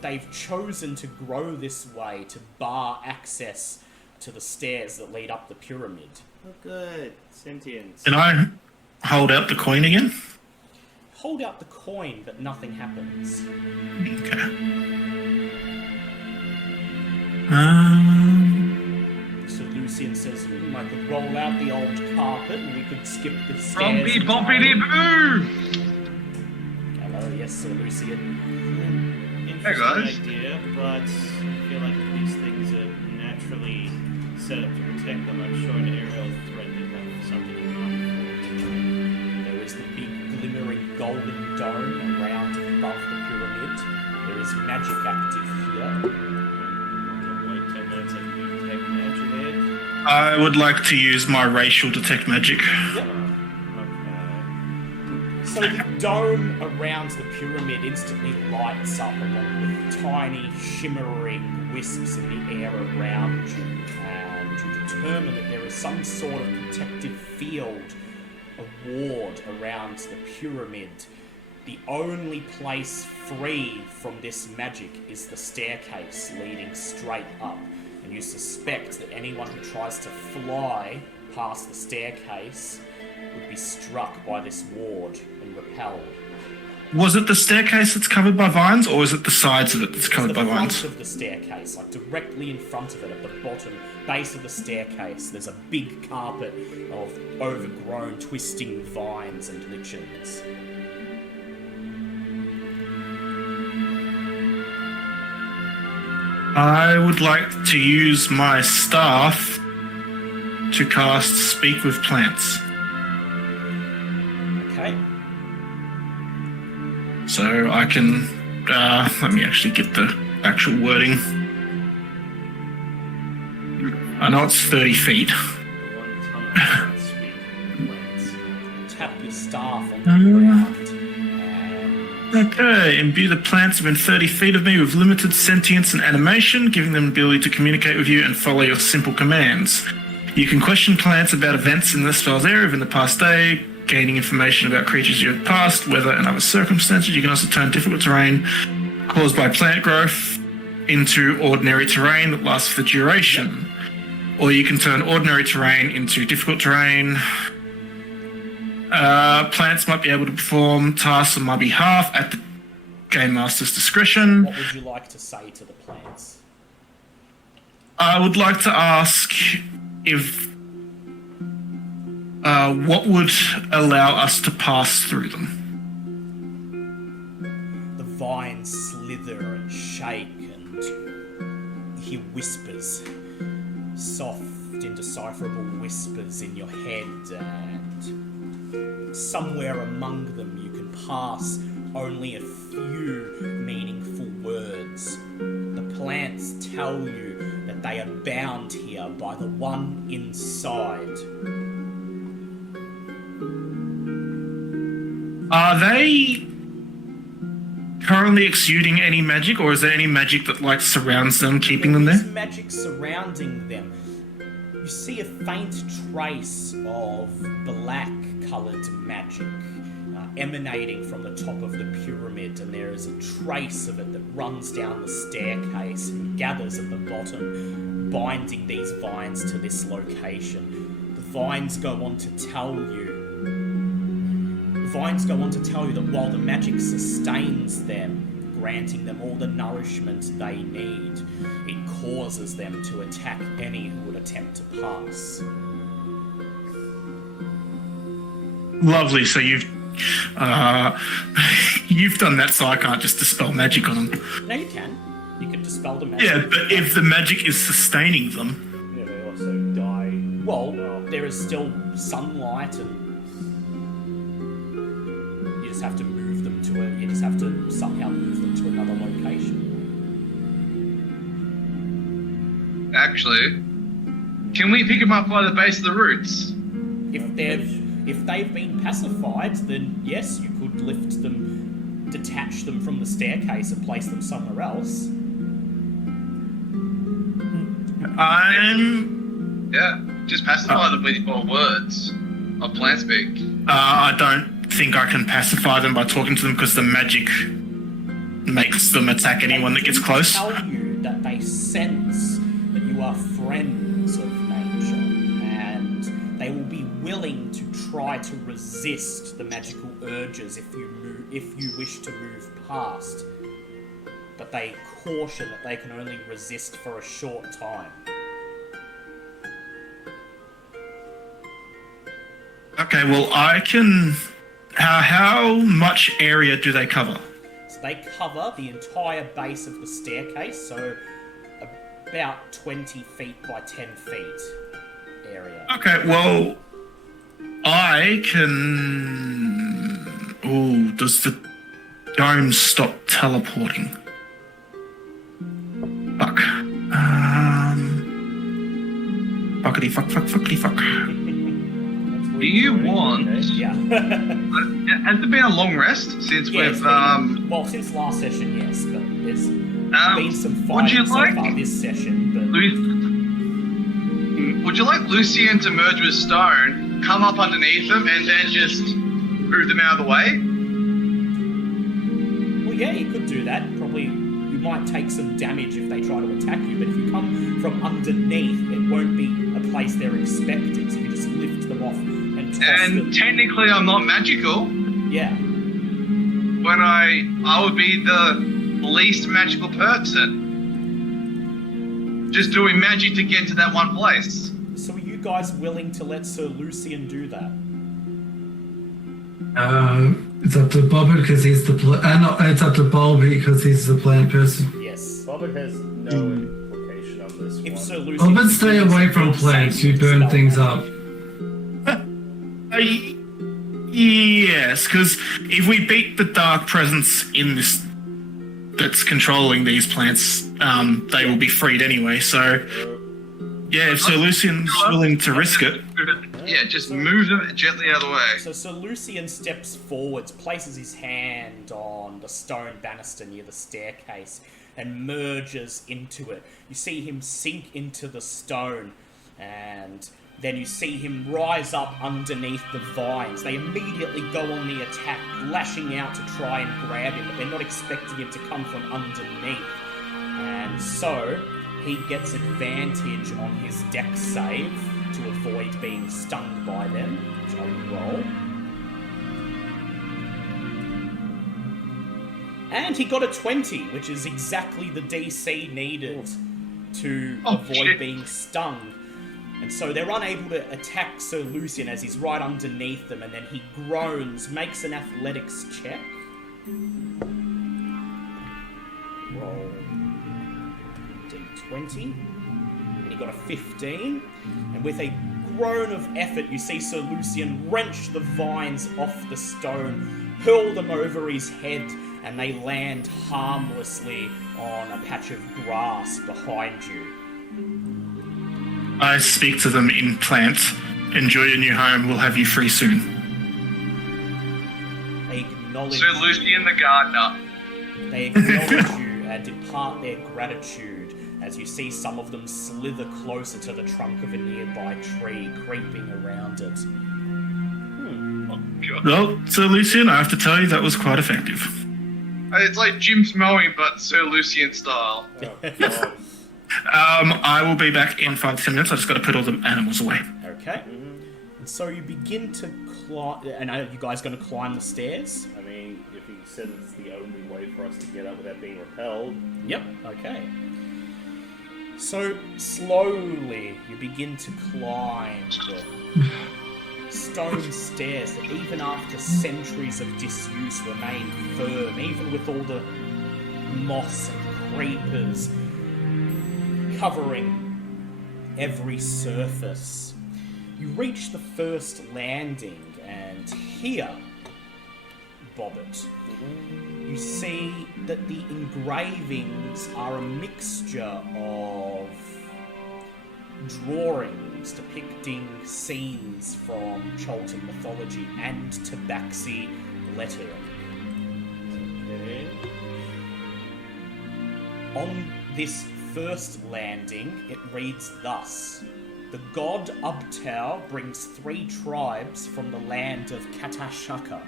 they've chosen to grow this way to bar access to the stairs that lead up the pyramid. Oh, good. Sentience. Can I hold out the coin again? Hold out the coin, but nothing happens. Okay. So Lucian says, I could roll out the old carpet and we could skip the stairs. Bumpy, bumpity, boo! Hello, yes, Sir Lucian. Interesting guys. idea, but I feel like if these things are naturally set up to protect them, I'm sure an aerial threat would have something in mind. There is the big glimmering golden dome around above the pyramid. There is magic active here. Wait 10 minutes, I can detect magic here. I would like to use my racial detect magic. Yep. So the dome around the pyramid instantly lights up along with tiny shimmering wisps in the air around you, and you determine that there is some sort of protective field, a ward around the pyramid. The only place free from this magic is the staircase leading straight up, and you suspect that anyone who tries to fly past the staircase would be struck by this ward and repelled. Was it the staircase that's covered by vines, or is it the sides of it that's covered by The front vines? of the staircase, like directly in front of it, at the bottom base of the staircase, there's a big carpet of overgrown, twisting vines and lichens. I would like to use my staff to cast Speak with Plants. Okay. So I can, let me actually get the actual wording. I know it's 30 feet. The one tunnel speak plants. Tap your staff on the ground, and Okay, imbue the plants within 30 feet of me with limited sentience and animation, giving them the ability to communicate with you and follow your simple commands. You can question plants about events in the spell's area within the past day, gaining information about creatures you have passed, weather, and other circumstances. You can also turn difficult terrain caused by plant growth into ordinary terrain that lasts for the duration. Or you can turn ordinary terrain into difficult terrain. Plants might be able to perform tasks on my behalf at the Game Master's discretion. What would you like to say to the plants? I would like to ask if what would allow us to pass through them. The vines slither and shake, and you hear whispers, soft, indecipherable whispers in your head, and somewhere among them you can pass only a few meaningful words. The plants tell you that they are bound here by the one inside. Are they currently exuding any magic, or is there any magic that surrounds them, keeping them there? There's magic surrounding them. You see a faint trace of black-coloured magic emanating from the top of the pyramid, and there is a trace of it that runs down the staircase and gathers at the bottom, binding these vines to this location. The vines go on to tell you that while the magic sustains them, granting them all the nourishment they need, it causes them to attack any who would attempt to pass. Lovely. So you've done that, so I can't just dispel magic on them. No, you can. You can dispel the magic. Yeah, but if the magic is sustaining them, Yeah, they also die. Well, there is still sunlight, and you just have to move them to you just have to somehow move them to another location. Actually, can we pick them up by the base of the roots? If they've been pacified, then yes, you could lift them, detach them from the staircase and place them somewhere else. Yeah, just pacify them with your words of plant speak. I don't think I can pacify them by talking to them, because the magic makes them attack anyone that gets close. They tell you that they sense that you are friends of nature, and they will be willing to try to resist the magical urges if you wish to move past. But they caution that they can only resist for a short time. Okay, well, I can... How much area do they cover? So they cover the entire base of the staircase, so about 20 feet by 10 feet area. Okay, well, I can... Ooh, does the dome stop teleporting? Fuck. Fuckity fuck, fuckity fuck. Do you want... Yeah. Has there been a long rest since Yeah, we've... well, since last session, yes, but there's been some would you fighting so like... far this session, but... Would you like Lucian to merge with Stone, come up underneath them, and then just move them out of the way? Well, yeah, you could do that. Probably you might take some damage if they try to attack you, but if you come from underneath, it won't be a place they're expecting, so you just lift them off and toss them. And technically I'm not magical. Yeah. When I would be the least magical person. Just doing magic to get to that one place. So are you guys willing to let Sir Lucian do that? It's up to Bobbert because he's the no, it's up to Bulby because he's the plant person. Yes. Bobbert has no implication on this If one. Sir Lucian... Bobbert, stay away from plants. You burn things up. Yes, because if we beat the dark presence in this that's controlling these plants, they will be freed anyway. So, yeah, if Sir Lucian's willing to risk it. Yeah, just move them gently out of the way. So Sir Lucian steps forwards, places his hand on the stone banister near the staircase, and merges into it. You see him sink into the stone, and then you see him rise up underneath the vines. They immediately go on the attack, lashing out to try and grab him, but they're not expecting him to come from underneath. And so he gets advantage on his dex save to avoid being stung by them, which I will roll. And he got a 20, which is exactly the DC needed to avoid being stung. And so they're unable to attack Sir Lucian as he's right underneath them, and then he groans, makes an athletics check. Roll D20. And he got a 15. And with a groan of effort, you see Sir Lucian wrench the vines off the stone, hurl them over his head, and they land harmlessly on a patch of grass behind you. I speak to them in plant. Enjoy your new home. We'll have you free soon. They acknowledge Sir Lucian the gardener. They acknowledge you and depart their gratitude as you see some of them slither closer to the trunk of a nearby tree, creeping around it. Oh, God. Well, Sir Lucian, I have to tell you that was quite effective. It's like Jim's mowing, but Sir Lucian style. Oh, God. I will be back in 5 to 10 minutes. I just got to put all the animals away. Okay. And so you begin to climb. And are you guys going to climb the stairs? I mean, if he said it's the only way for us to get up without being repelled. Yep. Okay. So slowly you begin to climb the stone stairs that even after centuries of disuse remain firm, even with all the moss and creepers covering every surface. You reach the first landing, and here, Bobbit, you see that the engravings are a mixture of drawings depicting scenes from Chult mythology and Tabaxi lettering. Okay. On this first landing, it reads thus: the god Ubtao brings 3 tribes from the land of Katashaka,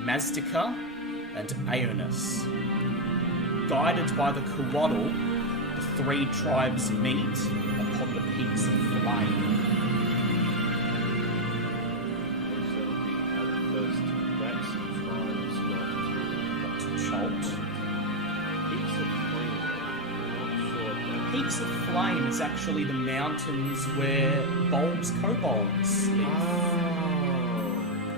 Maztica, and Aeonus. Guided by the Kawaddle, the 3 tribes meet upon the peaks of flame. Chult. Peaks of Flame is actually the mountains where bulbs kobolds live. Oh,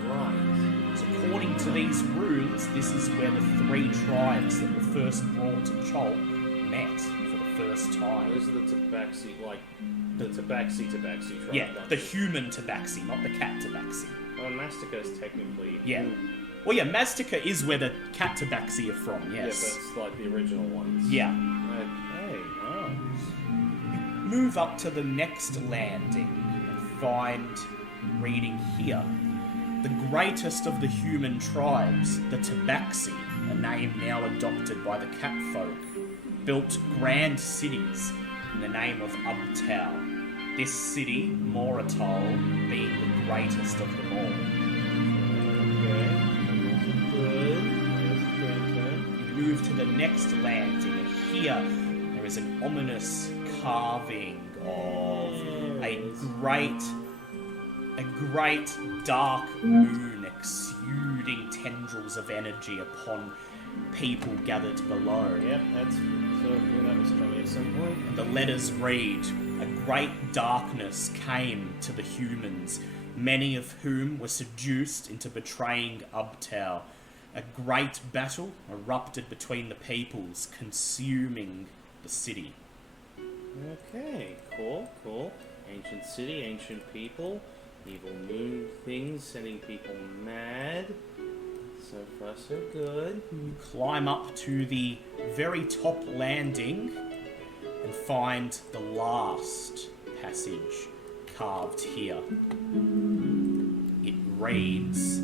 right. So according to these runes, this is where the 3 tribes that were first brought to Chult met for the first time. Those are the Tabaxi, like, the Tabaxi tribe. Yeah, the human Tabaxi, not the cat Tabaxi. Well, Mastica is technically... Yeah. Well, yeah, Maztica is where the cat Tabaxi are from, Yeah, yes. that's like the original ones. Yeah. Hey, oh. Move up to the next landing and find, reading here, the greatest of the human tribes, the Tabaxi, a name now adopted by the catfolk, built grand cities in the name of Ubtao. This city, Moratal, being the greatest of them all. You move to the next landing, and here there is an ominous carving of a great dark moon exuding tendrils of energy upon people gathered below. Yep, that's where that was coming at some point. And the letters read, a great darkness came to the humans, many of whom were seduced into betraying Ubtao. A great battle erupted between the peoples, consuming the city. Okay, cool. Ancient city, ancient people, evil moon things sending people mad. So far, so good. You climb up to the very top landing and find the last passage carved here. It reads,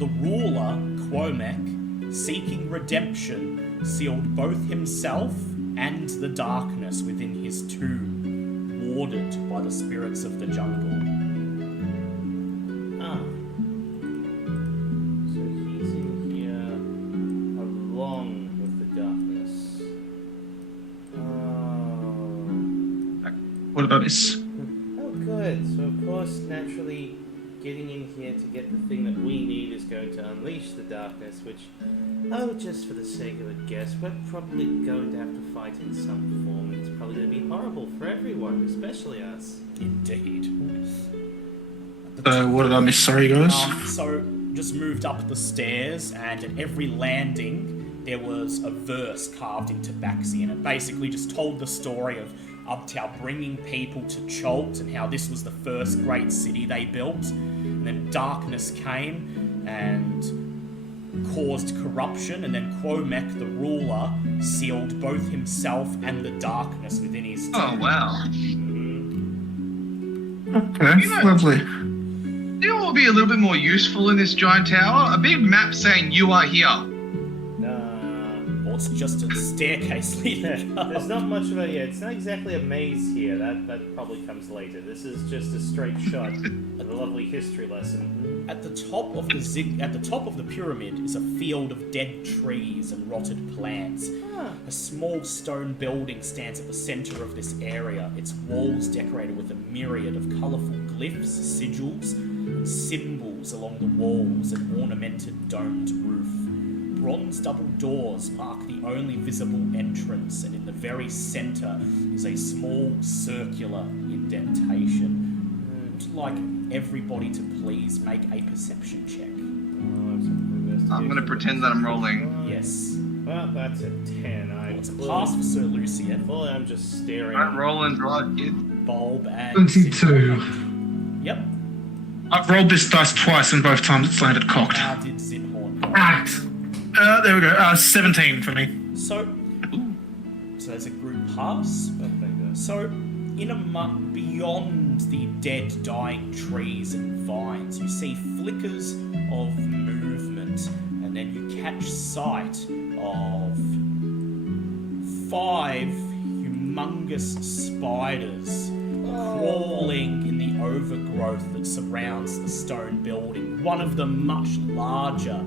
"The ruler, Quomek, seeking redemption, sealed both himself and the darkness within his tomb, warded by the spirits of the jungle." Ah. So he's in here along with the darkness. Oh. What about this? Oh, good. So, of course, naturally, getting in here to get the thing that we need is going to unleash the darkness, which, oh, just for the sake of a guess, we're probably going to have to fight in some form. It's probably going to be horrible for everyone, especially us. Indeed. What did I miss? Sorry, guys. So, just moved up the stairs, and at every landing, there was a verse carved into Tabaxi, and it basically just told the story of Ubtao bringing people to Chult and how this was the first great city they built. And then darkness came and caused corruption, and then Quomek, the ruler, sealed both himself and the darkness within his tomb. Oh, wow. Okay, lovely. You know what would be a little bit more useful in this giant tower? A big map saying you are here. Or it's just a staircase leading up. There's not much of a... Yeah, it's not exactly a maze here. That probably comes later. This is just a straight shot of a lovely history lesson. At the top of the pyramid is a field of dead trees and rotted plants. A small stone building stands at the center of this area, its walls decorated with a myriad of colorful glyphs, sigils, and symbols along the walls and ornamented domed roof. Bronze double doors mark the only visible entrance, and in the very center is a small circular indentation. Would like everybody to please make a perception check. I'm going to pretend that I'm rolling. Yes. Well, that's a 10. It's a pass for Sir Lucian, Fully, I'm just staring. Don't roll and drive, kid. Bulb, and 22. Yep. I've rolled this dice twice, and both times it's landed cocked. How did Zinhorn go? Act. There we go. 17 for me. So there's a group pass. So, beyond the dead, dying trees and vines, you see flickers of movement, and then you catch sight of 5 humongous spiders crawling in the overgrowth that surrounds the stone building. One of them much larger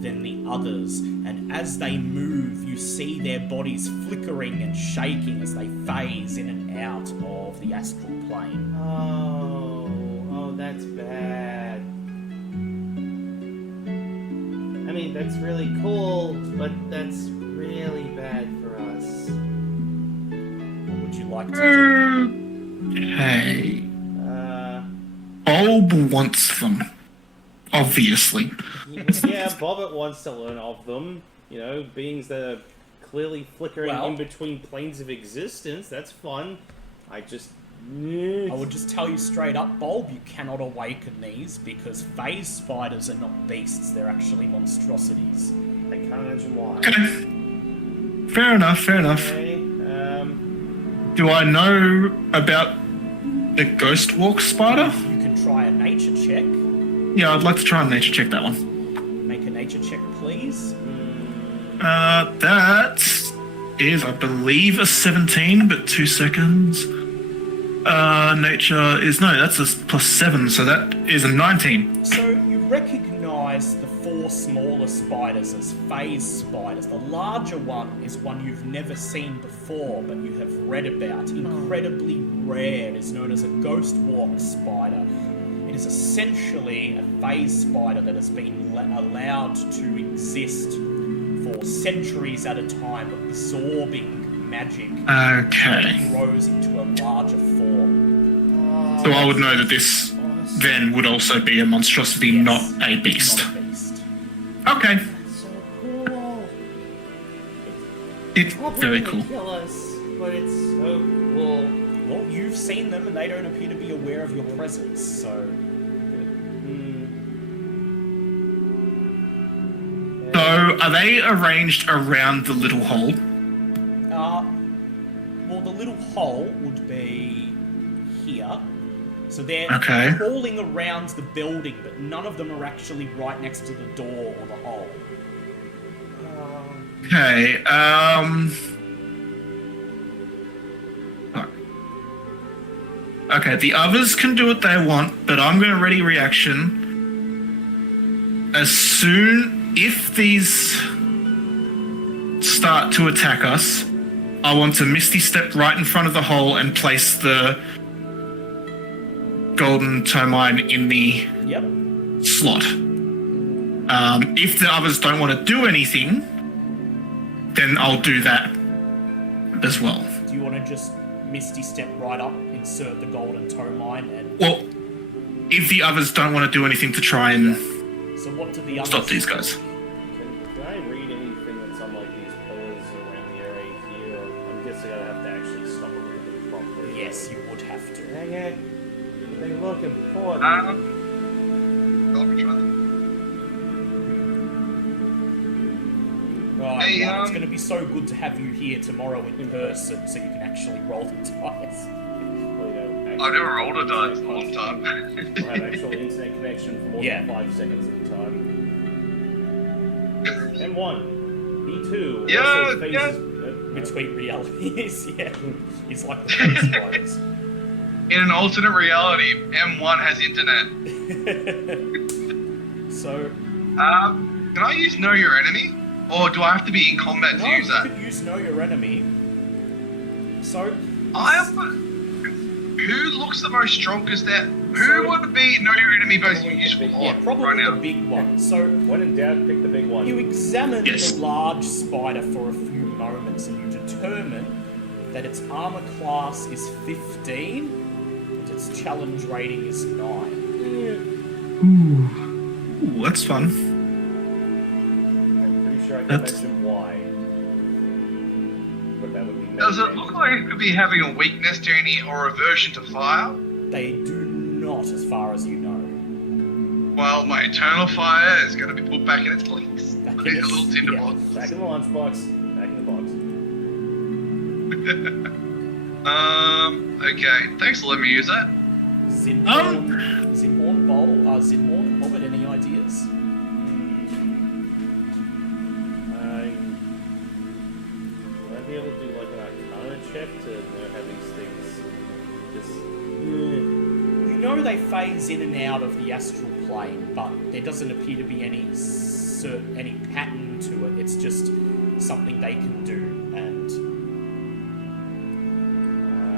than the others, and as they move, you see their bodies flickering and shaking as they phase in and out of the astral plane. Oh, that's bad. I mean, that's really cool, but that's really bad for us. What would you like to do? Hey. Bulb wants them. Obviously. Yeah, Bobbit wants to learn of them. You know, beings that are clearly flickering in between planes of existence. That's fun. I would just tell you straight up, Bulb, you cannot awaken these because phase spiders are not beasts. They're actually monstrosities. I can't imagine why. Okay. Fair enough. Okay, Do I know about the ghost walk spider? You can try a nature check. Yeah, I'd like to try and nature check that one. Make a nature check, please. That is, I believe, a 17, but 2 seconds. Nature is, no, that's a +7, so that is a 19. So you recognise the 4 smaller spiders as phase spiders. The larger one is one you've never seen before, but you have read about. Incredibly rare. It is known as a ghost walk spider. It is essentially a phase spider that has been allowed to exist for centuries at a time, absorbing magic. Okay. It grows into a larger form. So I would know that this then would also be a monstrosity, Yes, not a beast. Not a beast. Okay. that's so cool. It's Probably very gonna cool. kill us, but it's so cool. Well, you've seen them and they don't appear to be aware of your presence, so... So are they arranged around the little hole? Well, the little hole would be here. So they're Okay. crawling around the building, but none of them are actually right next to the door or the hole. Okay, Okay, the others can do what they want, but I'm going to ready reaction. If these start to attack us, I want to Misty Step right in front of the hole and place the golden termine in the Yep. slot. If the others don't want to do anything, then I'll do that as well. Do you want to just Misty Step right up, insert the golden toe mine, and... Well, if the others don't want to do anything to try and So what do the others... stop these guys. Can I read anything that's on like these pillars around the area here? Or I'm guessing I'd have to actually stop a little bit properly. Yes, you would have to. Dang it. They look important. I'll try them. Right, Hey, well, it's going to be so good to have you here tomorrow in person so you can actually roll the dice. I've never rolled a dice in a long time. I have actual internet connection for more Yeah. than 5 seconds at a time. M1. Me2. Yeah, also faces... yeah. Between realities, yeah. It's like the face spiders. In an alternate reality, M1 has internet. So, Can I use Know Your Enemy? Or do I have to be in combat to no, use you that? could use Know Your Enemy. So, Who looks the most strongest at? Who would be Know Your Enemy most useful yeah, on probably right the now? big one. So, When in doubt, pick the big one. you examine Yes. the large spider for a few moments and you determine that its armor class is 15 and its challenge rating is 9. Ooh. Ooh, that's fun. I'm pretty sure I can That's- imagine why. But that would be Does it look like it could be having a weakness to any or aversion to fire? They do not, as far as you know. Well, my eternal fire is going to be put back in its place. Back Like in a its- little tinder yeah. box. Back in the lunchbox. Back in the box. Okay. Thanks for letting me use that. Zinhorn, Hobbit, any ideas? Will I be able to do like an Arcana check to know how these things just... You know they phase in and out of the astral plane, but there doesn't appear to be any pattern to it. It's just something they can do, and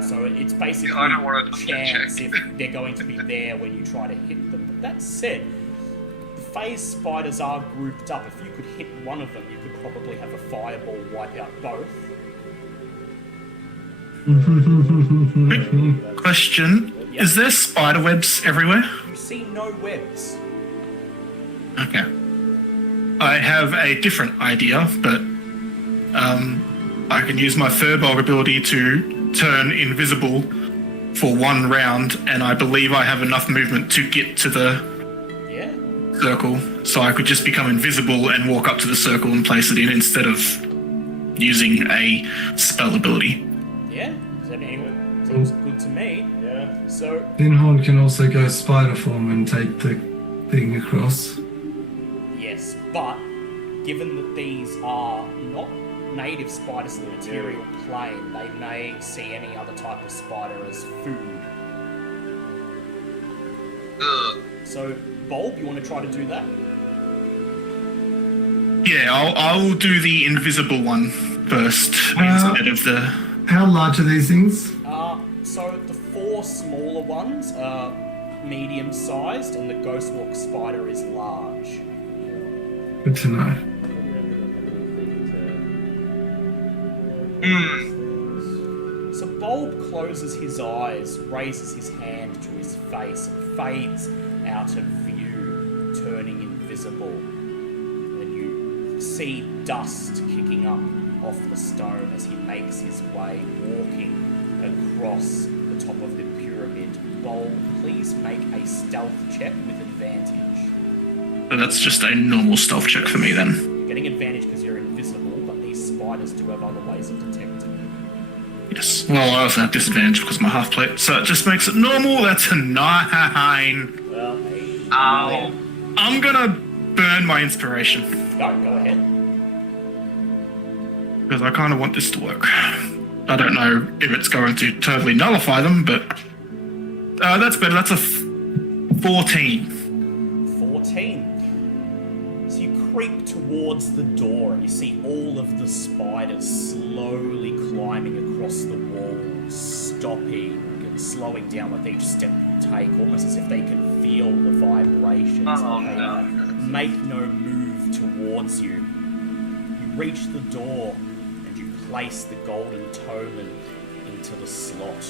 so it's basically I don't want to chance check. if they're going to be there when you try to hit them. But that said, the phase spiders are grouped up. If you could hit one of them, you could probably have a fireball wipe out both. Question. Yeah. Is there spider webs everywhere? You see no webs. Okay. I have a different idea, but I can use my Furbog ability to turn invisible for 1 round, and I believe I have enough movement to get to the Yeah. circle, so I could just become invisible and walk up to the circle and place it in instead of using a spell ability. Yeah. Seems good to me. Yeah. So Linhorn can also go spider form and take the thing across. yes, but given that these are not native spiders in the material plane, they may see any other type of spider as food. Ugh. So, Bulb, you want to try to do that? Yeah, I'll do the invisible one first instead of the... How large are these things? So the 4 smaller ones are medium-sized, and the Ghostwalk spider is large. Good to know. So Bulb closes his eyes, raises his hand to his face, and fades out of view, turning invisible. And you see dust kicking up off the stone as he makes his way, walking across the top of the pyramid. Bulb, please make a stealth check with advantage. So that's just a normal stealth check for me then. You're getting advantage because you're invisible, but these spiders do have other ways of detecting you. Yes. Well, I also have disadvantage because of my half plate, so it just makes it normal. That's a 9. Well, Ow. I'm gonna burn my inspiration Go ahead. because I kind of want this to work. I don't know if it's going to totally nullify them, but that's better. That's a 14. 14. So you creep towards the door and you see all of the spiders slowly climbing across the walls, stopping and slowing down with each step you take, almost as if they can feel the vibrations. Oh, They no. make no move towards you. You reach the door and you place the golden tomen into the slot.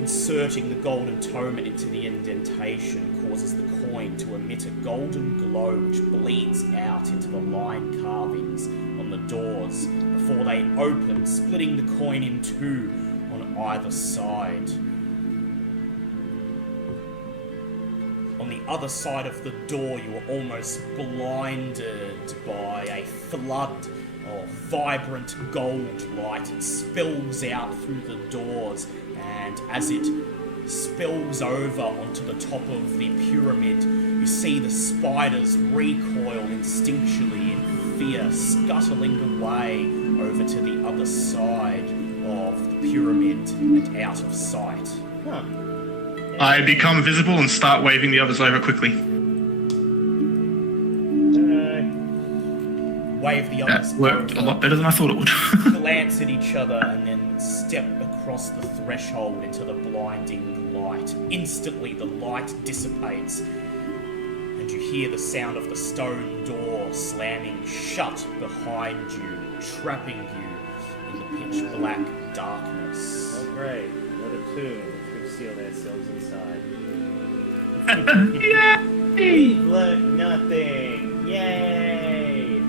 Inserting the golden tomen into the indentation causes the coin to emit a golden glow which bleeds out into the line carvings on the doors before they open, splitting the coin in two on either side. On the other side of the door, you are almost blinded by a flood of vibrant gold light. It spills out through the doors, and as it spills over onto the top of the pyramid, you see the spiders recoil instinctually in fear, scuttling away over to the other side of the pyramid and out of sight. huh. I become visible and start waving the others over quickly. Wave the That others worked a over, lot better than I thought it would. glance at each other, and then step across the threshold into the blinding light. Instantly, the light dissipates, and you hear the sound of the stone door slamming shut behind you, trapping you in the pitch black darkness. Oh, great. Another tomb which we've sealed ourselves inside. Yay! We've learned nothing! Yay!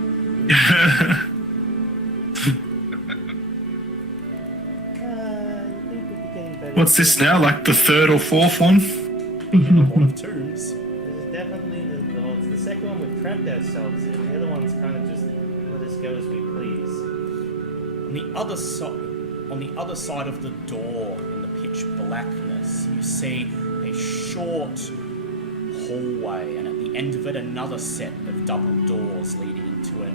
I think we'd be getting better. What's this now? Like the third or fourth one? A lot of tombs. This is definitely it's the second one we've trapped ourselves in. The other one's kind of just let us go as we please. On the other side of the door, in the pitch blackness, you see a short hallway, and at the end of it, another set of double doors leading into a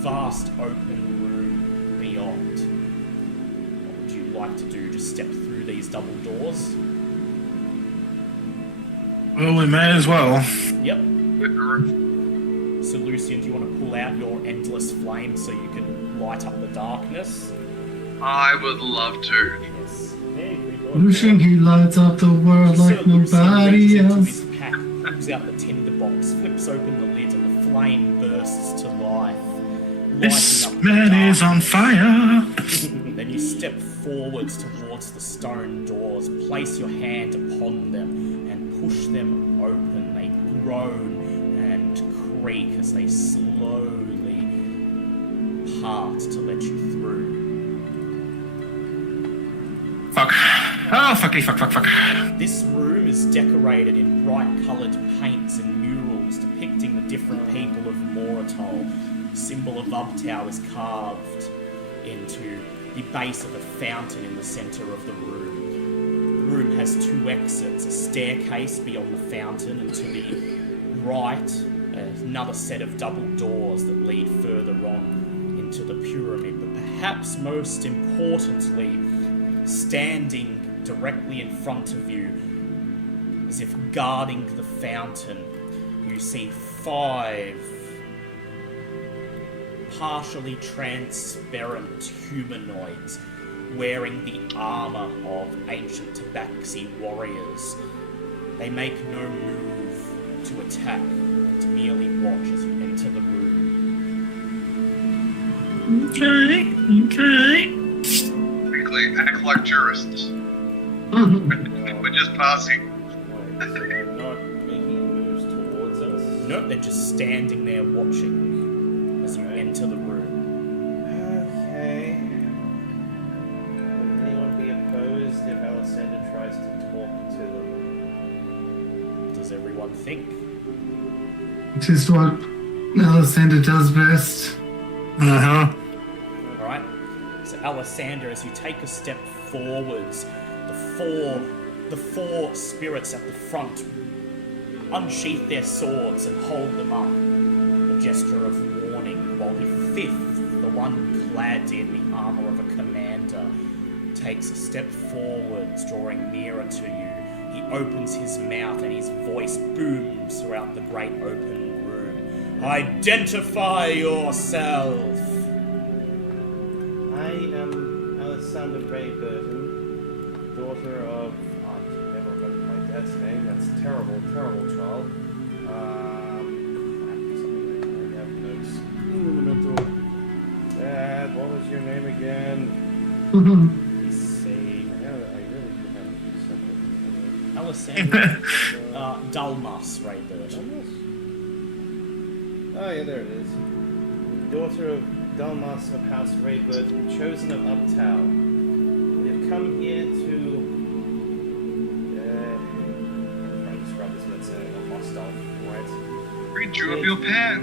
vast open room beyond. What would you like to do? Just step through these double doors? Well, we may as well. Yep. So, Lucian, do you want to pull out your endless flame so you can light up the darkness? I would love to. Yes. Hey, we got Lucian, he lights up the world So like Lucian nobody reaches into else. his pack, pulls out the tinderbox, flips open the lid, and the flame bursts to life. This lighting up the man is on darkness. fire. Then you step forwards towards the stone doors, place your hand upon them, and push them open. They groan and creak as they slowly part to let you through. Fuck. Oh, fucky, fuck. This room is decorated in bright-coloured paints and murals depicting the different people of Moratol. The symbol of Ubtao is carved into the base of a fountain in the centre of the room. The room has two exits, a staircase beyond the fountain, and to the right, another set of double doors that lead further on into the pyramid. But perhaps most importantly, standing directly in front of you, as if guarding the fountain, you see 5 partially transparent humanoids wearing the armor of ancient Tabaxi warriors. They make no move to attack, to merely watch as you enter the room. Okay. Quickly, act like tourists. We're just passing. Wait, so they're not making moves towards us? Nope, they're just standing there watching as you enter the room. Okay. Would anyone be opposed if Alessander tries to talk to them? Does everyone think? Which is what Alessander does best. Uh-huh. Alessander, as you take a step forwards, the four spirits at the front unsheath their swords and hold them up, a gesture of warning, while the fifth, the one clad in the armor of a commander, takes a step forwards, drawing nearer to you. He opens his mouth and his voice booms throughout the great open room. Identify yourself! I am Alessandra Burton, daughter of... I can never remember my dad's name. That's terrible, terrible child. Something I have notes. Dad, what was your name again? I really do have to do something. Alessandra Dalmas, Ray Burton. Oh yeah, there it is. Daughter of Dalmas of House Rayburton, chosen of Ubtao. We have come here to... I'm trying to describe this, but it's a hostile threat. We drew up your pen.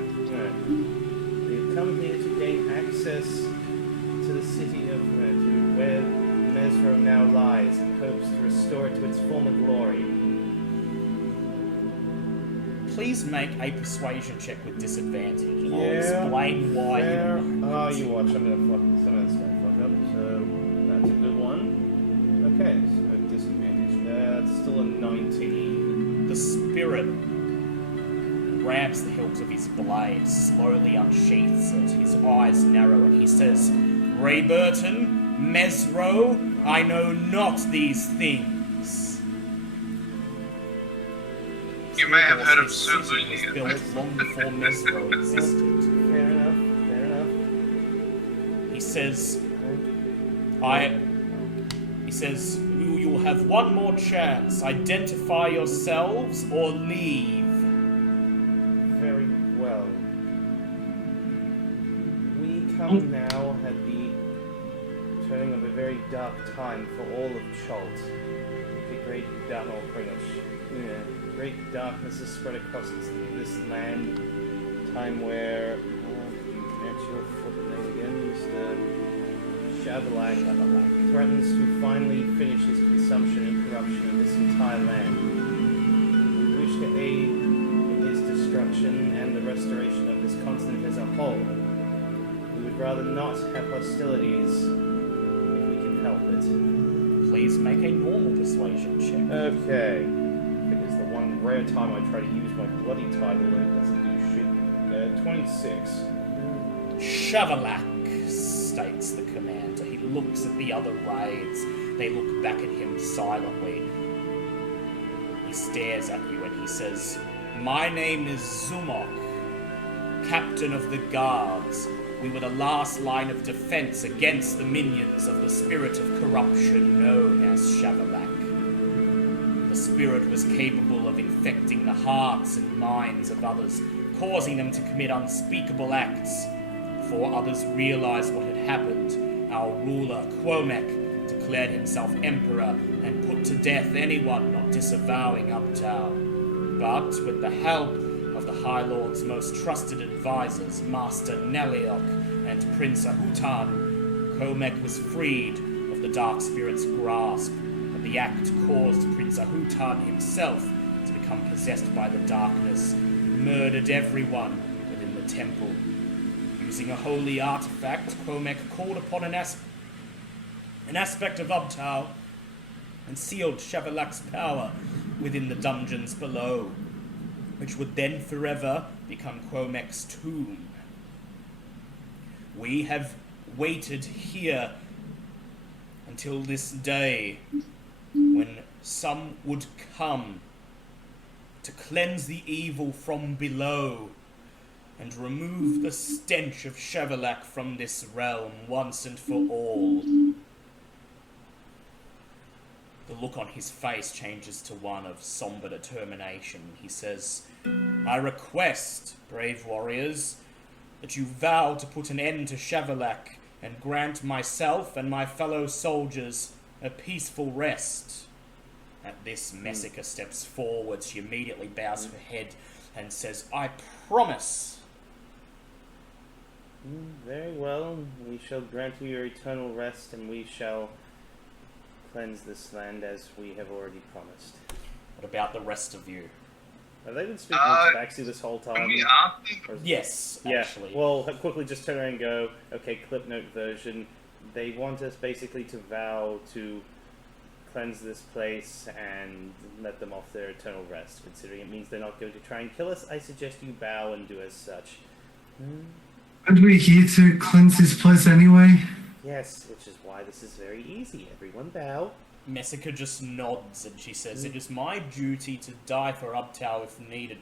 We have come here to gain access to the city of... to where Mezro now lies, in hopes to restore it to its former glory. Please make a persuasion check with disadvantage, and I'll explain why you... Oh, you watch. I'm gonna fuck up. So that's a good one. Okay, so disadvantage. That's still a 19. The spirit grabs the hilt of his blade, slowly unsheaths it, his eyes narrow, and he says, Ray Burton, Mezro, I know not these things. You may have heard of His Sir city was Lulian. built long before Mezro existed. Fair enough. He says, you'll have one more chance. Identify yourselves or leave. Very well. We come now at the turning of a very dark time for all of Chult. The great great darkness has spread across this land. Time where actual fucking name again, Mr. Shabalak threatens to finally finish his consumption and corruption of this entire land. We wish to aid in his destruction and the restoration of this continent as a whole. We would rather not have hostilities if we can help it. Please make a normal persuasion check. Okay. It is the one rare time I try to use my bloody title and it doesn't do shit. 26. Shavalak, states the commander. He looks at the other raids. They look back at him silently. He stares at you and he says, My name is Zumok, captain of the guards. We were the last line of defense against the minions of the spirit of corruption known as Shavalak. The spirit was capable of infecting the hearts and minds of others, causing them to commit unspeakable acts. Before others realized what had happened, our ruler, Quomek, declared himself emperor and put to death anyone not disavowing Ubtao. But with the help of the High Lord's most trusted advisors, Master Neliok and Prince Ahutan, Quomek was freed of the Dark Spirit's grasp, and the act caused Prince Ahutan himself to become possessed by the darkness, murdered everyone within the temple. Using a holy artifact, Quomek called upon an aspect of Ubtao and sealed Shavalak's power within the dungeons below, which would then forever become Quomek's tomb. We have waited here until this day when some would come to cleanse the evil from below and remove the stench of Shavalak from this realm once and for all. The look on his face changes to one of somber determination. He says, I request, brave warriors, that you vow to put an end to Shavalak and grant myself and my fellow soldiers a peaceful rest. At this, Messica steps forward. She immediately bows her head and says, I promise. Very well. We shall grant you your eternal rest, and we shall cleanse this land as we have already promised. What about the rest of you? Have they been speaking to Tabaxi this whole time? Can we ask them? Yes, Yeah. actually. Well, quickly just turn around and go, okay, clip note version. They want us basically to vow to cleanse this place and let them off their eternal rest. Considering it means they're not going to try and kill us, I suggest you bow and do as such. Aren't we here to cleanse this place anyway? Yes, which is why this is very easy. Everyone bow. Messica just nods and she says, "It is my duty to die for Ubtao if needed.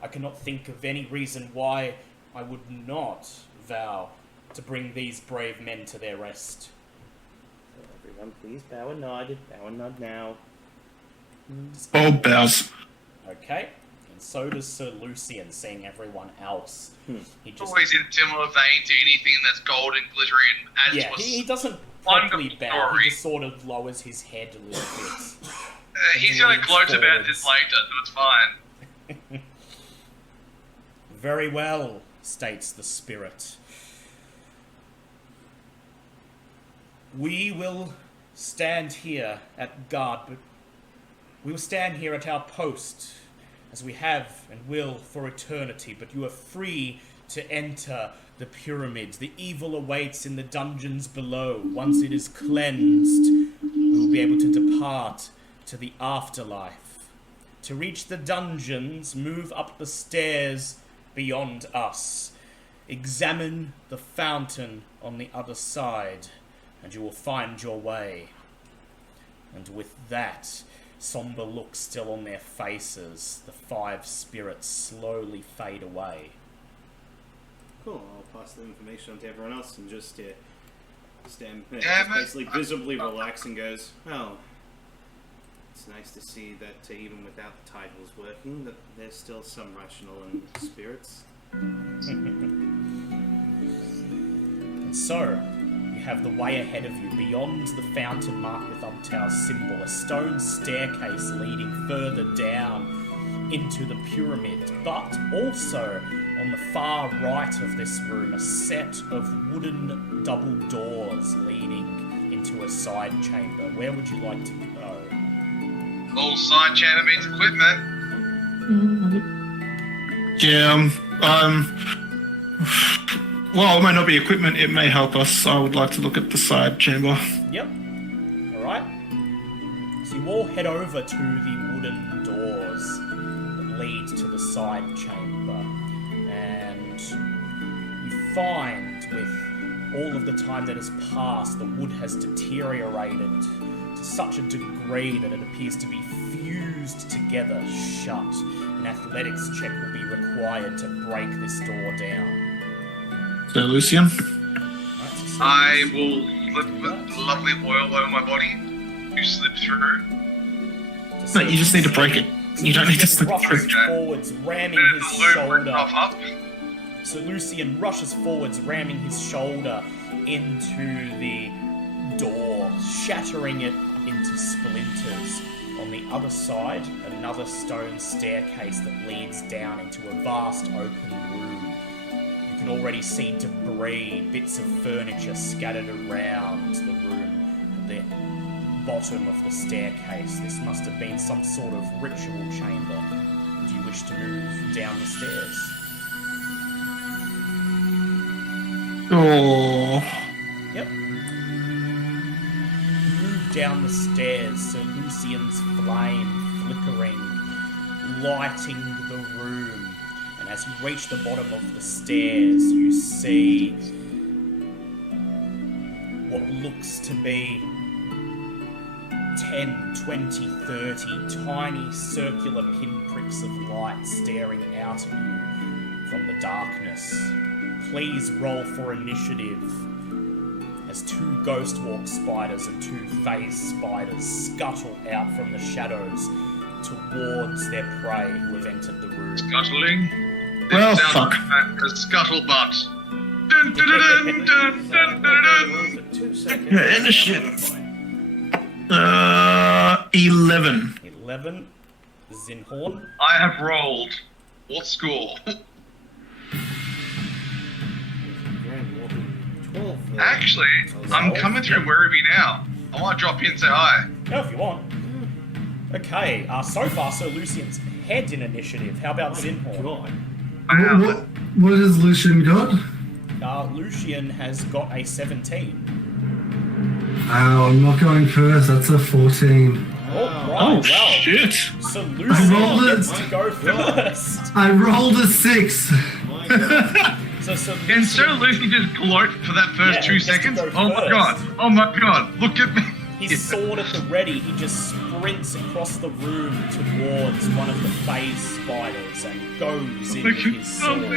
I cannot think of any reason why I would not vow to bring these brave men to their rest." So everyone please bow and nod. Bow and nod now. All bows. Okay. And so does Sir Lucian, seeing everyone else. He just Always in similar vein to anything that's gold and glittery and adds yeah, to a he doesn't wonderful properly bow. story. He just sort of lowers his head a little bit. He's gonna gloat about this later, so it's fine. Very well, states the spirit. We will stand here at guard, but we will stand here at our post, as we have and will for eternity, but you are free to enter the pyramids. The evil awaits in the dungeons below. Once it is cleansed, we will be able to depart to the afterlife. To reach the dungeons, move up the stairs beyond us. Examine the fountain on the other side, and you will find your way. And with that somber look still on their faces, the five spirits slowly fade away. Cool. I'll pass the information on to everyone else and just stand, Damn it. basically visibly relax and goes, "Oh, it's nice to see that even without the titles working, that there's still some rational in spirits." And so, you have the way ahead of you, beyond the fountain marked with Ubtao's symbol, a stone staircase leading further down into the pyramid, but also on the far right of this room, a set of wooden double doors leading into a side chamber. Where would you like to go? All side chamber means equipment. Yeah, well, it might not be equipment, it may help us. I would like to look at the side chamber. Yep. Alright. So you all head over to the wooden doors that lead to the side chamber. And you find, with all of the time that has passed, the wood has deteriorated to such a degree that it appears to be fused together shut. An athletics check will be required to break this door down. So, Lucian? Right, so I will slip the lovely oil over my body. You slip through. No, you just need to break it. You don't need to slip rushes through. forwards, ramming And his the loop shoulder. off up. So Lucian rushes forwards, ramming his shoulder into the door, shattering it into splinters. On the other side, another stone staircase that leads down into a vast open room. You can already see debris, bits of furniture scattered around the room at the bottom of the staircase. This must have been some sort of ritual chamber. Do you wish to move down the stairs? Oh. Yep. Move down the stairs, Sir Lucian's flame flickering, lighting the room. And as you reach the bottom of the stairs, you see what looks to be 10, 20, 30 tiny circular pinpricks of light staring out at you from the darkness. Please roll for initiative as two ghost walk spiders and two phase spiders scuttle out from the shadows towards their prey who have entered the room. Scuttling. Well, It sounds fuck. like a scuttlebutt. Dun, dun, dun, dun, dun, dun, dun. For 2 seconds. Yeah, initiative. 11. 11. Zinhorn. I have rolled. What score? Actually, I'm coming through Werribee now. I might drop in and say hi. Go if you want. Okay, so far, Sir Lucian's head in initiative. How about Zinhorn? What has Lucian got? Lucian has got a 17. Oh, I'm not going first. That's a 14. Well, shit! So I Lucian rolled gets it. to go first. I rolled a 6. Can Sir Lucy just gloat for that first 2 seconds? Oh my god! Oh my god! Look at me! His sword at the ready, he just sprints across the room towards one of the phase spiders and goes in with his sword. So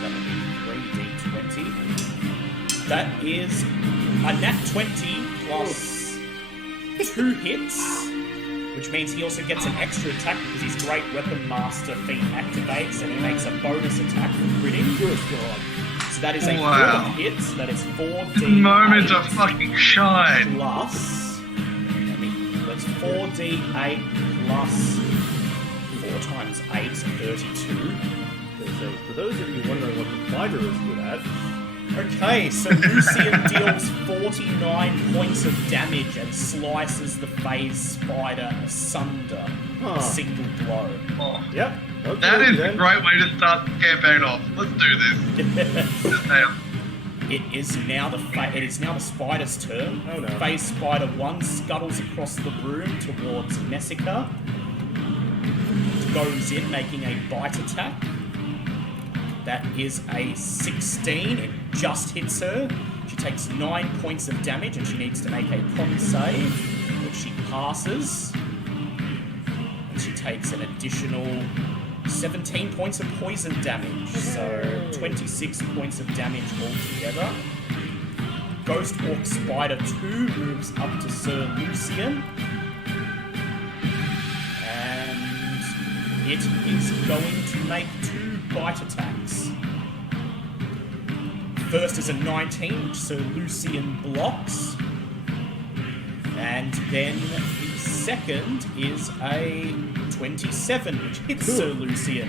that would be 3d20. That is a nat 20 plus 2 hits, which means he also gets an extra attack because his Great Weapon Master feat activates and he makes a bonus attack for critting. So that is a 4 hits, that is 4d8 Moment of fucking shine. plus, that's 4d8 plus 4 times 8, 32. For those of you wondering what the fighter is good at, Okay, so Lucian deals 49 points of damage and slices the phase spider asunder with a single blow. Oh, yep. Okay, that is then. a great way to start the campaign off. Let's do this. Damn. It is now the spider's turn. Oh, no. Phase spider 1 scuttles across the room towards Messica. Goes in, making a bite attack. That is a 16. It just hits her. She takes 9 points of damage and she needs to make a con save, which she passes. And she takes an additional 17 points of poison damage. So 26 points of damage altogether. Ghost Orc Spider 2 moves up to Sir Lucian. And it is going to make 2 bite attacks. First is a 19, which Sir Lucian blocks. And then the second is a 27, which hits Sir Lucian.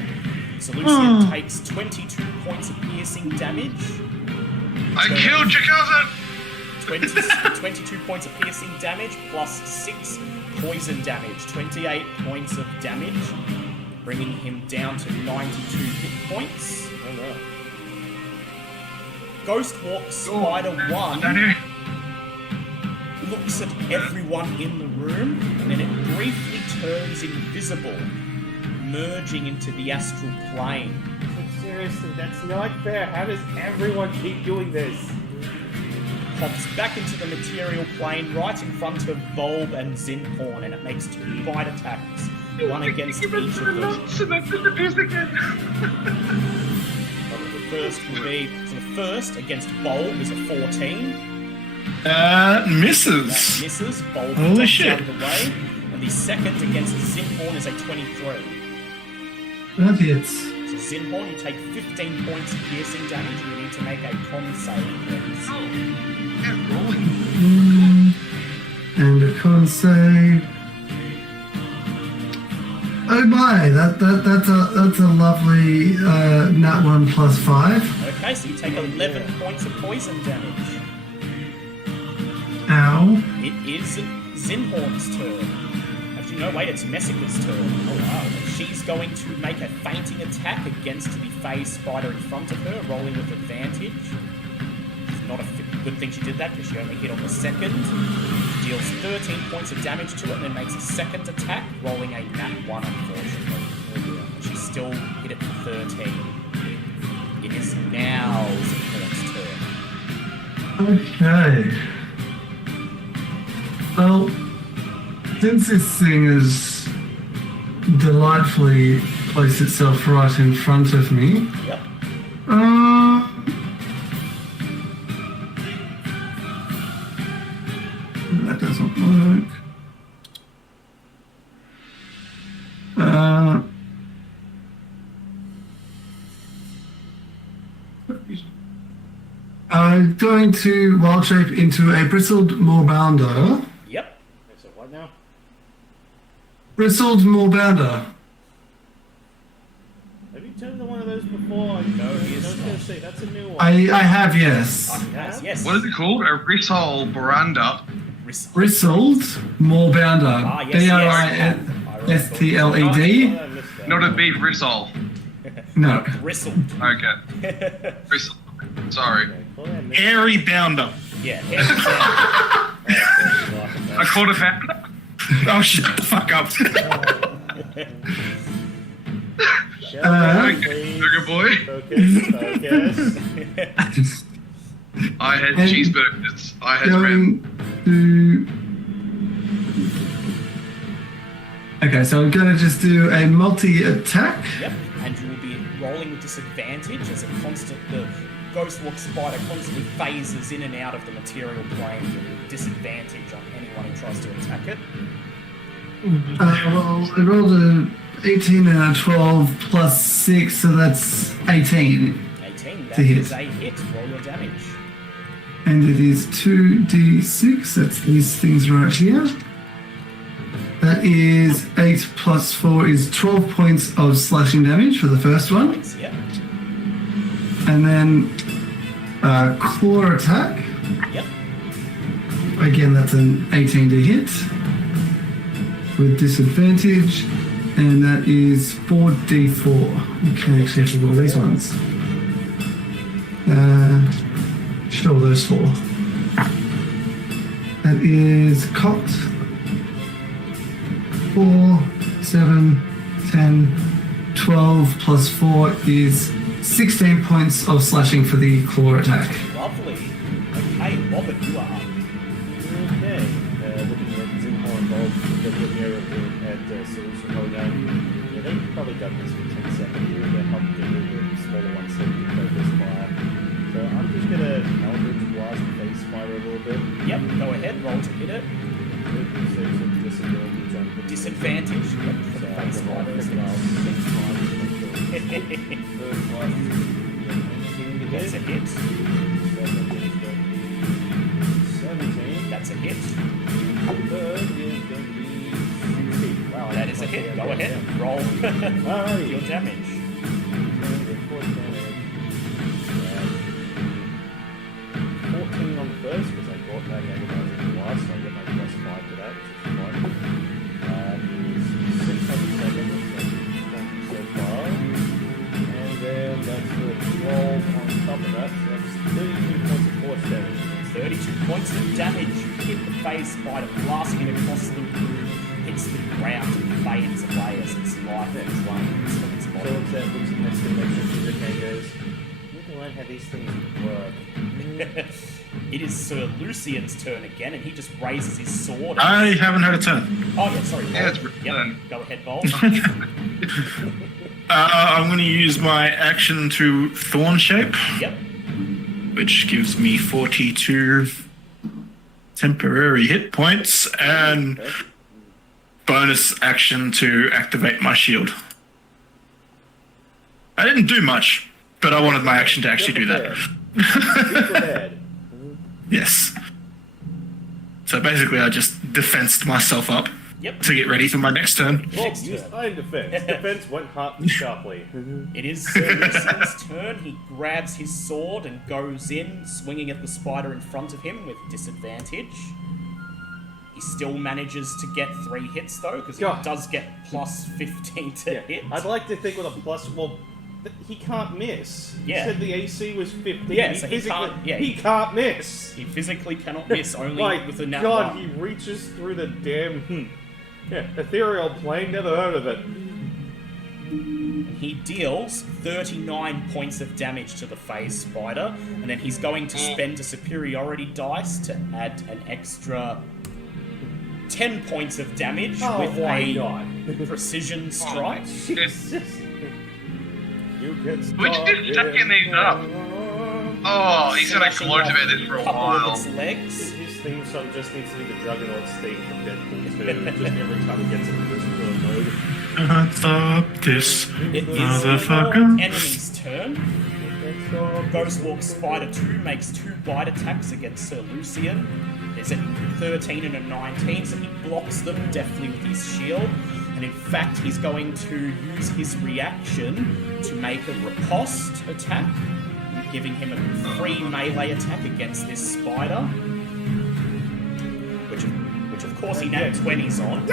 Sir Lucian takes 22 points of piercing damage. I killed your cousin! 22 points of piercing damage plus 6 poison damage. 28 points of damage, bringing him down to 92 hit points. Oh no. Ghost Walk Spider 1 looks at everyone in the room and then it briefly turns invisible, merging into the astral plane. Seriously, that's not fair. How does everyone keep doing this? Pops back into the material plane right in front of Volb and Zinhorn, and it makes 2 bite attacks, one against each of them. The first will be, so the first against Volb is a 14. Misses. That misses. Volb Holy drops shit. out of the way. And the second against Zinhorn is a 23. That hits. So Zinhorn, you take 15 points of piercing damage and you need to make a con save, please. And a con save. Oh my, that's a lovely nat 1 plus 5. Okay, so you take 11 points of poison damage. Ow. It is Zinhorn's turn. Actually, no, wait, it's Messica's turn. Oh wow. She's going to make a fainting attack against the phase spider in front of her, rolling with advantage. It's not a good thing she did that because she only hit on the second. She deals 13 points of damage to it and then makes a second attack, rolling a nat 1, unfortunately. And she still hit it for 13. It is now Zinhorn's turn. Okay. Well, since this thing has delightfully placed itself right in front of me, Yep. that doesn't work. I'm going to wild shape into a bristled moorbounder. Yep. So what now? Bristled moorbounder. Have you turned into one of those before. No, he is I was not. going to say, that's a new one. I have, yes. Yes. What is it called? A Rissole Baranda. Bristled Moorbounder. Ah, yes, yes. BRISTLED. I missed that. Not a beef rissole. No. Bristled. Okay. Rissole. Sorry. Well, I missed Hairy bounder. Yeah, hands down. I called a panda. Oh, shut the fuck up. Okay, sugar boy. Focus. I had And cheeseburgers. I had ram. Going to... Okay, so I'm going to just do a multi-attack. Yep, and you will be rolling with disadvantage as the Ghostwalk spider constantly phases in and out of the material plane with disadvantage on anyone who tries to attack it. Well, I rolled a 18 and a 12 plus 6, so that's 18. 18, that To hit. is a hit. Roll your damage. And it is 2d6, that's these things right here. That is 8 plus 4 is 12 points of slashing damage for the first one. Yep, And then claw attack. yep. Again, that's an 18 to hit with disadvantage. And that is 4d4. Okay, actually have to roll these ones. Show those 4. That is cocked. 4, 7, 10, 12 plus 4 is 16 points of slashing for the claw attack. Lovely. Okay, Robert, you are up. Okay. Looking at Zinhor involved, looking at Solution Holdown. Yeah, they've probably done this for 10 seconds. They're helping to move the smaller ones so we can focus fire. So I'm just going to Eldritch Blast the face spider a little bit. Yep, go ahead, roll to hit it. So some disadvantage on the Disadvantage, yep, for the face spider as well. 6 times to make sure. First one, 18 to That's a hit. hit. Second is going to be 17. That's a hit. Third is going to be 16. Wow, That is a hit. Go ahead, roll your Alrighty. damage. 14 on the first because I brought back agonizing blast, so I get my +5 to that, which is fine. Is 6 on the second, so so far. And then that's the 12 on top of that, so that's 32 points of force damage. 32 points of damage. You hit the phase spider, blasting it across the room, hits the ground and fades away as its life drains from its So body. looks at next to make sure she's okay and goes, you can learn how these things work. It is Sir Lucian's turn again, and he just raises his sword. I haven't had a turn. Oh, yeah, sorry. Yeah, it's Bolt. done. Go ahead, Bolt. I'm going to use my action to Thorn Shape, Yep. which gives me 42 temporary hit points, and bonus action to activate my shield. I didn't do much, but I wanted my action to actually do that. Superhead. Yes. So basically, I just defensed myself up Yep. to get ready for my next turn. Well, Next use turn. iron defense. Defense went sharply. It is Sir Lucian's turn. He grabs his sword and goes in, swinging at the spider in front of him with disadvantage. He still manages to get 3 hits, though, because he God. does get plus 15 to hit. I'd like to think with a plus. Well, he can't miss. Yeah. He said the AC was 15. Yeah, so he physically, can't- yeah, he can't miss. He physically cannot miss, only My with a nat God, 1. he reaches through the damn ethereal plane. Never heard of it. He deals 39 points of damage to the phase spider, and then he's going to spend a superiority dice to add an extra 10 points of damage with my a God. precision strike. Jesus. You can We're just stacking these up. Oh, he's gonna Slashing gloat off about this for a couple while. of its legs. His theme song just needs to be the Juggernaut's theme from Deadpool 2. Just every time he gets into this sort of mode. Stop this, It is motherfucker. your enemy's turn. Ghostwalk Spider 2 makes 2 bite attacks against Sir Lucian. There's a 13 and a 19, so he blocks them deftly with his shield. And And in fact, he's going to use his reaction to make a riposte attack, giving him a free melee attack against this spider. Which of course he nat 20s on.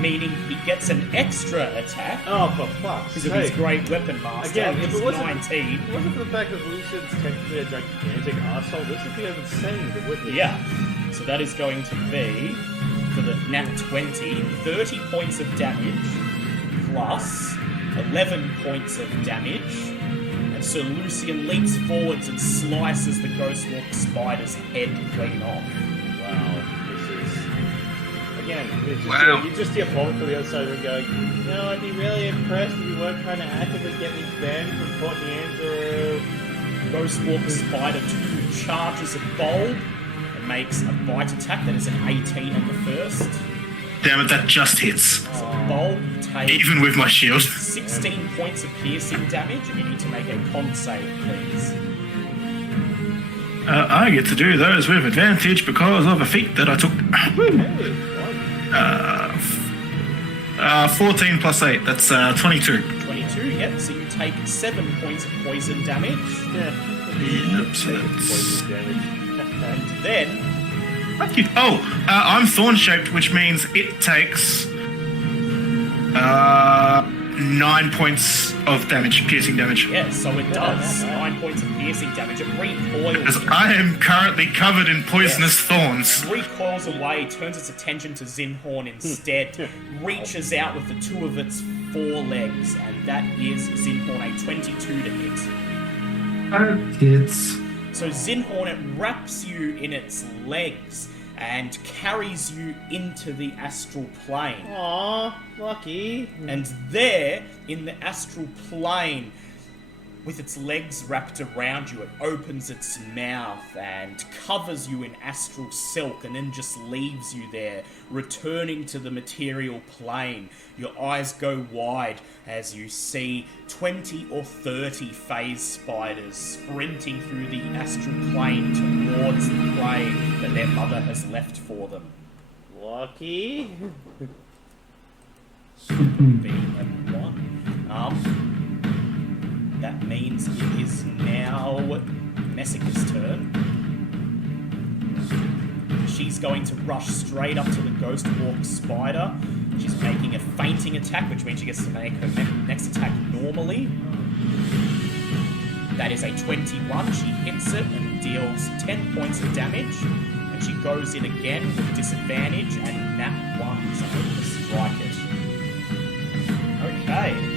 Meaning he gets an extra attack. Oh, for fuck's Because of his sake. great weapon master. Again, if he's it wasn't- 19. If it wasn't for the fact that Lucian's technically a gigantic asshole, this would be insane, wouldn't it? Yeah. So that is going to be, for the nat 20, 30 points of damage, plus 11 points of damage. And Sir Lucian leaps forwards and slices the Ghostwalk spider's head clean off. Wow, this is... Again, it's just, Wow. you just hear Paul from the other side of the room going, you know, I'd be really impressed if you weren't trying to actively get me banned from Port Neanderthal. Ghostwalk Spider 2 charges a bulb and makes a bite attack. That is an 18 on the first. Damn it, that just hits. So bulb takes Even with my shield. 16 points of piercing damage, and you need to make a con save, please. I get to do those with advantage because of a feat that I took. Hey, 14 plus 8, that's 22. 22, yep, so you take 7 points of poison damage. Yep, so that's... poison damage. And then, Thank you. Oh, I'm thorn-shaped, which means it takes 9 points of damage, piercing damage. yeah, so it does 9 points of piercing damage. It recoils. Because I am currently covered in poisonous thorns. Recoils away, turns its attention to Zinhorn instead, reaches out with the two of its forelegs, and that is Zinhorn a 22 to hit. Hits. So Zinhorn, it wraps you in its legs and carries you into the astral plane. Aw, lucky. And there, in the astral plane, with its legs wrapped around you, it opens its mouth and covers you in astral silk and then just leaves you there, returning to the material plane. Your eyes go wide as you see 20 or 30 phase spiders sprinting through the astral plane towards the prey that their mother has left for them. Lucky. Be a 1. That means it is now Messica's turn. She's going to rush straight up to the Ghostwalk spider. She's making a fainting attack, which means she gets to make her next attack normally. That is a 21. She hits it and deals 10 points of damage. And she goes in again with disadvantage, and nat 1's able to strike it. Okay.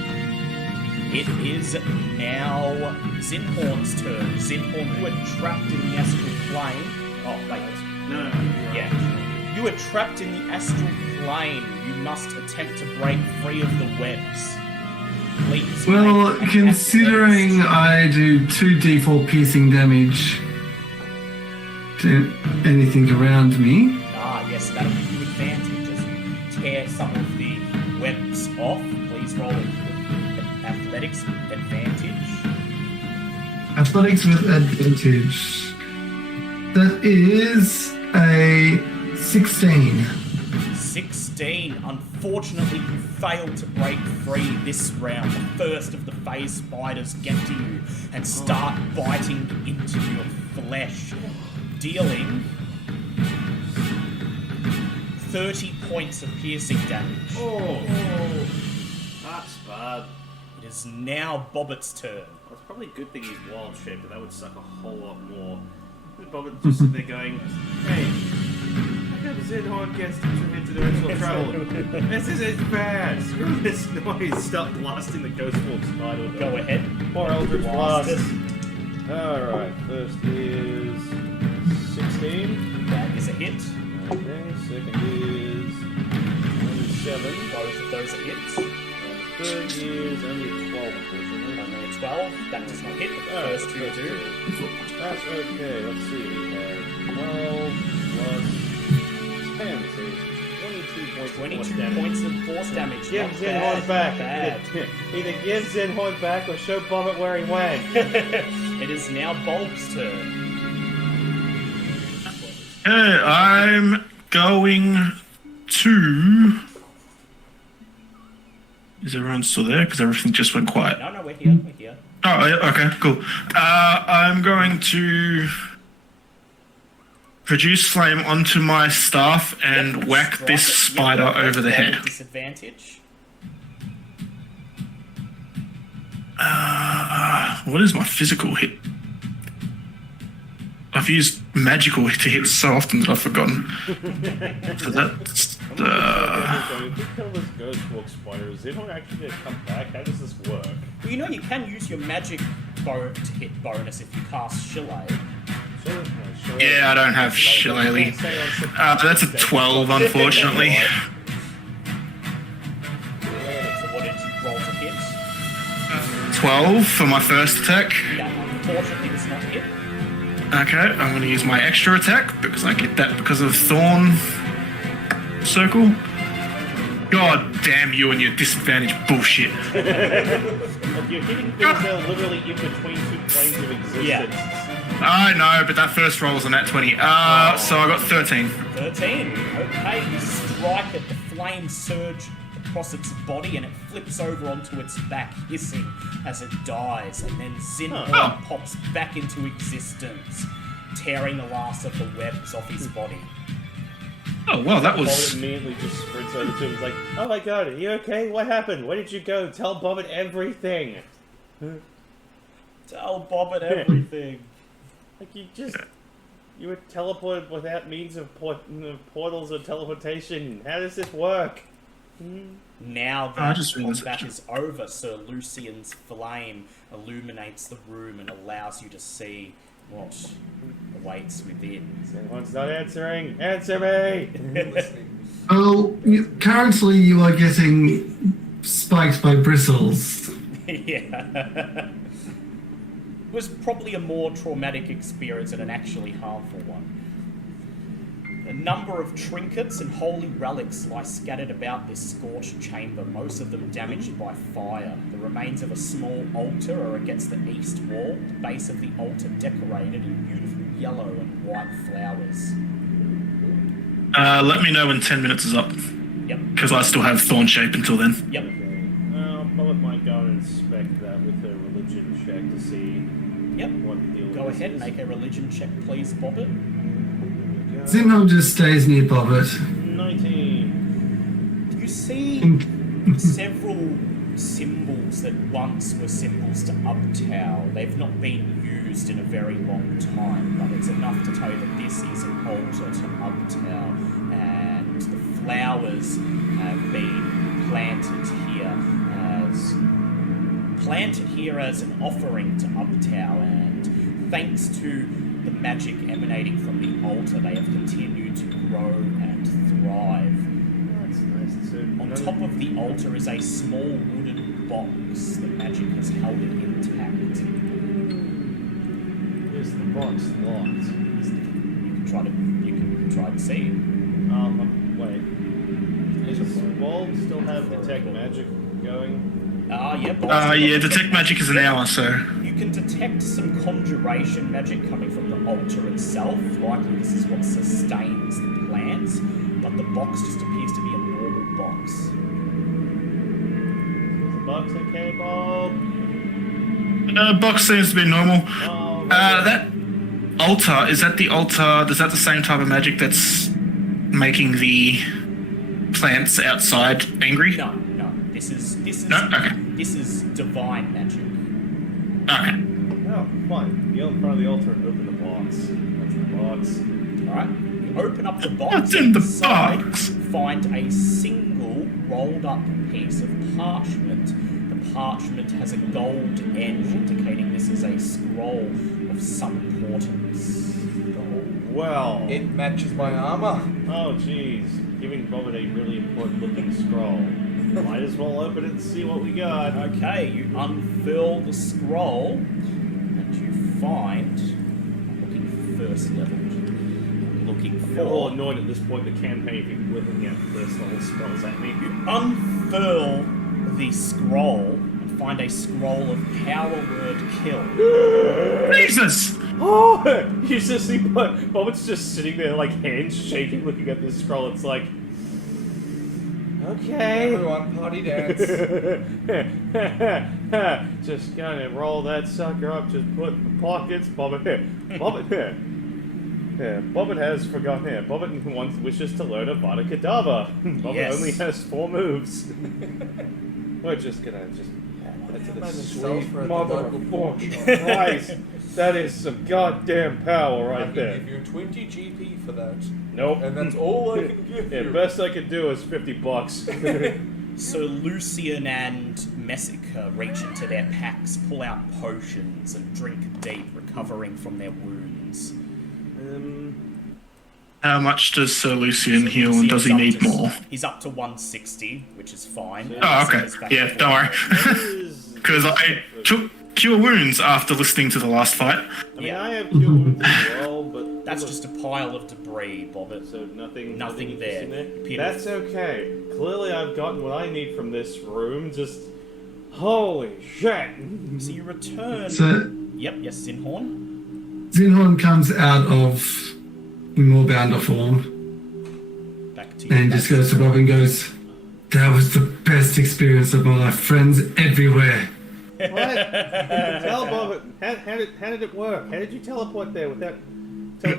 It is now Zinhorn's turn. Zinhorn, you are trapped in the astral plane. Oh, wait. No. Yeah. You are trapped in the astral plane. You must attempt to break free of the webs. Please. Well, make an considering athletics. I do 2d4 piercing damage to anything around me, Ah, yes, that'll give you advantage as you tear some of the webs off. Please roll athletics advantage. athletics with advantage. That is a 16. 16. Unfortunately, you failed to break free this round. The first of the phase spiders get to you and start biting into your flesh, dealing 30 points of piercing damage. Oh, that's bad. It is now Bobbit's turn. Well, it's probably a good thing he's wild shaped, but that would suck a whole lot more. Bobbit just sitting there going, hey, I hope Zinhorn gets interdimensional travel. This is bad. Screw this noise. Stop blasting the Ghostwalk spider. Go ahead. Or Eldritch Blast Blast. it. Alright, first is 16. That is a hit. Okay, second is 27. Both of those are hits. And third is only 12, unfortunately. Only a 12. That does not hit, but the first two do. That's okay, let's see. We have 12 plus 10, so 22 points 22 points of force damage. of force damage. Give Not Zinhorn bad, back. not bad. Either give Zinhorn back or show Bobbit where he went. It is now Bulb's turn. I'm going to... Is everyone still there? Because everything just went quiet. No, we're here. We're here. Oh, yeah, okay, cool. I'm going to produce flame onto my staff and whack Strike this it. spider Yep, over the head. Disadvantage. What is my physical hit? I've used magical to hit so often that I've forgotten. So that's... If you kill this ghost walk spider, is it not actually going to come back? How does this work? Well, you know you can use your magic to hit bonus if you cast Shillelagh. Yeah, I don't have shillelagh. That's a 12, unfortunately. So what did you roll to hit? 12 for my first attack. That unfortunately does not hit. Okay, I'm going to use my extra attack because I get that because of Thorn Circle. God damn you and your disadvantage bullshit. You're hitting things that are literally in between two planes of existence. Yeah. I know, but that first roll was on that 20. So I got 13. 13. Okay, you strike it, the flames surge across its body and it flips over onto its back, hissing as it dies, and then Zinhorn pops back into existence, tearing the last of the webs off his body. Oh, well, that Bobbit was... immediately just sprints over to him. He's like, "Oh my god, are you okay? What happened? Where did you go? Tell Bobbit everything." Tell Bobbit everything. Like you were teleported without means of portals or teleportation. How does this work? Now I that just realised combat that. is over, Sir Lucian's flame illuminates the room and allows you to see what awaits within. Someone's not answering. Answer me! Well, currently you are getting spiked by bristles. Yeah. It was probably a more traumatic experience than an actually harmful one. A number of trinkets and holy relics lie scattered about this scorched chamber, most of them damaged by fire. The remains of a small altar are against the east wall, the base of the altar decorated in beautiful yellow and white flowers. let me know when 10 minutes is up. Yep. Because I still have Thorn Shape until then. Yep. Bobbit might go and inspect that with her religion check to see Yep. what the deal Go is. ahead, make a religion check, please, Bobbit. Zinhorn just stays near Bobbit. 19. You see several symbols that once were symbols to Ubtao. They've not been used in a very long time, but it's enough to tell you that this is an altar to Ubtao, and the flowers have been planted here as an offering to Ubtao, and thanks to the magic emanating from the altar, they have continued to grow and thrive. That's nice too. On top of the altar is a small wooden box. The magic has held it intact. Is the box locked? You can try to see. Wait. Does Wald still have detect magic going? Yeah, detect magic is an hour, so... You can detect some conjuration magic coming from the altar itself. Likely this is what sustains the plants, but the box just appears to be a normal box. Is the box okay, Bob? Box seems to be normal. Oh, That altar, is that the altar, is that the same type of magic that's making the plants outside angry? No. No? Okay. This is divine magic. Okay. Oh, fine. Go in front of the altar and open the box. That's the box. Alright. You open up the box. What's in the inside, box? Find a single rolled up piece of parchment. The parchment has a gold edge indicating this is a scroll of some importance. Well. It matches my armor. Oh, jeez. Giving Bobbit a really important looking scroll. Might as well open it and see what we got. Okay, you unfurl the scroll and you find, looking first level, looking I'm all for, annoyed at this point the campaign keeps whipping out first level scrolls at me. you unfurl the scroll and find a scroll of power word kill. Jesus! Oh! You just see Bobbit's just sitting there like hands shaking looking at this scroll. It's like, Okay. Everyone, party dance. Just gonna roll that sucker up, just put in the pockets. Bobbit here. Bobbit here. Yeah, Bobbit has forgotten here. Bobbit wishes to learn Avada Kedavra. Bobbit Yes. only has 4 moves. We're just gonna add to the sweet motherfucking Christ. That is some goddamn power I right can there. give you 20 GP for that. Nope. And that's all I can give Yeah, you. best I could do is $50. So Lucian and Messica reach into their packs, pull out potions, and drink deep, recovering from their wounds. How much does Sir Lucian heal, and does he need more? He's up to 160, which is fine. Oh, okay. Messica's back Yeah, to don't worry. 400. Because I took Cure Wounds after listening to the last fight. I mean, Yeah. I have 2 wounds as well, but That's just a pile of debris, Bobbit. so nothing there. interesting Peter- That's okay. Clearly, I've gotten what I need from this room. Just holy shit! So you return. So Yep, yes, Zinhorn. Zinhorn comes out of more bounder form Back to you. and just goes to Bob and goes, "That was the best experience of my life. Friends everywhere." What? Tell Bob, how did it work? How did you teleport there without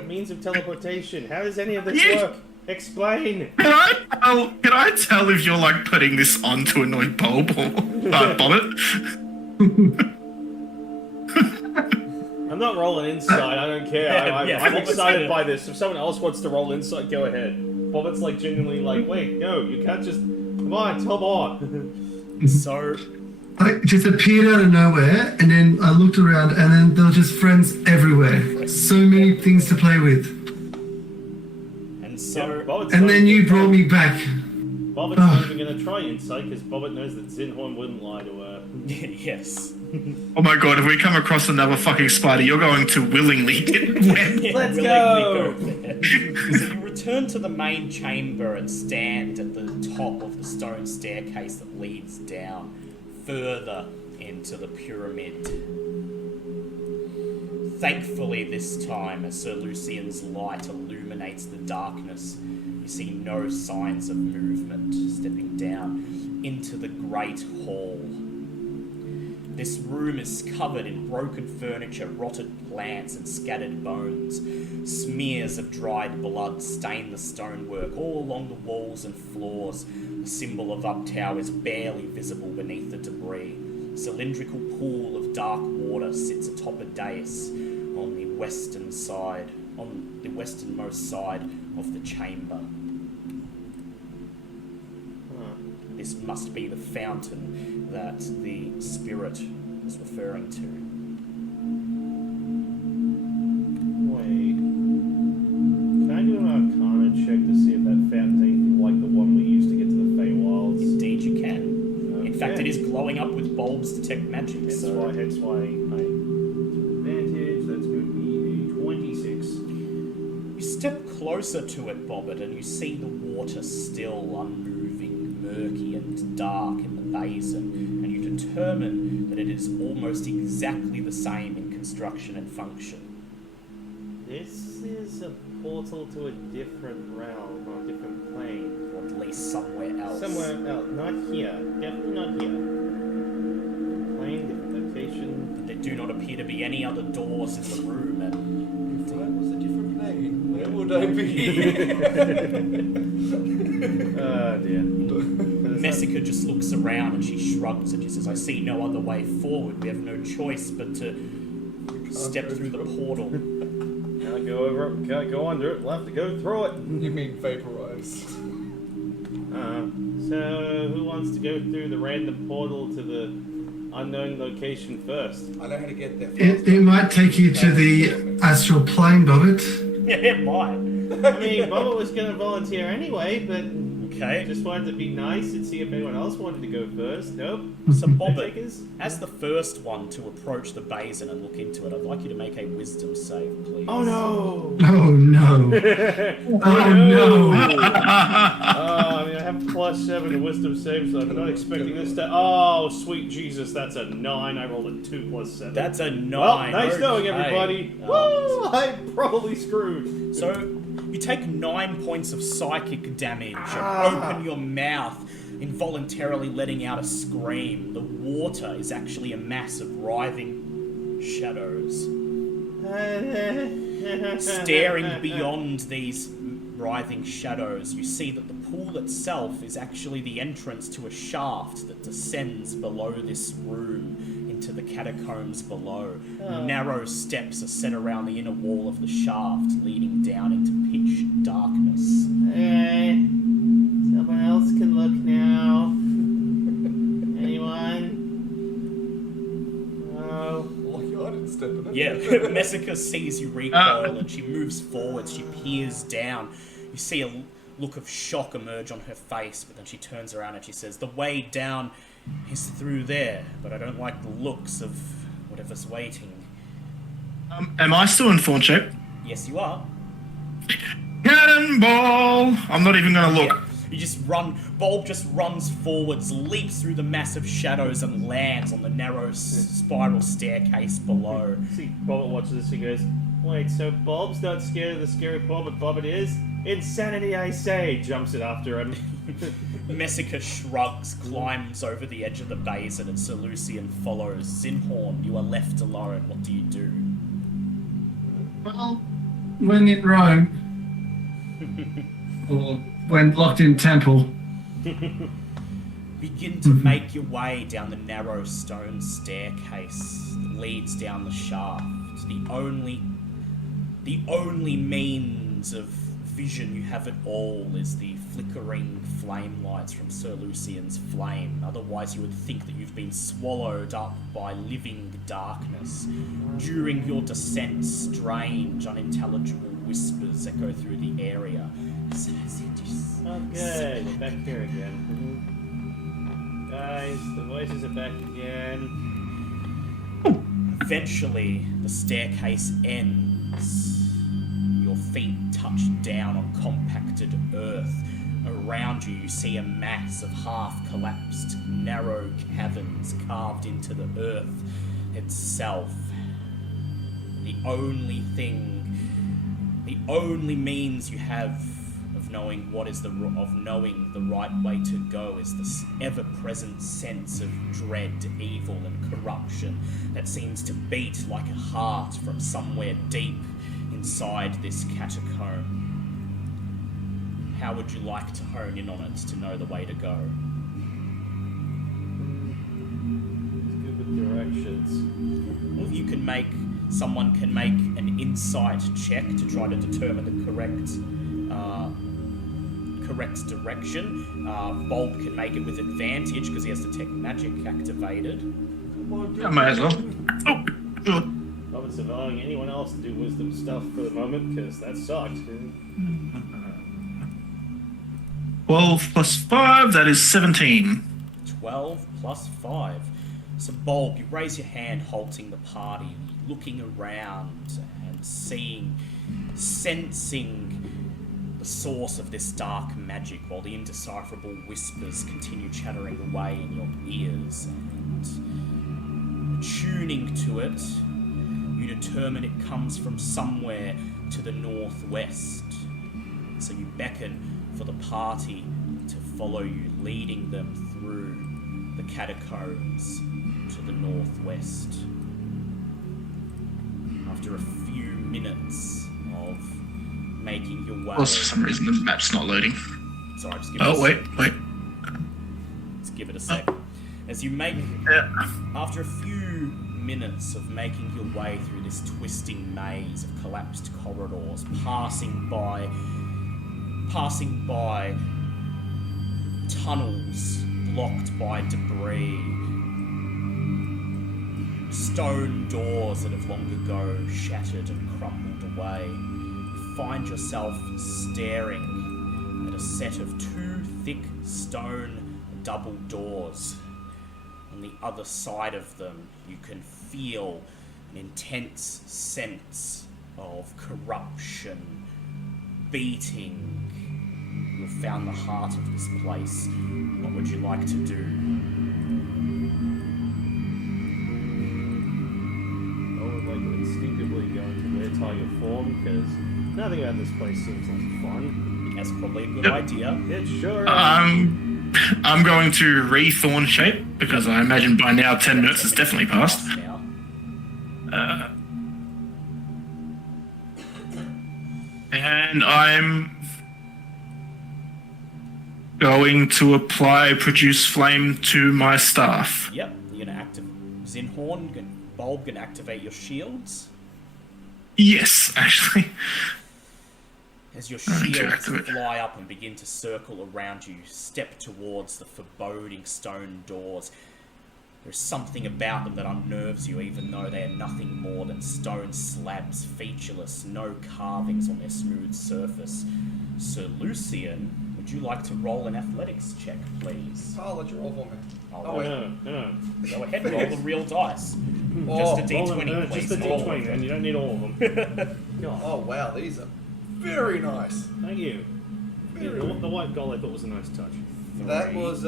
means of teleportation? How does any of this Yeah. work? Explain. Can I tell if you're like putting this on to annoy Bob or Bobbit? I'm not rolling inside. I don't care. I'm Yeah, I'm Bobbit's excited gonna- by this. If someone else wants to roll inside, go ahead. Bobbit's like genuinely like, wait, no, you can't just. Come on, tell Bob. So I just appeared out of nowhere, and then I looked around, and then there were just friends everywhere. So many things to play with. and so And then you brought me back. Bobbit's not even going to try insight because Bobbit knows that Zinhorn wouldn't lie to her. yes. Oh my god, if we come across another fucking spider, you're going to willingly get wet. Yeah, Let's willingly go there. So you return to the main chamber and stand at the top of the stone staircase that leads down further into the pyramid. Thankfully, this time, as Sir Lucian's light illuminates the darkness, you see no signs of movement stepping down into the great hall. This room is covered in broken furniture, rotted plants, and scattered bones. Smears of dried blood stain the stonework all along the walls and floors. The symbol of Ubtao is barely visible beneath the debris. A cylindrical pool of dark water sits atop a dais on the westernmost side of the chamber. This must be the fountain that the spirit is referring to. Wait. Can I do an Arcana check to see if that fountain's anything like the one we used to get to the Feywilds? Indeed you can. In fact, Okay. it is glowing up with bulbs detect magic, Hence so... why I advantage. That's going to be a 26. You step closer to it, Bobbit, and you see the water still unmoving, murky and dark in the basin, and you determine that it is almost exactly the same in construction and function. This is a portal to a different realm, or a different plane. Or at least somewhere else. Somewhere else. Not here. Definitely not here. Plane, different location. There do not appear to be any other doors in the room, and If I was a different plane, where would I be? Oh dear. Messica just looks around and she shrugs and she says, I see no other way forward. We have no choice but to step through the portal. Can't go over it, can't go under it, we'll have to go through it. You mean vaporize? So who wants to go through the random portal to the unknown location first? I know how to get there. It might take you to the astral plane, Bobbit. Yeah, it might. I mean, Bubba was going to volunteer anyway, but Okay. just wanted to be nice and see if anyone else wanted to go first. Nope. So, Bobbit, Takers? as the first one to approach the basin and look into it, I'd like you to make a wisdom save, please. Oh no! Oh no. Oh no. I mean, I have +7 to wisdom save, so I'm not expecting this to... Oh, sweet Jesus, that's a 9. I rolled a 2 + 7. That's a 9. Well, nice knowing Okay. everybody. Woo! I'm probably screwed. So, you take 9 points of psychic damage and open your mouth, involuntarily letting out a scream. The water is actually a mass of writhing shadows. Staring beyond these writhing shadows, you see that the pool itself is actually the entrance to a shaft that descends below this room into the catacombs below. Narrow steps are set around the inner wall of the shaft, leading down into pitch darkness. Someone else can look now. Anyone? No. Lucky I didn't step in it. Yeah, Messica sees you recoil and she moves forward. She peers down. You see a look of shock emerge on her face, but then she turns around and she says, "The way down is through there, but I don't like the looks of whatever's waiting." Am I still in fawn check? Yes, you are. Cannonball! I'm not even going to look. Yeah. You just run. Bulb just runs forwards, leaps through the massive shadows, and lands on the narrow spiral staircase below. See, Bobbit watches this and goes, "Wait, so Bob's not scared of the scary pool, but Bobbit is? Insanity, I say!" Jumps it after him. Messica shrugs, climbs over the edge of the basin, and Sir Lucian follows. Zinhorn, you are left alone. What do you do? Well, when in Rome, or when locked in temple, Begin to make your way down the narrow stone staircase that leads down the shaft. The only means of vision you have at all is the flickering flame lights from Sir Lucian's flame. Otherwise you would think that you've been swallowed up by living darkness. During your descent, strange, unintelligible whispers echo through the area. Okay, we're back here again. Guys, the voices are back again. Eventually, the staircase ends. Your feet touch down on compacted earth. Around you, you see a mass of half-collapsed, narrow caverns carved into the earth itself. The only means you have of knowing knowing the right way to go is this ever-present sense of dread, evil, and corruption that seems to beat like a heart from somewhere deep inside this catacomb. How would you like to hone in on it to know the way to go? Let's go with directions. Well, someone can make an insight check to try to determine the correct direction. Bulb can make it with advantage because he has detect magic activated. I might as well. Oh, good. Bobbit's allowing anyone else to do wisdom stuff for the moment, because that sucked. 12 plus 5, that is 17. 12 plus 5. So, Bulb, you raise your hand, halting the party, looking around and sensing the source of this dark magic, while the indecipherable whispers continue chattering away in your ears. And tuning to it, you determine it comes from somewhere to the northwest. So you beckon for the party to follow you, leading them through the catacombs to the northwest. After a few minutes of making your way... Well, for some reason the map's not loading. Sorry, just give it Oh, a wait. Let's give it a sec. As you make... After a few minutes of making your way through this twisting maze of collapsed corridors, passing by tunnels blocked by debris, stone doors that have long ago shattered and crumbled away, you find yourself staring at a set of 2 thick stone double doors. On the other side of them, you can feel an intense sense of corruption beating You've found the heart of this place. What would you like to do? I would like to instinctively go into their target form because nothing about this place seems like fun. That's probably a good idea. It sure is. I'm going to re-thorn shape because I imagine by now 10 minutes has definitely passed. Now. And I'm going to apply Produce Flame to my staff. Yep, you're gonna Zinhorn, Bulb gonna activate your shields. Yes, actually. As your I need to shields activate. fly up and begin to circle around you, step towards the foreboding stone doors. There's something about them that unnerves you, even though they are nothing more than stone slabs, featureless, no carvings on their smooth surface. Sir Lucian, would you like to roll an athletics check, please? I'll let you roll for me. Oh, wait. No. Go ahead, roll the real dice. Oh, Just a d20, please. Just a Roll. d20, man. You don't need all of them. God. Oh wow, these are very nice. Thank you. Yeah, the white gold I thought was a nice touch. That was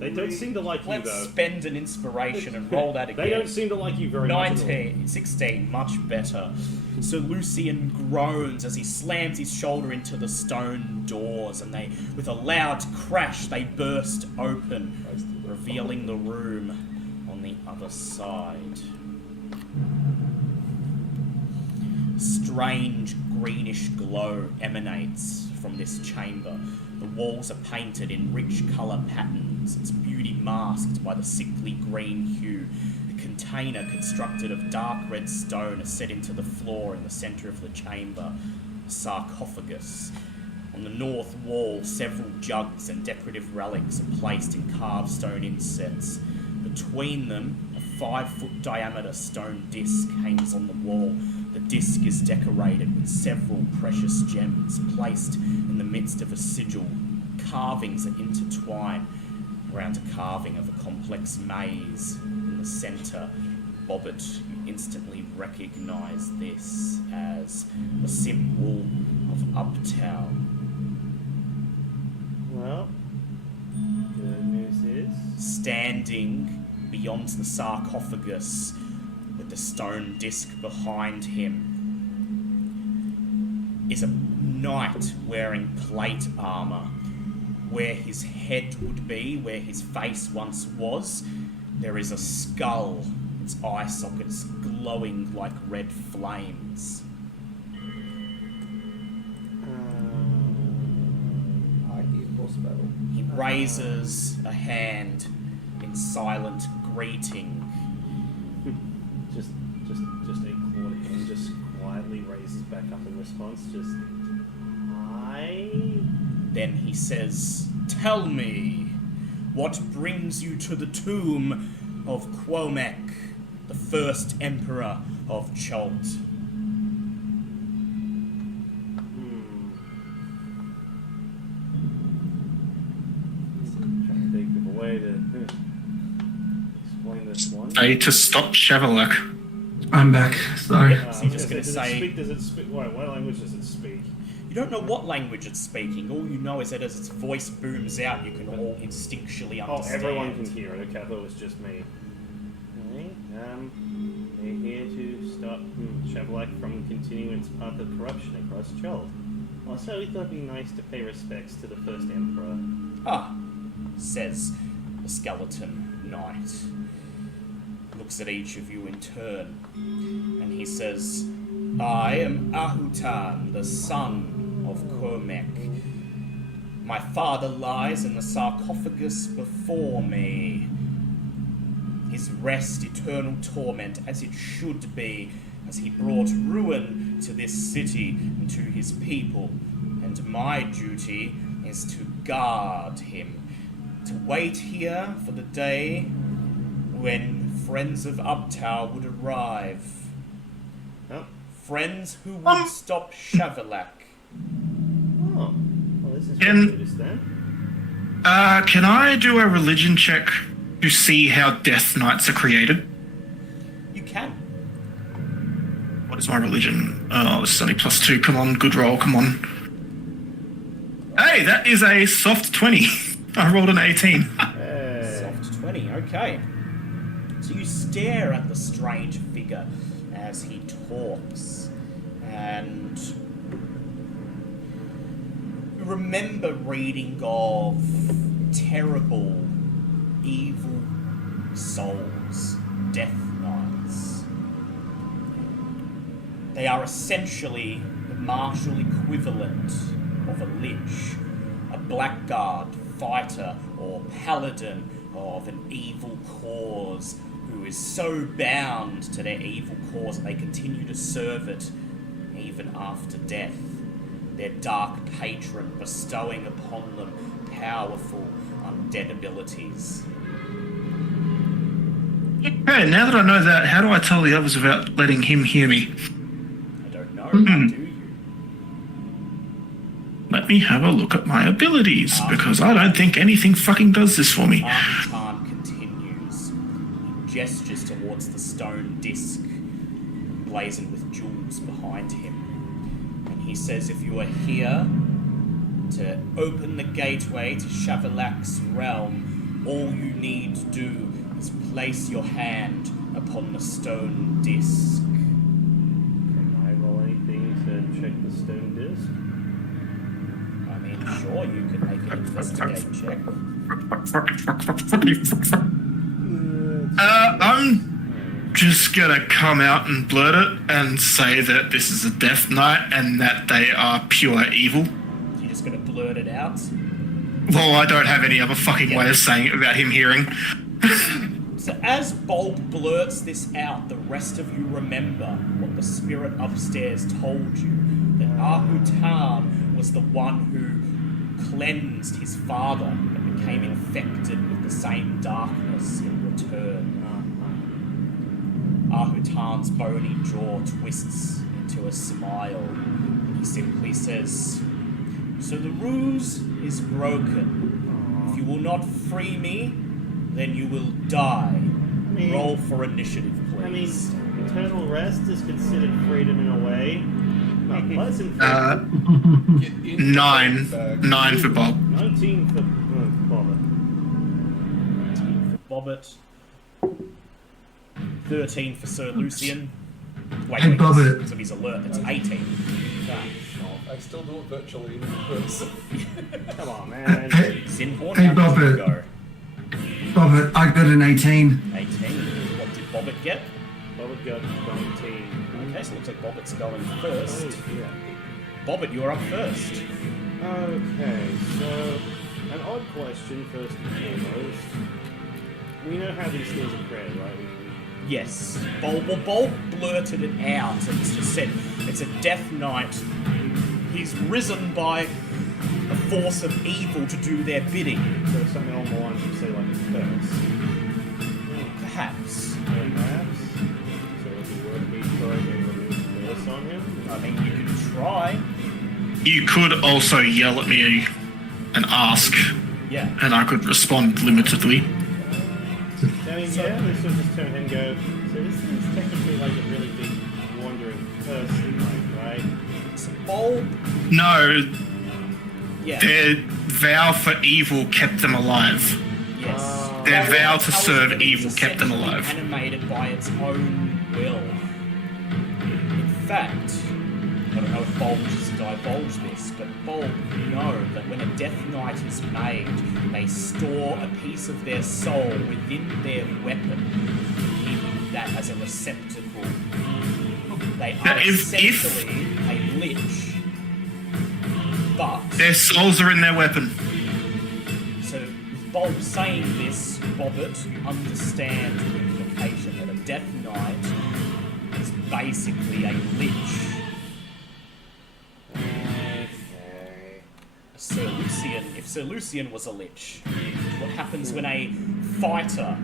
They don't seem to like you, Let's though. spend an inspiration and roll that again. They don't seem to like you very much. 19, 16, much better. So Lucian groans as he slams his shoulder into the stone doors, and they, with a loud crash, they burst open, revealing the room on the other side. Strange greenish glow emanates from this chamber. The walls are painted in rich colour patterns, its beauty masked by the sickly green hue. A container constructed of dark red stone is set into the floor in the centre of the chamber, a sarcophagus. On the north wall, several jugs and decorative relics are placed in carved stone insets. Between them, a 5-foot diameter stone disc hangs on the wall. The disc is decorated with several precious gems placed in the midst of a sigil. Carvings are intertwined around a carving of a complex maze in the centre. Bobbit, you instantly recognise this as the symbol of Ubtao. Well, good news is... Standing beyond the sarcophagus with the stone disc behind him is a knight wearing plate armour. Where his head would be, where his face once was, there is a skull, its eye sockets glowing like red flames. idea boss battle. He raises a hand in silent greeting. Just a clawed hand just quietly raises back up in response. Just, hi. Then he says, "Tell me, what brings you to the tomb of Quomek, the first emperor of Chult?" Trying to think of a way to explain this one. Say to stop Chevalak. I'm back. Sorry. So you're just going to say... Does it speak? What language does it speak? You don't know what language it's speaking. All you know is that as its voice booms out, you can all instinctually Oh, understand. everyone can hear it. Okay, I thought it was just me. Okay, they're here to stop Chevalak from continuing its path of corruption across Chult. Also, we thought it'd be nice to pay respects to the first emperor. Ah, says the skeleton knight. Looks at each of you in turn, and he says, "I am Ahutan, the son of Quomek. My father lies in the sarcophagus before me. His rest eternal torment, as it should be, as he brought ruin to this city and to his people, and my duty is to guard him, to wait here for the day when friends of Ubtao would arrive. Oh, Friends who would stop Chevalak." well, this is Can- good news then. Can I do a religion check to see how Death Knights are created? You can. What is my religion? Oh, this is only +2. Come on, good roll, come on. Hey! Okay, that is a soft 20. I rolled an 18. Soft 20, okay. So you stare at the strange figure as he talks, and you remember reading of terrible, evil souls, Death Knights. They are essentially the martial equivalent of a lich, a blackguard, fighter, or paladin of an evil cause who is so bound to their evil cause that they continue to serve it even after death. Their dark patron bestowing upon them powerful undead abilities. Okay, now that I know that, how do I tell the others about letting him hear me? I don't know, how do you? Let me have a look at my abilities, because I don't think anything fucking does this for me. Architan continues. He gestures towards the stone disc, blazoned with jewels behind him. And he says, if you are here to open the gateway to Shavalak's realm, all you need to do is place your hand upon the stone disc. Can I roll anything to check the stone disc? I mean, sure, you can make an investigate check. I'm just gonna come out and blurt it and say that this is a Death Knight and that they are pure evil. You're just gonna blurt it out. Well, I don't have any other fucking way of saying it without him hearing. So as Bulb blurts this out, the rest of you remember what the spirit upstairs told you, that Ahutan was the one who cleansed his father and became infected with the same darkness in return. Ahutan's bony jaw twists into a smile, and he simply says, "So the ruse is broken. If you will not free me, then you will die. Roll for initiative, please." I mean, eternal rest is considered freedom in a way. Not pleasant. 9 for Bob. 19 for Bobber. Bobbit. 13 for Sir Lucian. Wait, Hey, Bobbit. so he's alert. It's 18. I still do it virtually in person. Come on, man. Zinhorn, Hey, how did you Bobbit. go? Bobbit, I got an 18. 18. What did Bobbit get? Bobber got 19. Okay, so it looks like Bobbit's going first. Oh, yeah. Bobbit, you're up first. Okay, so an odd question first and foremost. We know how these things are bred, right? Yes. Bulb blurted it out and just said it's a Death Knight. He's risen by a force of evil to do their bidding. So something along the lines of, say, like a curse. Perhaps. Perhaps. So would it be worth me throwing a curse on him? I mean, you can try. You could also yell at me and ask, Yeah. and I could respond limitedly. I mean, yeah, this will just turn and go, so this is technically like a really big wandering person, like, right? So Bulb, No, yeah. their vow for evil kept them alive. Yes. Their vow to How serve it is evil kept them essentially alive. Animated by its own will. In fact, I don't know if Bulb wishes to divulge this, but Bulb, you know that when a Death Knight is made, they store a piece of their soul within their weapon, keeping that as a receptacle. They Now, are if- essentially a lich, but Their souls are in their weapon. so with Bulb saying this, Bobbit, you understand the implication that a Death Knight is basically a lich. If Sir Lucian was a lich, what happens when a fighter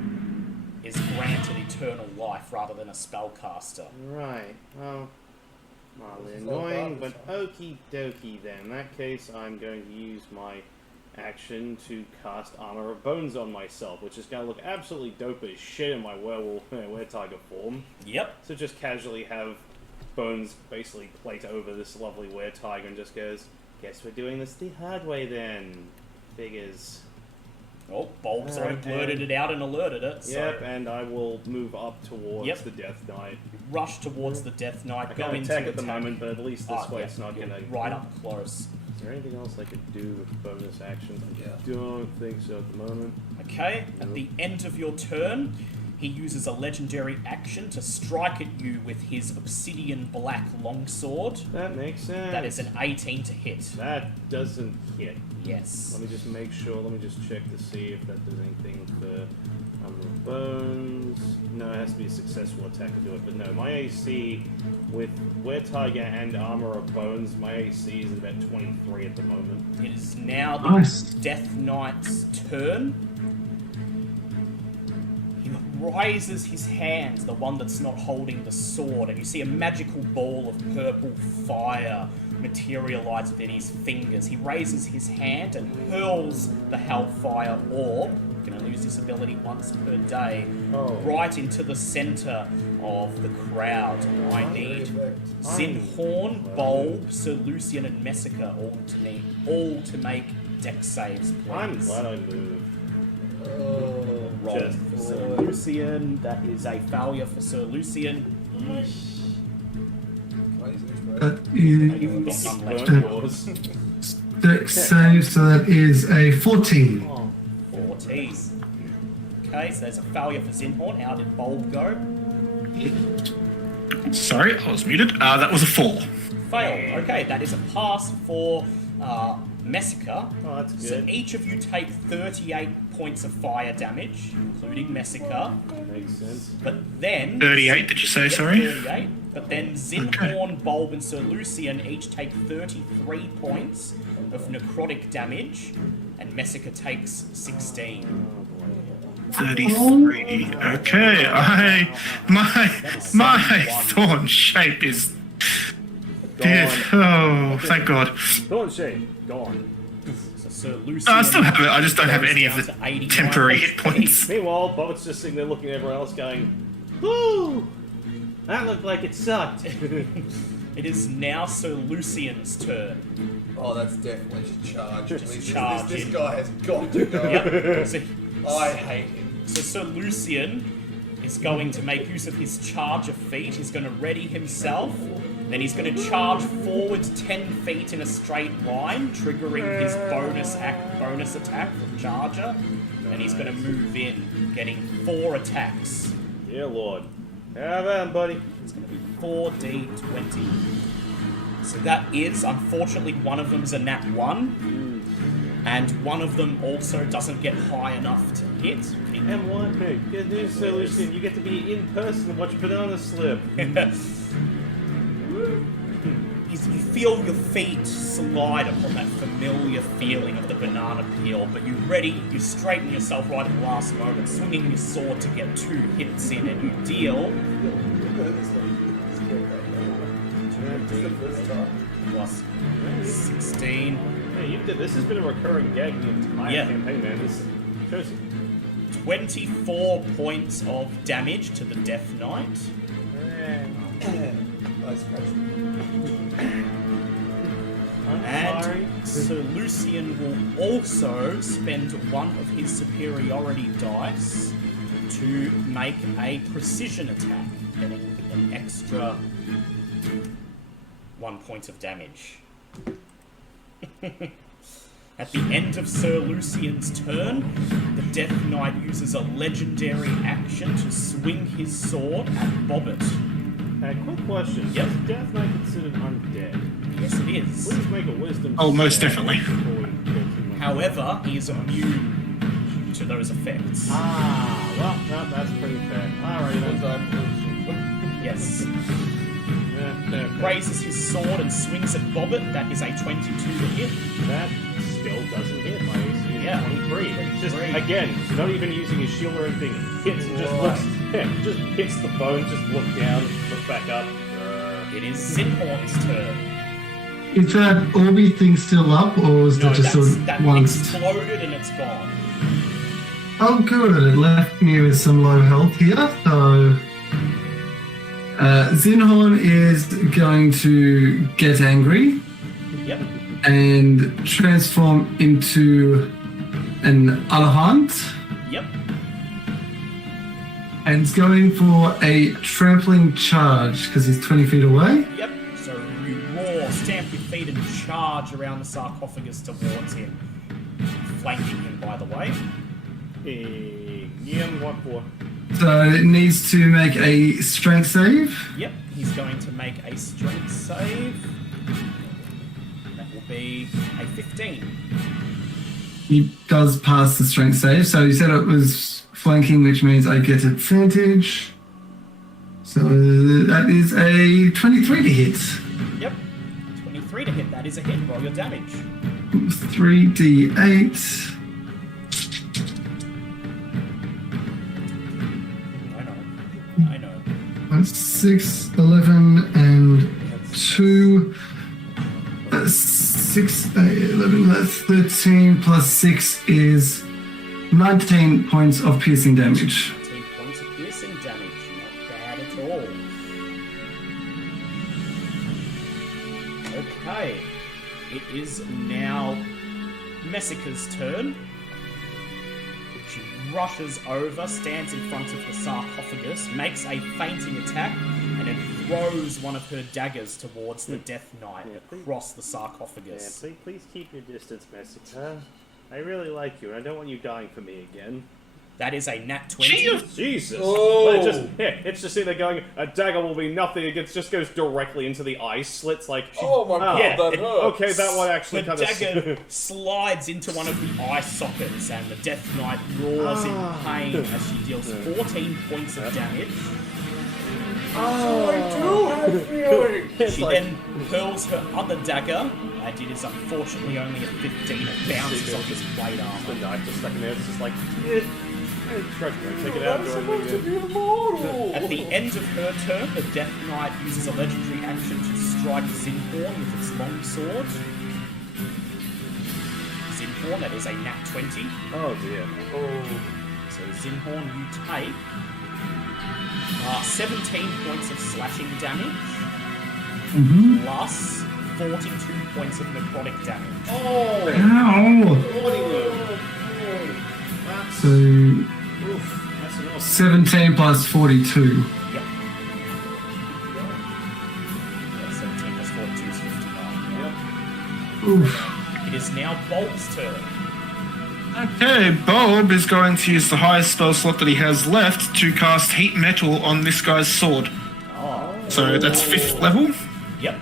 is granted eternal life rather than a spellcaster? Right, well, mildly This is all annoying, garbage, but okie dokie then. In that case, I'm going to use my action to cast Armor of Bones on myself, which is going to look absolutely dope as shit in my were-tiger form. Yep. So just casually have Bones basically plate over this lovely were-tiger and just goes, Guess we're doing this the hard way then. Figures. Oh, Bulb's already blurted it out and alerted it. Yep, So and I will move up towards the Death Knight. rush towards the Death Knight. I Go can't into attack at the moment, but at least this way yeah, it's not you're gonna... right up close. Is there anything else I could do with bonus actions? Yeah. I don't think so at the moment. Okay, at the end of your turn, he uses a legendary action to strike at you with his obsidian black longsword. That makes sense. That is an 18 to hit. That doesn't hit. Yes. Let me just make sure. Let me just check to see if that does anything for Armor of Bones. No, it has to be a successful attack to do it. But no, my AC with Wear Tiger and Armor of Bones, my AC is about 23 at the moment. It is now the Nice. Death Knight's turn. He raises his hand, the one that's not holding the sword, and you see a magical ball of purple fire materialize within his fingers. He raises his hand and hurls the Hellfire Orb, you can only use this ability once per day, right into the center of the crowd. I need Zinhorn, Bulb, Sir Lucian, and Messica all to make dex saves, please. I'm glad I moved. Roll Just for Sir Lucian. That is a failure for Sir Lucian. That You've is got none left. Yours. dex save, so that is a 14. 14. Okay, so there's a failure for Zinhorn. How did Bulb go? Sorry, I was muted. That was a 4. Failed. Okay, that is a pass for Messica. Oh, that's So good. each of you take 38 points of fire damage, including Messica. Makes sense. But then... 38, did you say, Yep, sorry? 38. But then Zinhorn, Bulb, and Sir Lucian each take 33 points of necrotic damage, and Messica takes 16. 33. Okay, my thorn shape is dead. Oh, thank God. Thorn Shade, gone. So Sir Lucian... I still have it, I just don't have goes any of down the to 89 temporary hit points. Meanwhile, Bobbitt's just sitting there looking at everyone else going, woo! That looked like it sucked. It is now Sir Lucian's turn. Oh, that's definitely just charged. I mean, charge this in. guy has got to go. Yep. So, I hate him. so Sir Lucian is going to make use of his charger feat. He's going to ready himself. Then he's going to charge forward 10 feet in a straight line, triggering his bonus attack from charger. And he's going to move in, getting 4 attacks. Dear Lord. How about him, buddy? It's going to be 4d20. So that is, unfortunately, one of them's a nat 1. And one of them also doesn't get high enough to hit. And what? Hey, good news, Sir Lucian. You get to be in person and watch Banana slip. You feel your feet slide upon that familiar feeling of the banana peel, but you straighten yourself right at the last moment, swinging your sword to get 2 hits in, and you deal plus 16. Hey, this has been a recurring gag the entire campaign, man. This shows you. 24 points of damage to the Death Knight. Nice catch. And Sir Lucian will also spend one of his superiority dice to make a precision attack, getting an extra 1 point of damage. At the end of Sir Lucian's turn, the Death Knight uses a legendary action to swing his sword at Bobbit. Quick question. Yep. Is Death Knight considered undead? Yes, it is. Please make a wisdom Oh, most check definitely. before we go too much. However, he is immune to those effects. Well, no, that's pretty fair. Alright then. Yes. Fair. Raises his sword and swings at Bobbit. That is a 22 to hit. That still doesn't hit my AC. Yeah. 23. Just 23. again, not even using his shield or anything. Hits and just looks. Yeah, just hits the bone. Just look down, look back up. It is Zinhorn's turn. Is that Orby thing still up, or is No, that just sort of that once? exploded and it's gone. Oh, good. It left me with some low health here. So, Zinhorn is going to get angry Yep. and transform into an Alahant. Yep. And it's going for a trampling charge because he's 20 feet away. Yep. So you roar, stamp your feet, and charge around the sarcophagus towards him, flanking him, by the way. What for? So it needs to make a strength save. Yep. He's going to make a strength save. That will be a 15. He does pass the strength save. So you said it was flanking, which means I get advantage. So that is a 23 to hit. Yep. 23 to hit. That is a hit. Roll your damage. 3d8. I know. That's 6, 11, and 2. That's 6, 8, 11, that's 13 plus 6 is 19 points of piercing damage. 10 points of piercing damage. Not bad at all. Okay. It is now Messica's turn. She rushes over, stands in front of the sarcophagus, makes a feinting attack, and then throws one of her daggers towards the Death Knight across the sarcophagus. Yeah, please keep your distance, Messica. I really like you, and I don't want you dying for me again. That is a nat 20. Jesus! Oh. It's just sitting there going, a dagger will be nothing, it just goes directly into the eye slits, like... Oh my god, yeah, that hurt. Okay, that one actually The kind of... dagger slides into one of the eye sockets, and the Death Knight roars in pain as she deals 14 points of damage. I do have feeling. It's She like, then hurls her other dagger, and it is unfortunately only a 15. It bounces off his plate the armor. knife just stuck in there, it's just like... Trust me, take it out, I'm go supposed to ahead. be immortal. At the end of her turn, the Death Knight uses a legendary action to strike Zinhorn with its longsword. Zinhorn, that is a nat 20. Oh dear. So Zinhorn, you take 17 points of slashing damage, plus 42 points of necrotic damage. Oh! Ow! So That's an awesome. 17 plus 42. Yep. 17 plus 42 is 59. Yep. Oof. It is now Bolt's turn. Okay, Bob is going to use the highest spell slot that he has left to cast Heat Metal on this guy's sword. Oh. So that's 5th level. Yep.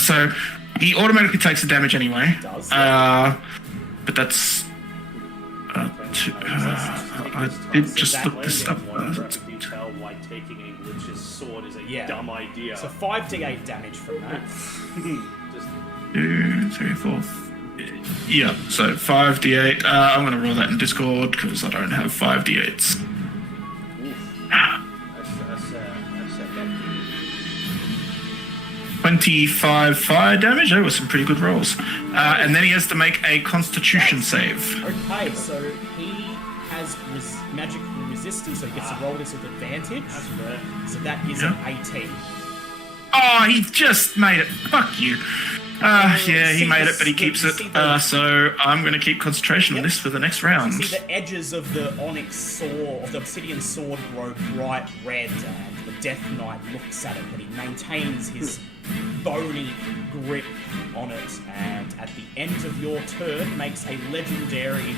So he automatically takes the damage anyway. Does. But that's... I did just look this up. You tell why taking a witch's sword is a Yeah. dumb idea. So 5d8 damage from that. Just 2, 3, 4. Yeah, so 5d8. I'm going to roll that in Discord because I don't have 5d8s. that's that. 25 fire damage. That was some pretty good rolls. And then he has to make a Constitution save. Okay, so he has magic resistance, so he gets to roll this with advantage. So that is an 18. Oh, he just made it. Fuck you. Yeah, he See made the- it, but he keeps see it. the- So I'm going to keep concentration on this for the next round. See the edges of the onyx sword, of the obsidian sword, grow bright red, and the Death Knight looks at it, but he maintains his bony grip on it, and at the end of your turn, makes a legendary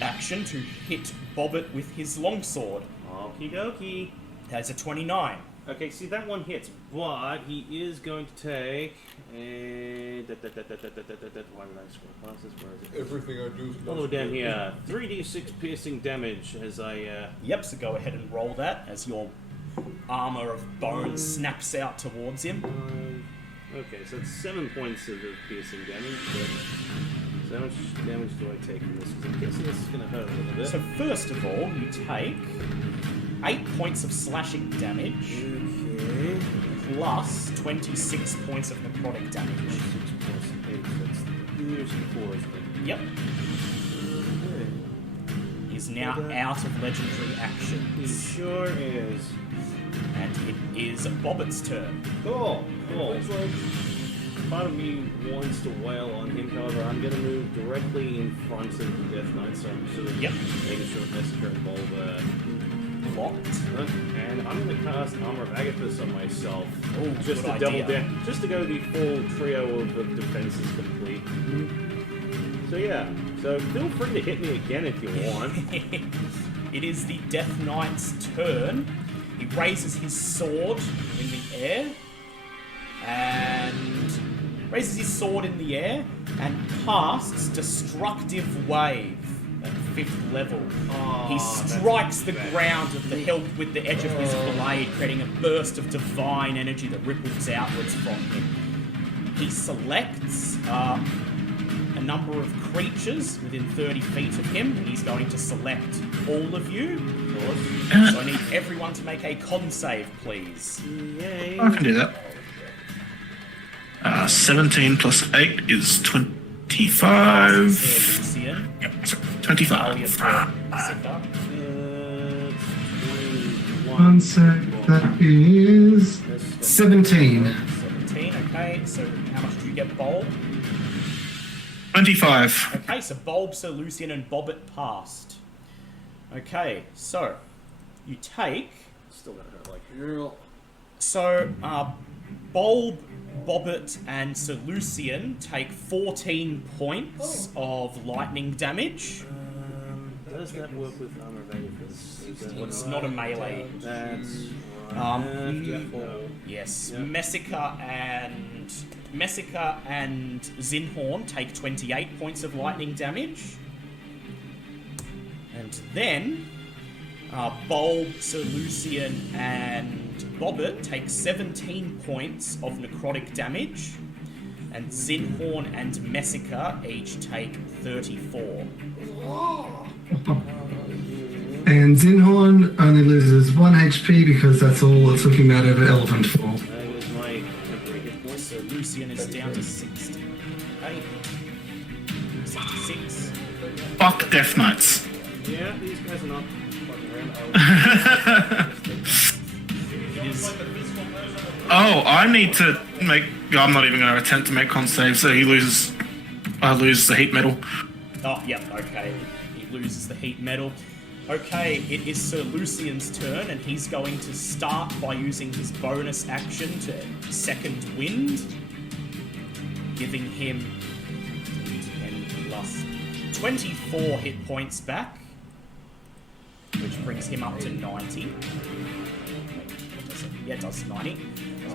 action to hit Bobbit with his longsword. Okie dokie. That's a 29. Okay, see that one hits, but he is going to take a. Why did I scroll past this? Where is it? Everything I do is Oh, down here. 3d6 piercing damage as I. Yep, so go ahead and roll that as your armor of bone snaps out towards him. Okay, so it's 7 points of piercing damage, but. So how much damage do I take from this? Because I'm guessing this is going to hurt a little bit. So first of all, you take 8 points of slashing damage, Okay. plus 26 points of necrotic damage. 6 plus 8, that's 4, isn't it? Yep. He's now out of legendary He actions. sure is. And it is Bobbitt's turn. Cool. Part of me wants to wail on him, however, I'm going to move directly in front of the Death Knight, so I'm sort of making sure that Massacre and Bulb Locked. and I'm going to cast Armor of Agathis on myself. Oh, just to good double idea. down, just to go the full trio of defenses complete. So yeah, so feel free to hit me again if you want. It is the Death Knight's turn. He raises his sword in the air and casts Destructive Wave at 5th level. He strikes the ground of the hilt with the edge of his blade, creating a burst of divine energy that ripples outwards from him. He selects a number of creatures within 30 feet of him, and he's going to select all of you. So I need everyone to make a con save, please. Yay. I can do that. 17 plus 8 is 25. Lucian. Yep, so Roll 25. your turn, Jessica. 1 sec, that is 17. 17, okay. So how much do you get, Bulb? 25. Okay, so Bulb, Sir Lucian, and Bobbit passed. Okay, so you take... Still gonna hurt like hell. So, Bulb, Bobbit, and Sir Lucian take 14 points of lightning damage. Does that work with Armor of Agathis? Well, it's not a melee. That's Yes, Messica and Zinhorn take 28 points of lightning damage. And then Bulb, Sir Lucian, and Bobbit take 17 points of necrotic damage. And Zinhorn and Messica each take 34. And Zinhorn only loses 1 HP because that's all it's looking at over Elephant for. that was my temporary hit point. So Lucian is down to 60. Okay. 66. Fuck Death Knights. Yeah, these guys are not fucking around. It is... Oh, I need to make... I'm not even going to attempt to make con save, so he loses... I lose the heat metal. Oh, yep, okay. He loses the heat metal. Okay, it is Sir Lucian's turn, and he's going to start by using his bonus action to Second Wind, giving him 10 plus 24 hit points back, which brings him up to 90. Yeah, it does 90.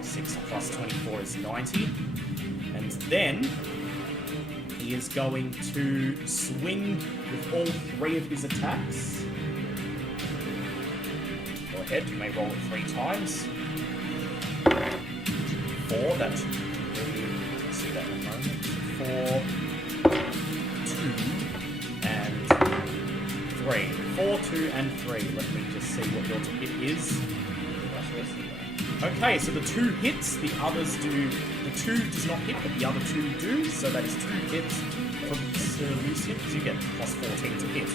6 plus 24 is 90. And then he is going to swing with all 3 of his attacks. Go ahead, you may roll it 3 times. 4, that's... Let's see that in a moment. 4, 2, and 3. 4, 2, and 3. Let me just see what your hit is. Okay, so the 2 hits, the others do... The 2 does not hit, but the other 2 do. So that is 2 hits from Sir Lucian. So you get plus 14 to hit.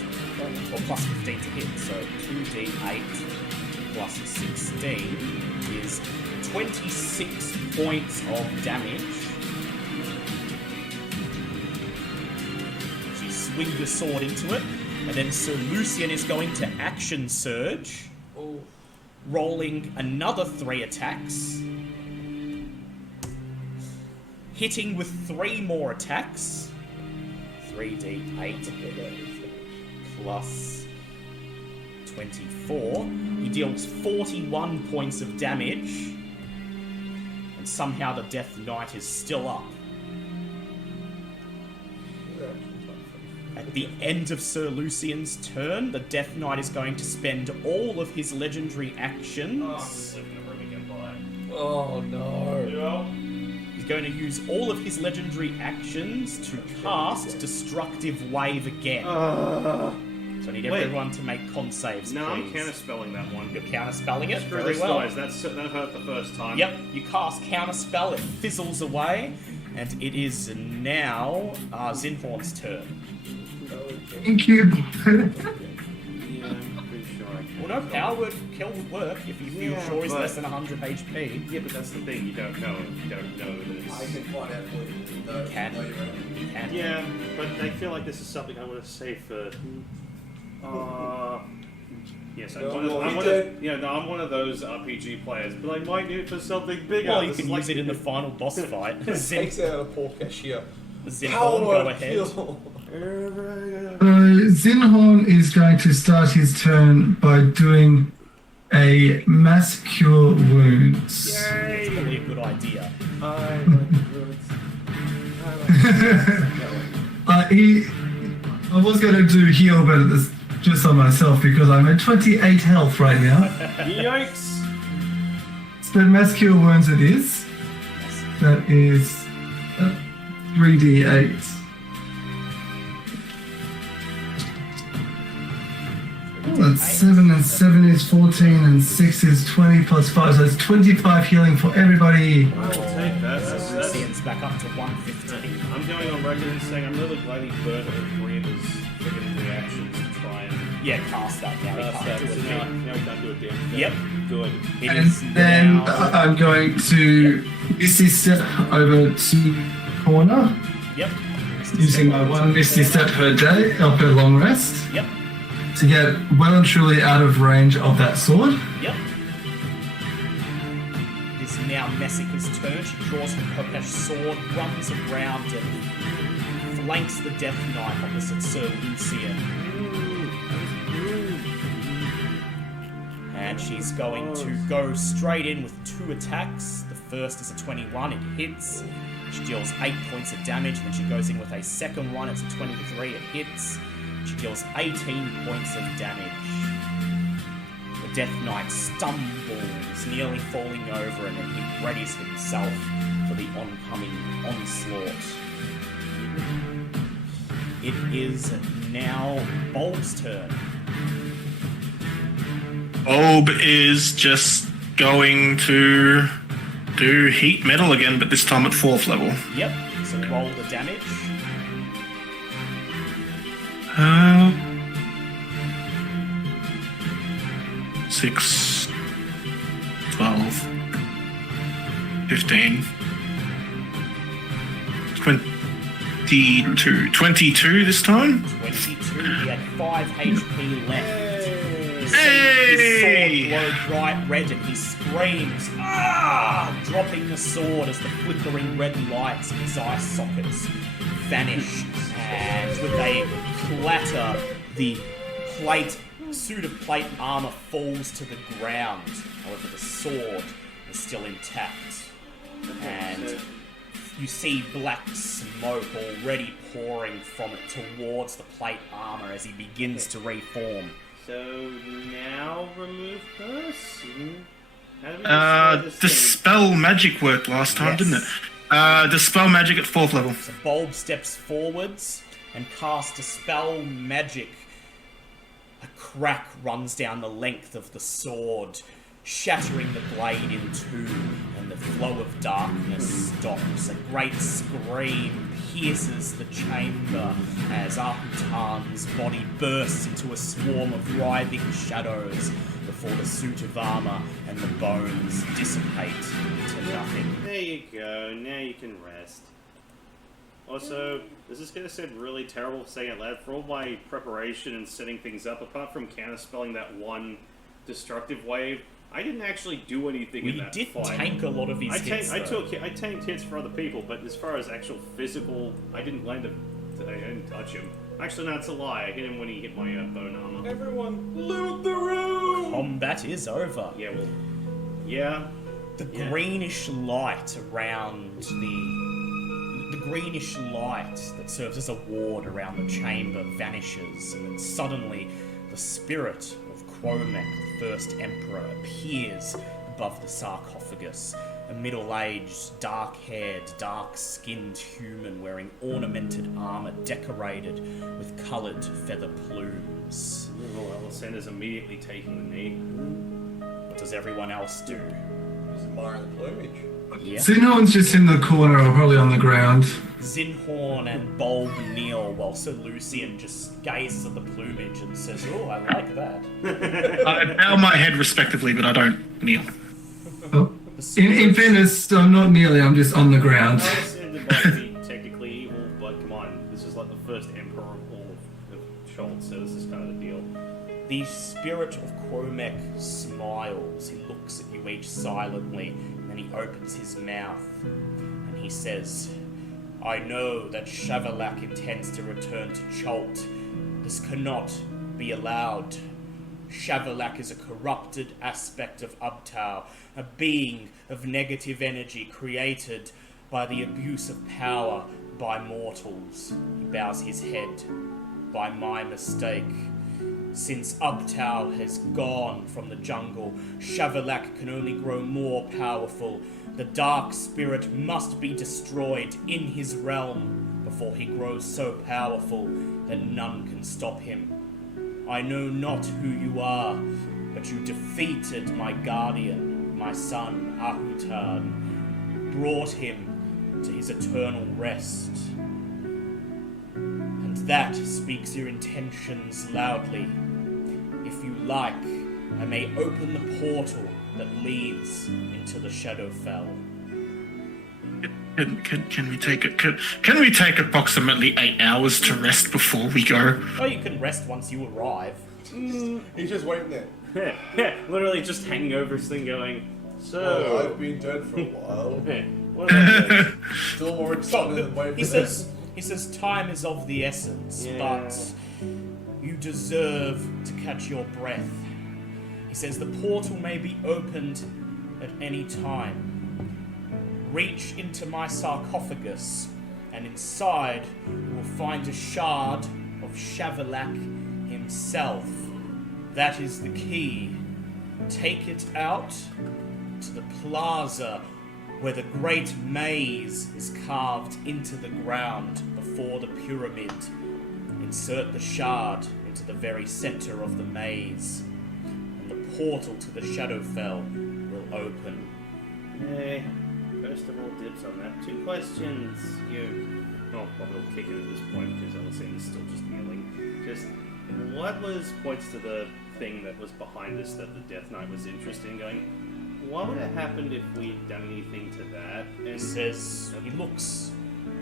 Or plus 15 to hit. So 2d8 plus 16 is 26 points of damage. So you swing your sword into it. And then Sir Lucian is going to action surge. Rolling another 3 attacks, hitting with 3 more attacks, 3d8 plus 24, he deals 41 points of damage, and somehow the Death Knight is still up. At the end of Sir Lucian's turn, the Death Knight is going to spend all of his legendary actions. Oh no. He's going to use all of his legendary actions to cast Destructive Wave again. So I need everyone to make con saves, No, I'm please. counterspelling that one. You're counterspelling it Screw very this well. noise. That hurt the first time. Yep, you cast Counterspell, it fizzles away, and it is now Zinhorn's turn. Thank you. Yeah, I'm pretty sure I can. Well, no, power word kill would work if you feel Yeah, sure he's but- less than 100 HP. Yeah, but that's the thing. You don't know. You don't know that I it's... can find out for you. No, Can. no, you're right. You can. Yeah, but I feel like this is something I want to save for. Yes, No, I'm one of those RPG players, but I might need it for something bigger. Well, you This can is like- use it in the final boss fight. Takes out a poor cashier. Zinhorn, go ahead. Kill. Zinhorn is going to start his turn by doing a mass cure wounds. It's probably a good idea. I like I was going to do heal, but it's just on myself because I'm at 28 health right now. Yikes! So mass cure wounds it is. That is 3d8. Oh, that's 7 and 7 is 14 and 6 is 20 plus 5, so it's 25 healing for everybody. I will take that. That's, Lucian's back up to 150. I'm going on record and saying I'm really glad he burned all three of his friggin' reactions to try and. Yeah, cast that now. He can't do it now, now. now we can't do it damn. Yep. Good. It And is then now. I'm going to Misty Step over to corner, Yep. using my one Misty Step per day, or per long rest, Yep. to get well and truly out of range of that sword. Yep. It is now Messica's turn. She draws her Kokesh sword, runs around and flanks the Death Knight opposite Sir Lucian. And she's going to go straight in with 2 attacks. The first is a 21, it hits. She deals 8 points of damage. Then she goes in with a second one, it's a 23, it hits. She deals 18 points of damage. The Death Knight stumbles, nearly falling over, and then he readies himself for the oncoming onslaught. It is now Bulb's turn. Bulb is just going to do heat metal again, but this time at 4th level. Yep, so roll the damage. 6, 12, 15, 22. 22 this time. 22, he had 5 HP left. You see Hey! his sword glow bright red and he screams, "Ah!" dropping the sword as the flickering red lights in his eye sockets vanish. And with a clatter, the suit of plate armor falls to the ground. However, the sword is still intact. And you see black smoke already pouring from it towards the plate armor as he begins to reform. So now remove curse. How do we describe this thing? Dispel magic worked last time, Yes. didn't it? Dispel magic at 4th level. So Bulb steps forwards and casts Dispel Magic. A crack runs down the length of the sword, shattering the blade in two, and the flow of darkness stops. A great scream pierces the chamber as Arkutan's body bursts into a swarm of writhing shadows before the suit of armor and the bones dissipate into nothing. There you go. Now you can rest. Also, this is going to sound really terrible for saying it loud. For all my preparation and setting things up, apart from counterspelling that one destructive wave, I didn't actually do anything in We that did fight. tank a lot of his hits, I though. tanked hits for other people, but as far as actual physical, I didn't I didn't touch him. Actually, no, it's a lie. I hit him when he hit my bone armor. Everyone, loot the room! Combat is over. Yeah, well, yeah. The greenish light around the greenish light that serves as a ward around the chamber vanishes, and then suddenly the spirit of Quomek, the first emperor, appears above the sarcophagus. A middle-aged, dark-haired, dark-skinned human wearing ornamented armor decorated with coloured feather plumes. Well, Alessandra's immediately taking the knee. What does everyone else do? Just admiring the plumage. Yeah. So no one's just in the corner or probably on the ground. Zinhorn and Bulb kneel while Sir Lucian just gazes at the plumage and says, "Oh, I like that." I bow my head respectively, but I don't kneel. Oh. In fairness, I'm not kneeling, I'm just on the ground. Alexander might be technically evil, but come on, this is like the first emperor of all of Chult, so this is kind of the deal. The spirit of Quomek smiles. He looks at you each silently, and then he opens his mouth, and he says, "I know that Shavalak intends to return to Chult. This cannot be allowed. Shavalak is a corrupted aspect of Ubtao, a being of negative energy created by the abuse of power by mortals." He bows his head. "By my mistake. Since Ubtao has gone from the jungle, Shavalak can only grow more powerful. The dark spirit must be destroyed in his realm before he grows so powerful that none can stop him. I know not who you are, but you defeated my guardian, my son Ahutan, brought him to his eternal rest. And that speaks your intentions loudly. If you like, I may open the portal that leads into the Shadowfell." Can we take it? Can we take approximately 8 hours to rest before we go? Oh, you can rest once you arrive. He's just waiting there. Literally just hanging over his thing going, Oh, so... I've been dead for a while. what about this? Still more excited than waiting He for says time is of the essence, Yeah. but you deserve to catch your breath. He says the portal may be opened at any time. Reach into my sarcophagus, and inside you will find a shard of Shavalak himself. That is the key. Take it out to the plaza where the great maze is carved into the ground before the pyramid. Insert the shard into the very center of the maze, and the portal to the Shadowfell will open. Hey, first of all, dibs on that. 2 questions. Well, probably will kick it at this point because Alexander's still just kneeling. Just, what was points to the thing that was behind us that the Death Knight was interested in going, what would have happened if we'd done anything to that? He says, he looks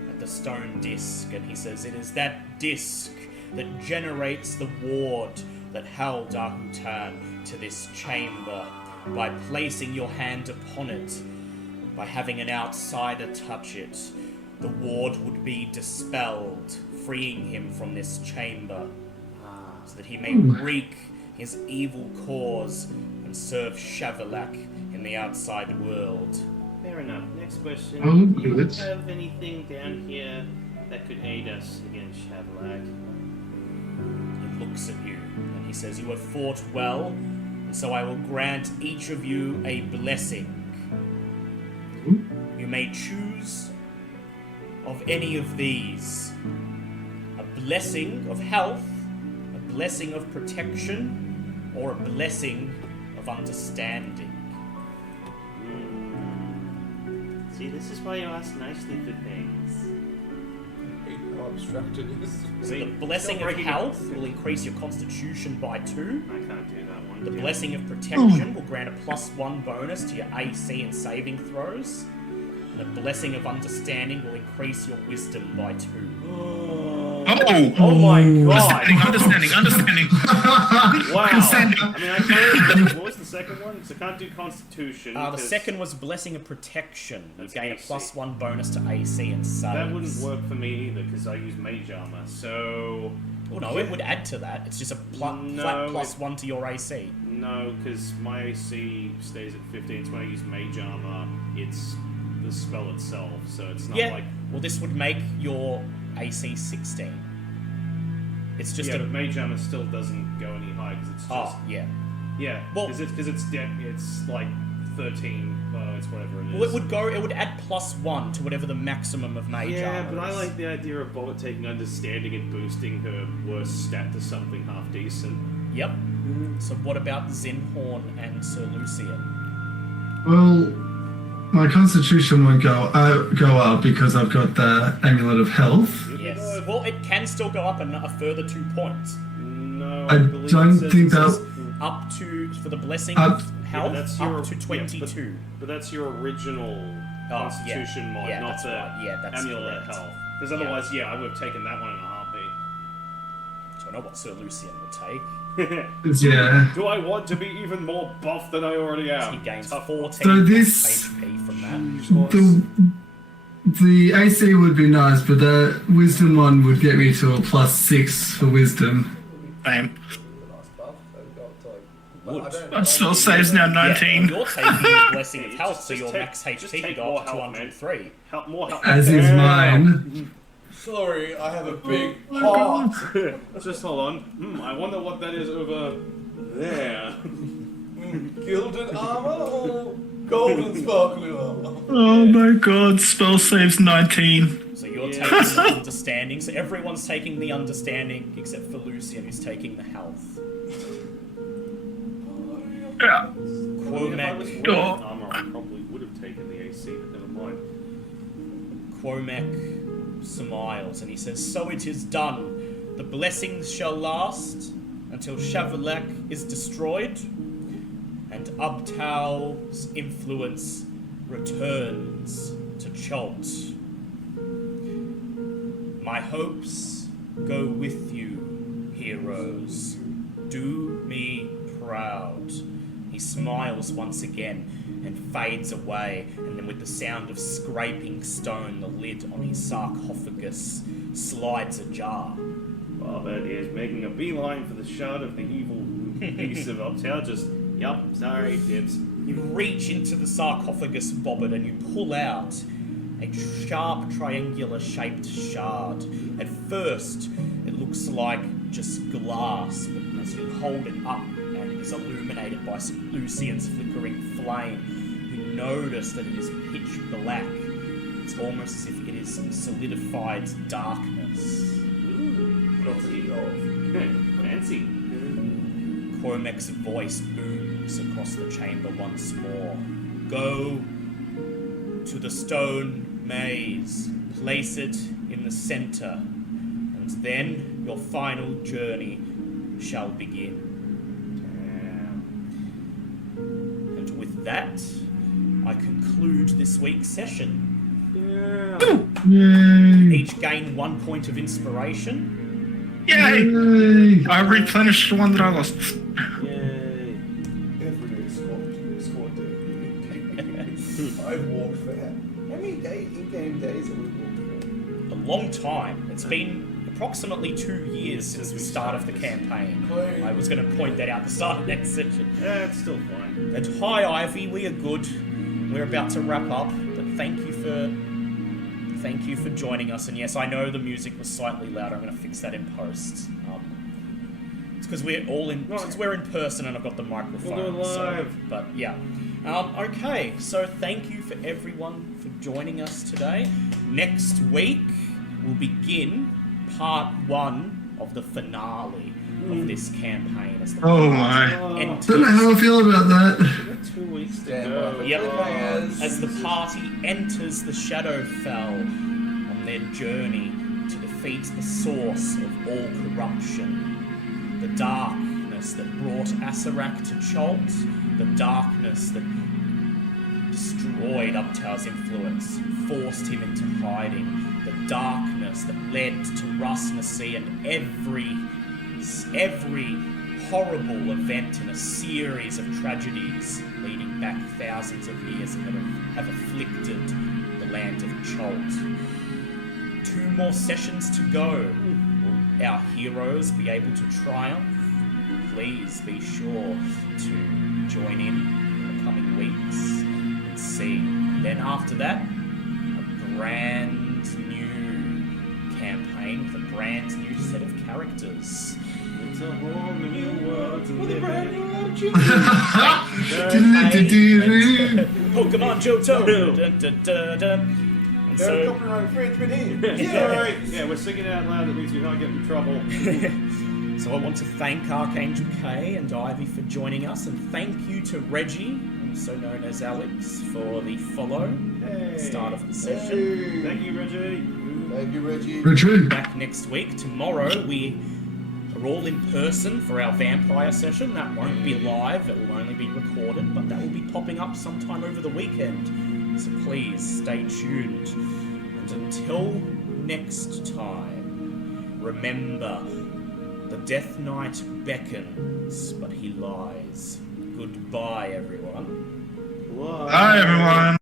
at the stone disc and he says, "It is that disc that generates the ward that held Ahutan to this chamber. By placing your hand upon it, by having an outsider touch it, the ward would be dispelled, freeing him from this chamber, so that he may wreak his evil cause and serve Shavalak in the outside world." Fair enough. Next question. Oh, Do you good. have anything down here that could aid us against Shavalak? He looks at you and he says, "You have fought well, and so I will grant each of you a blessing. You may choose of any of these. A blessing of health, a blessing of protection, or a blessing of understanding." See, this is why you ask nicely for things. How abstracted is. So the blessing of health will increase your constitution by 2. I can't do that one. The blessing of protection will grant a +1 bonus to your AC and saving throws. And the blessing of understanding will increase your wisdom by 2. Oh my god! Understanding. Wow! Understanding. I mean, I can't. What was the second one? Because I can't do Constitution. The 'cause second was blessing of protection. You That's gain a AC. +1 bonus to AC and saves. that wouldn't work for me either because I use Mage Armor. So Well, no, it would add to that. It's just a flat +1 to your AC. no, because my AC stays at 15. It's when I use Mage Armor. It's the spell itself, so it's not Yeah. like. Well, this would make your AC 16. It's just Yeah, a. but Mage Armor still doesn't go any higher because it's just. Oh, yeah. Yeah, Well- because it's like 13. It's whatever it is. Well, it would add +1 to whatever the maximum of mage Yeah, armor but I is. like the idea of Bullet taking understanding and boosting her worst stat to something half decent. Yep. So what about Zinhorn and Sir Lucian? Well, My constitution won't go up because I've got the amulet of health. Yes. Well, it can still go up a further 2 points. No, I believe don't it says think it says- that. Up to, for the blessing Up- of Yeah, health, but that's your, up to 22. but that's your original Constitution mod, yeah, not that's the right. Yeah, that's amulet correct. health. Because otherwise, yeah, I would have taken that one in a heartbeat. So I know what Sir Lucian would take. Yeah. Do I want to be even more buff than I already am? He gains Tough. 14 So this- HP from that. The AC would be nice, but the wisdom one would get me to a +6 for wisdom. Same. Nice buff. They've got, Would. I don't- That still saves now Yeah, 19. you're taking the blessing of Yeah, health, just so your take- max just HP take could go more up to health, man. 203. Help, more help. As is mine. Sorry, I have a big heart. Just hold on. I wonder what that is over there. Gilded armor or golden sparkling armor? Oh my god, spell saves 19. So you're Yeah. taking the understanding. So everyone's taking the understanding except for Lucian, who's taking the health. Yeah. If I was Quomac, wearing armor, I probably would have taken the AC, but never mind. Quomac smiles and he says, "So it is done. The blessings shall last until Shavalak is destroyed, and Ubtao's influence returns to Chult. My hopes go with you, heroes. Do me proud." He smiles once again and fades away, and then with the sound of scraping stone, the lid on his sarcophagus slides ajar. Bobbert is making a beeline for the shard of the evil piece of Ubtao. Just, yup, sorry, dibs. You reach into the sarcophagus, Bobbert, and you pull out a sharp triangular shaped shard. At first, it looks like just glass, but as you hold it up and it is illuminated by Lucian's flickering flame, you notice that it is pitch black. It's almost as if it is solidified darkness. Property of. Fancy. Cormac's voice booms across the chamber once more. Go to the stone maze, place it in the center, and then your final journey shall begin. And with that, I conclude this week's session. Yay! Each gain 1 point of inspiration. Yay! Yay! I replenished the one that I lost. Yay. Every day squad day. I've walked for how many in-game days have we walked for? A long time. It's been approximately 2 years since the start of the campaign. I was going to point that out at the start of next session. Yeah, it's still fine. And hi, Ivy. We are good. We're about to wrap up, but thank you for joining us. And yes, I know the music was slightly loud. I'm going to fix that in post. It's because we're all in. Since we're in person, and I've got the microphone. We'll do it live. But yeah. Okay, so thank you for everyone for joining us today. Next week we'll begin part 1 of the finale of this campaign. As the Oh party my. enters- Don't know how I feel about that. We've got 2 weeks to Damn go. right. Yep. Yes. As the party enters the Shadowfell on their journey to defeat the source of all corruption, the darkness that brought Asarak to Chult, the darkness that destroyed Ubtao's influence, forced him into hiding, the darkness that led to Rustnassi and every horrible event in a series of tragedies leading back thousands of years that have afflicted the land of Chult. 2 more sessions to go. Will our heroes be able to triumph? Please be sure to join in the coming weeks and see. Then after that, a brand new campaign with a brand new set of characters. It's a whole new world to live in. Pokemon Johto! Dun, dun, dun, dun. And No so, copyright infringement here. Yeah, right. Yeah, we're singing it out loud. That means we can't get in trouble. So I want to thank Archangel K and Ivy for joining us, and thank you to Reggie, also known as Alex, for the follow at the start of the session. Thank you, Reggie. Thank you, Reggie. Retreat. Back next week. Tomorrow we are all in person for our vampire session. That won't be live, it will only be recorded, but that will be popping up sometime over the weekend. So please stay tuned. And until next time, remember, the Death Knight beckons, but he lies. Goodbye, everyone. Bye, everyone.